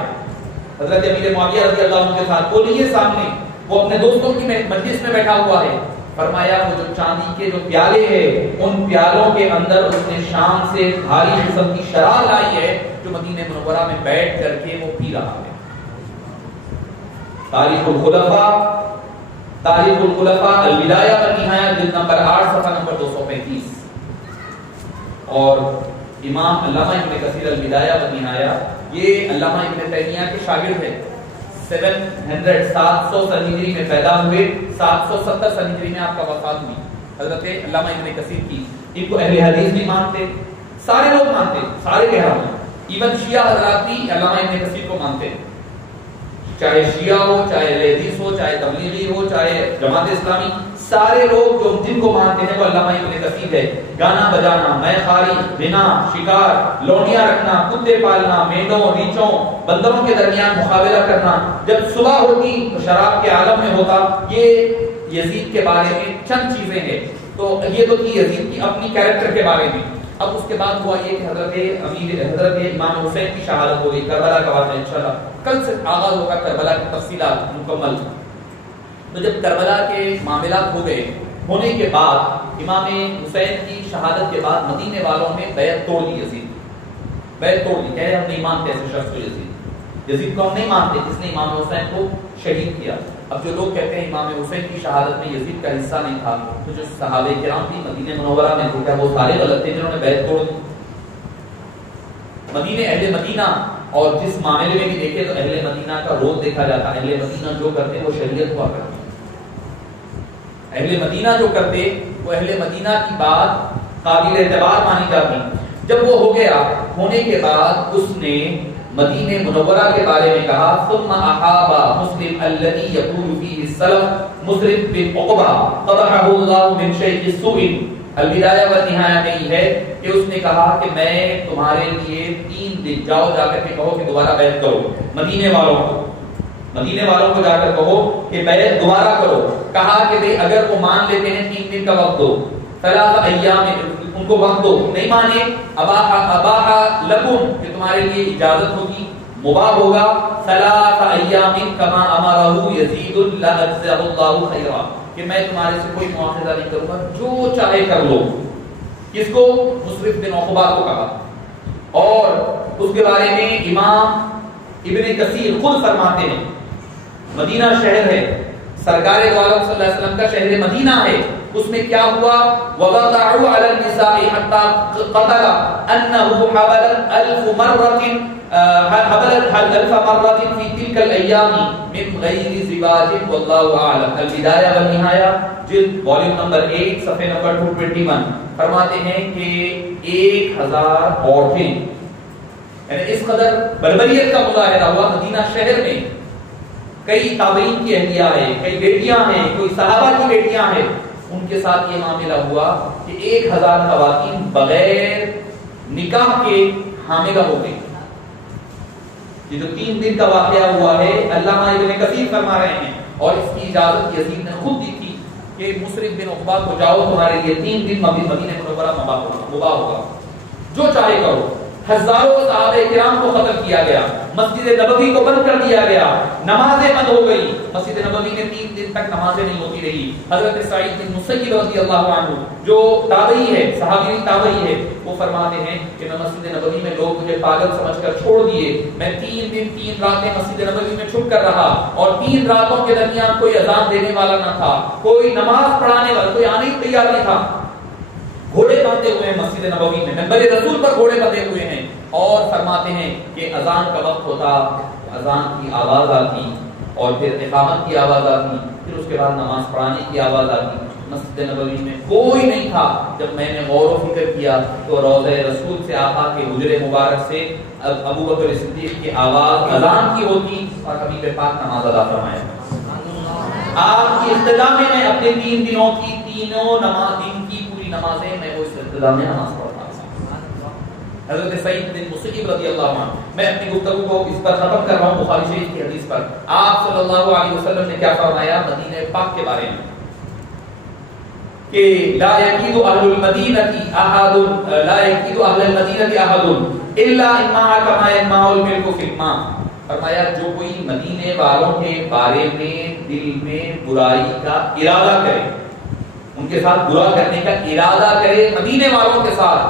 حضرت امیر معاویہ رضی اللہ عنہ کے ساتھ. وہ نہیں ہے سامنے، وہ اپنے دوستوں کی مجلس میں بیٹھا ہوا ہے. فرمایا وہ جو چاندی کے جو پیالے ہیں، ان پیالوں کے اندر اس نے شام سے بھاری قسم کی شراب لائی ہے جو مدینہ منورہ میں بیٹھ کر کے وہ پی رہا ہے. تاریخ الخلفاء البدایہ والنہایہ جلد نمبر 8 صفحہ نمبر 235. اور امام علامہ ابن کثیر البدایہ والنہایہ، یہ علامہ ابن تیمیہ کے شاگرد ہیں. 700 سن ہجری میں پیدا ہوئے، 770 سن ہجری میں آپ کا وفات ہوئی حضرت علامہ ابن کثیر کی. ان کو اہل حدیث بھی مانتے، سارے لوگ مانتے، سارے کہہ رہا ہوں، ایون شیعہ حضرات بھی علامہ ابن کثیر کو مانتے، چاہے شیعہ ہو، چاہے اہل حدیث ہو، چاہے تبلیغی ہو، چاہے جماعت اسلامی، سارے لوگ جو جن کو مانتے ہیں وہ علامہ ابن کثیر ہے. گانا بجانا، میں خاری، بنا، شکار، لونڈیاں رکھنا، کتے پالنا، مینڈوں، ریچھوں، بندروں کے درمیان مقابلہ کرنا، جب صبح ہوتی تو شراب کے عالم میں ہوتا. یہ یزید کے بارے میں چند چیزیں ہیں. تو یہ تو تھی یزید کی اپنی کیریکٹر کے بارے میں. اب اس کے بعد ہوا یہ کہ حضرت امام حسین کی شہادت ہو گئی. کربلا کا واقعہ انشاءاللہ کل سے آغاز ہوگا، کربلا کی تفصیلات مکمل. تو جب کربلا کے معاملات ہو گئے، ہونے کے بعد امام حسین کی شہادت کے بعد مدینے والوں نے بیعت توڑ دی. بیعت توڑ دی، کہہ رہے ہم نہیں مانتے ایسے شخص کو. یزید کو ہم نہیں مانتے جس نے امام حسین کو شہید کیا. اب جو لوگ کہتے ہیں امام حسین کی شہادت میں یزید کا حصہ نہیں تھا، تو جو صحابہ کرام بھی مدینہ منورہ میں تھے، کیا وہ سارے غلط تھے جنہوں نے بیعت توڑ دی؟ مدینہ، اہل مدینہ، اور جس معاملے میں بھی دیکھے تو اہل مدینہ کا روز دیکھا جاتا. اہل مدینہ جو کرتے وہ شریعت ہوا کرتی. اہل مدینہ جو کرتے وہ اہل مدینہ کی بات قابل اعتبار مانی جاتی. جب وہ ہو گیا، ہونے کے بعد اس نے مدینہ منورہ کے بارے میں کہا ثم احاب مسلم الذي يقول فيه السلف مسلم بن عقبہ قبحه الله من شيء السوء. البدایہ والنہایہ میں یہ ہے کہ اس نے کہا کہ میں تمہارے لیے 3 دن، جاؤ جا کر کے کہو کہ دوبارہ بیعت کرو. مدینے والوں کو جا کر کہو کہ بیعت دوبارہ کرو. کہا کہ بھئی اگر وہ مان لیتے ہیں 3 دن کا وقت دو، 3 ایام ان کو وقت دو. نہیں مانے اباح لکم کہ تمہارے لیے اجازت ہوگی، مباح ہوگا. 3 ایام کما امرہ یزید لا اجزہ اللہ خیرا، کہ میں تمہارے سے کوئی مواخذہ نہیں کروں گا، جو چاہے کر لو. کس کو؟ مصرف بن عقبہ کو کہا. اور اس کے بارے میں امام ابن کثیر خود فرماتے ہیں مدینہ شہر ہے، سرکار دو عالم صلی اللہ علیہ وسلم کا شہر مدینہ ہے. اس میں کیا ہوا؟ وَوَضَعُوا عَلَى النِّسَاءِ حَتَّى قَتَلَ أَنَّهُ حَبَلَتْ 1000 مرة في تلك الأيام من غير زواج والله أعلم. البدایہ والنہایہ جلد والیوم نمبر 1 صفحہ نمبر 221 فرماتے ہیں کہ 1000 عورتیں، یعنی اس قدر بربریت کا مظاہرہ ہوا مدینہ شہر میں. کئی تابعین کی اہلیہ ہیں، کئی بیٹیاں ہیں، کوئی صحابہ کی بیٹیاں ہیں. ان کے ساتھ یہ معاملہ ہوا کہ 1000 خواتین بغیر نکاح کے حاملہ ہو گئی. یہ جو 3 دن کا واقعہ ہوا ہے علامہ ابن کثیر فرما رہے ہیں، اور اس کی اجازت یزید نے خود دی تھی کہ مسرف بن عقبہ کو جاؤ تمہارے لیے 3 دن مدینہ منورہ مباح ہوگا، جو چاہے کرو۔ ہزاروں صحابہ کرام کو قتل کیا گیا، مسجد نبوی کو بند کر دیا گیا، نمازیں بند ہو گئی، مسجد نبوی میں 3 دن تک نمازیں نہیں ہوتی رہی۔ حضرت سعید بن مسیب رضی اللہ عنہ جو تابعی ہے، صحابی تابعی ہے، وہ فرماتے ہیں کہ میں مسجد نبوی میں لوگ مجھے پاگل سمجھ کر چھوڑ دیے، میں 3 دن 3 راتیں مسجد نبوی میں چھپ کر رہا، اور 3 راتوں کے درمیان کوئی اذان دینے والا نہ تھا، کوئی نماز پڑھانے والا، کوئی آنے ہی تیار نہیں تھا۔ گھوڑے باندھے ہوئے ہیں مسجد نبوی میں، منبر رسول پر گھوڑے بندھے ہوئے ہیں، اور فرماتے ہیں کہ اذان کا وقت ہوتا، اذان کی آواز آتی، اور پھر اقامت کی آواز آتی، پھر اس کے بعد نماز پڑھانے کی آواز آتی۔ مسجد نبوی میں کوئی نہیں تھا۔ جب میں نے غور و فکر کیا تو روضہ رسول سے آقا کے حجرے مبارک سے ابو بکر صدیق کی آواز اذان کی ہوتی، اور حبیب پاک نماز ادا فرمایا۔ آپ کی ابتدا میں میں اپنے 3 دنوں کی تینوں نماز، دن کی پوری نمازیں میں وہ اس ابتدا میں نماز پڑھتا ہوں۔ حضرت سعید بن مسیب رضی اللہ عنہ، میں اپنی گفتگو کو اس پر ختم کر رہا ہوں بخاری شریف کی حدیث پر۔ آپ صلی اللہ علیہ وسلم نے کیا فرمایا مدینہ پاک کے بارے میں کہ لا یکید اہل المدینہ احد الا انما کما ينمع الملك في الماء۔ فرمایا جو کوئی مدینے والوں کے بارے میں دل میں برائی کا ارادہ کرے، ان کے ساتھ برا کرنے کا ارادہ کرے مدینے والوں کے ساتھ،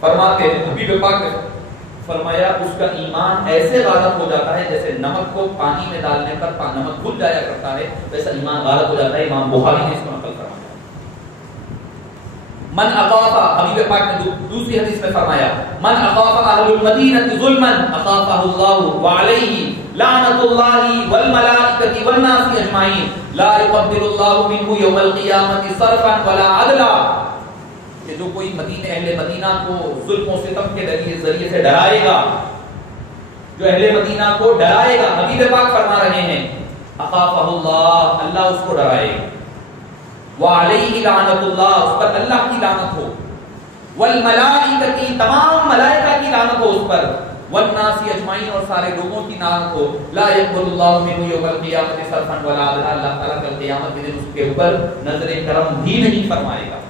فرماتے ہیں حبیب پاک نے فرمایا اس کا ایمان ایسے غالب ہو جاتا ہے جیسے نمک کو پانی میں ڈالنے پر نمک گھل جایا کرتا ہے، ویسا ایمان غالب ہو جاتا ہے۔ امام بخاری نے اس کو نقل فرمایا۔ من اخاف، حبیب پاک نے دوسری حدیث میں فرمایا من اخاف اہل المدینہ ظلما اخافہ اللہ وعلیہ لعنۃ اللہ والملائکۃ والناس اجمعین لا يقبل اللہ منہ یوم القیامۃ صرفا ولا عدلا۔ کہ جو کوئی اہل مدینہ کو ظلم و ستم کے ذریعے سے ڈرائے گا، جو اہل مدینہ کو ڈرائے گا، حبیب پاک فرما رہے ہیں اخافہ اللہ، اللہ اس کو ڈرائے، وعلیہ لعنۃ اللہ، اس پر اللہ کی لعنت ہو، والملائکۃ، تمام ملائکہ کی لعنت ہو اس پر، والناس اجمعین، اور سارے لوگوں کی لعنت ہو، لا يقبل اللہ منہ یوم القیامۃ صرفا ولا عدلا، اللہ تعالیٰ کل قیامت کے دن اس کے اوپر نظر کرم بھی نہیں فرمائے گا،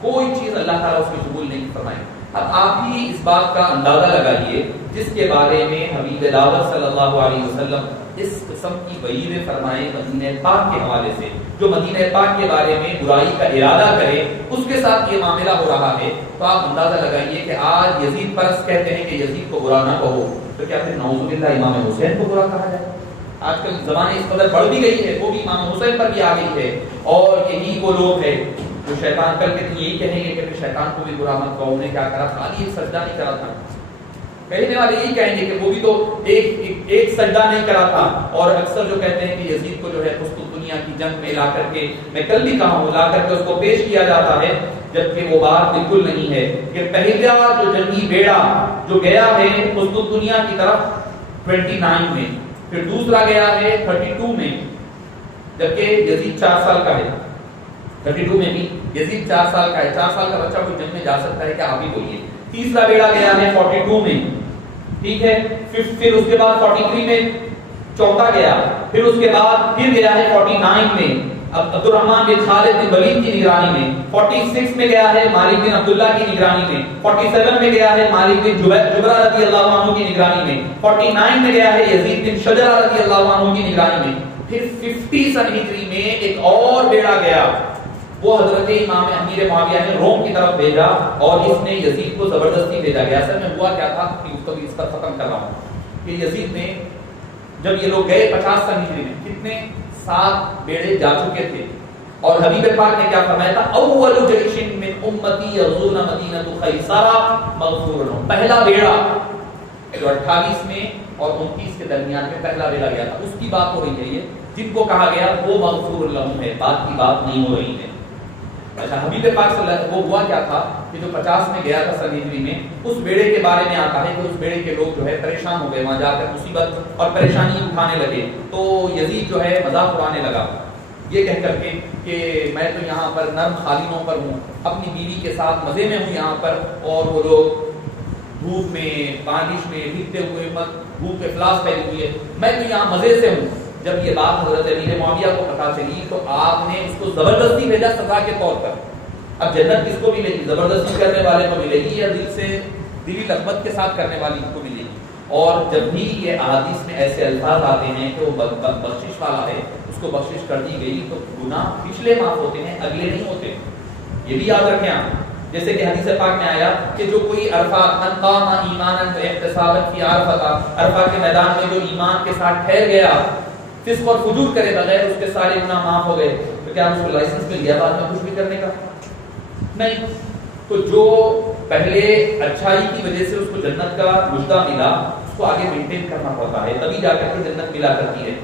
کوئی چیز اللہ تعالیٰ اس کی قبول نہیں فرمائے۔ اب آپ بھی اس بات کا اندازہ لگائیے جس کے بارے میں حبیب دعوت صلی اللہ علیہ وسلم اس قسم کی وعیدیں فرمائے مدینہ پاک کے حوالے سے، جو مدینہ پاک کے بارے میں برائی کا ارادہ کرے اس کے ساتھ یہ معاملہ ہو رہا ہے، تو آپ اندازہ لگائیے کہ آج یزید پرست کہتے ہیں کہ یزید کو برا نہ کہو، تو کیا پھر نعوذ باللہ امام حسین کو برا کہا جائے؟ آج کل زمانے اس قدر بڑھ بھی گئی ہے، وہ بھی امام حسین پر بھی آ گئی ہے، اور یہی وہ لوگ ہیں جو شیطان کل کے دن یہی کہیں گے کہ شیطان کو بھی برا مت کہو، نے کیا کرا، خالی ایک سجدہ نہیں کرا تھا۔ کہنے والے یہی کہیں گے کہ وہ بھی تو ایک سجدہ نہیں کرا تھا، اور اکثر جو کہتے ہیں کہ یزید کو جو ہے قسطنطنیہ کی جنگ میں لا کر کے، میں کل بھی کہا ہوں، لا کر کے اس کو پیش کیا جاتا ہے، جبکہ وہ بات بالکل نہیں ہے کہ پہلا جو جنگی بیڑا جو گیا ہے قسطنطنیہ کی طرف 29 میں، پھر دوسرا گیا ہے 32 میں، جبکہ یزید 4 سال کا ہے، 32 میں بھی یزید 4 سال کا ہے، 4 سال کا بچہ کوئی جنگ میں جا سکتا ہے کیا؟ آپ ہی بولیے۔ تیسرا بیڑا گیا ہے 42 میں، ٹھیک ہے، پھر اس کے بعد 43 میں چوتھا گیا، پھر اس کے بعد پھر گیا ہے 49 میں عبد الرحمن بن خالد بن ولید کی نگرانی میں، 46 میں گیا ہے مالک بن عبداللہ کی نگرانی میں، 47 میں گیا ہے مالک بن جبرہ رضی اللہ عنہ کی نگرانی میں، 49 میں گیا ہے یزید بن شجرہ رضی اللہ عنہ کی نگرانی میں، پھر 50 سن ہجری میں ایک اور بیڑا گیا، وہ حضرت امام امیر معاویہ نے روم کی طرف بھیجا، اور اس نے یزید کو زبردستی بھیجا گیا۔ اصل میں ہوا کیا تھا کہ اس پر ختم کر رہا ہوں کہ یزید نے جب یہ لوگ گئے 50 سن ہجری میں، کتنے 7 بیڑے جا چکے تھے، اور حبیب پاک نے کیا فرمایا تھا؟ اول جیش من امتی یغزون مدینہ خیسرہ مغفور لهم، پہلا بیڑا جو 28 میں اور 29 کے درمیان میں پہلا بیڑا گیا تھا، اس کی بات ہو رہی ہے، یہ جن کو کہا گیا وہ مغفور لهم ہے، بات کی بات نہیں ہو رہی ہے۔ اچھا، حبیب پاک صلی اللہ علیہ وسلم وہ ہوا کیا تھا کہ جو 50 میں گیا تھا سن ہجری میں، اس بیڑے کے بارے میں آتا ہے کہ اس بیڑے کے لوگ جو ہے پریشان ہو گئے، وہاں جا کر مصیبت اور پریشانی اٹھانے لگے، تو یزید جو ہے مذاق اڑانے لگا یہ کہہ کر کے کہ میں تو یہاں پر نرم خالینوں پر ہوں، اپنی بیوی کے ساتھ مزے میں ہوں یہاں پر، اور وہ لوگ دھوپ میں، بارش میں بھیگتے ہوئے، بھوک افلاس پھیلی ہوئی ہے، میں تو یہاں مزے سے ہوں. جب یہ بات حضرت امیر معاویہ کو پتا چلی تو آپ نے اس کو زبردستی بھیجا سزا کے طور پر. اب جنت کس کو ملے گی؟ زبردستی کرنے والے کو ملے گی یا دل سے دلی لغمت کے ساتھ کرنے والی کو ملے گی؟ اور جب بھی یہ احادیث میں ایسے الفاظ آتے ہیں کہ وہ بخشش والا ہے، اس کو بخشش کر دی گئی، تو گناہ پچھلے معاف ہوتے ہیں، اگلے نہیں ہوتے. یہ بھی یاد رکھیں آپ. جیسے کہ حدیث پاک میں آیا کہ جو کوئی عرفات من قام ایمانا واحتسابا فی عرفہ، عرفہ کے میدان میں جو ایمان کے ساتھ ٹھہر گیا، فسق اور فجور کرے بغیر اس کے سارے گناہ معاف ہو گئے. تو کیا اس کو لائسنس مل گیا بعد میں کچھ بھی کرنے کا؟ نہیں. تو جو پہلے اچھائی کی وجہ سے اس کو جنت کا مژدہ ملا، اس کو آگے مینٹین کرنا پڑتا ہے، تبھی جا کر کے جنت ملا کرتی ہے.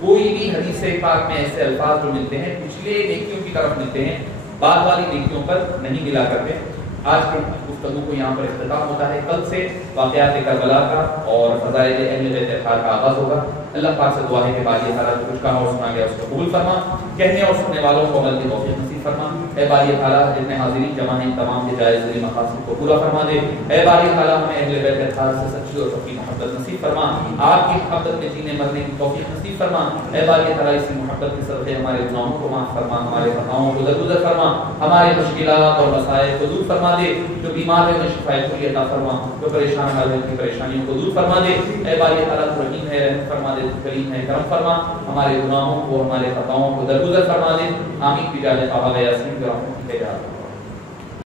کوئی بھی حدیث پاک میں ایسے الفاظ جو ملتے ہیں پچھلے نیکیوں کی طرف ملتے ہیں، بعد والی نیکیوں پر نہیں ملا کرتے. آج کے گفتگو کو یہاں پر اختتام ہوتا ہے. کل سے واقعات کربلا کا اور فضائل اہل بیت اطہار کا آغاز ہوگا. اللہ پاک سے دعا ہے کہ باری تعالیٰ جو کچھ کہا اور سنا گیا اس کو قبول فرما، کہنے اور سننے والوں کو عمل کی توفیق نصیب فرما. اے باری تعالیٰ جتنے حاضرین جمع ہیں تمام کے جائز ذریعہ مقاصد کو پورا فرما دے. اے باری تعالیٰ ہمیں اہل بیت اطہار سے سچی اور پکی محبت نصیب فرما، آپ کی محبت میں جینے مرنے کی توفیق نصیب فرما. اے باری تعالیٰ اسی محبت کے صدقے ہمارے گناہوں کو معاف فرما، ہمارے خطاؤں کو درگزر فرما، ہمارے مشکلات اور مسائل کو دور فرما دے. جو بیمار ہے شفا کلی عطا فرما، جو پریشان ہے کی پریشانیوں کو دور فرما دے. اے باری تعالیٰ تو رحیم ہے، رحم فرما دے، کریم ہے، کرم فرما، ہمارے گناہوں کو ہمارے خطاؤں کو درگزر فرما دے. آمین. بجاہ طه یاسین برحمتک یا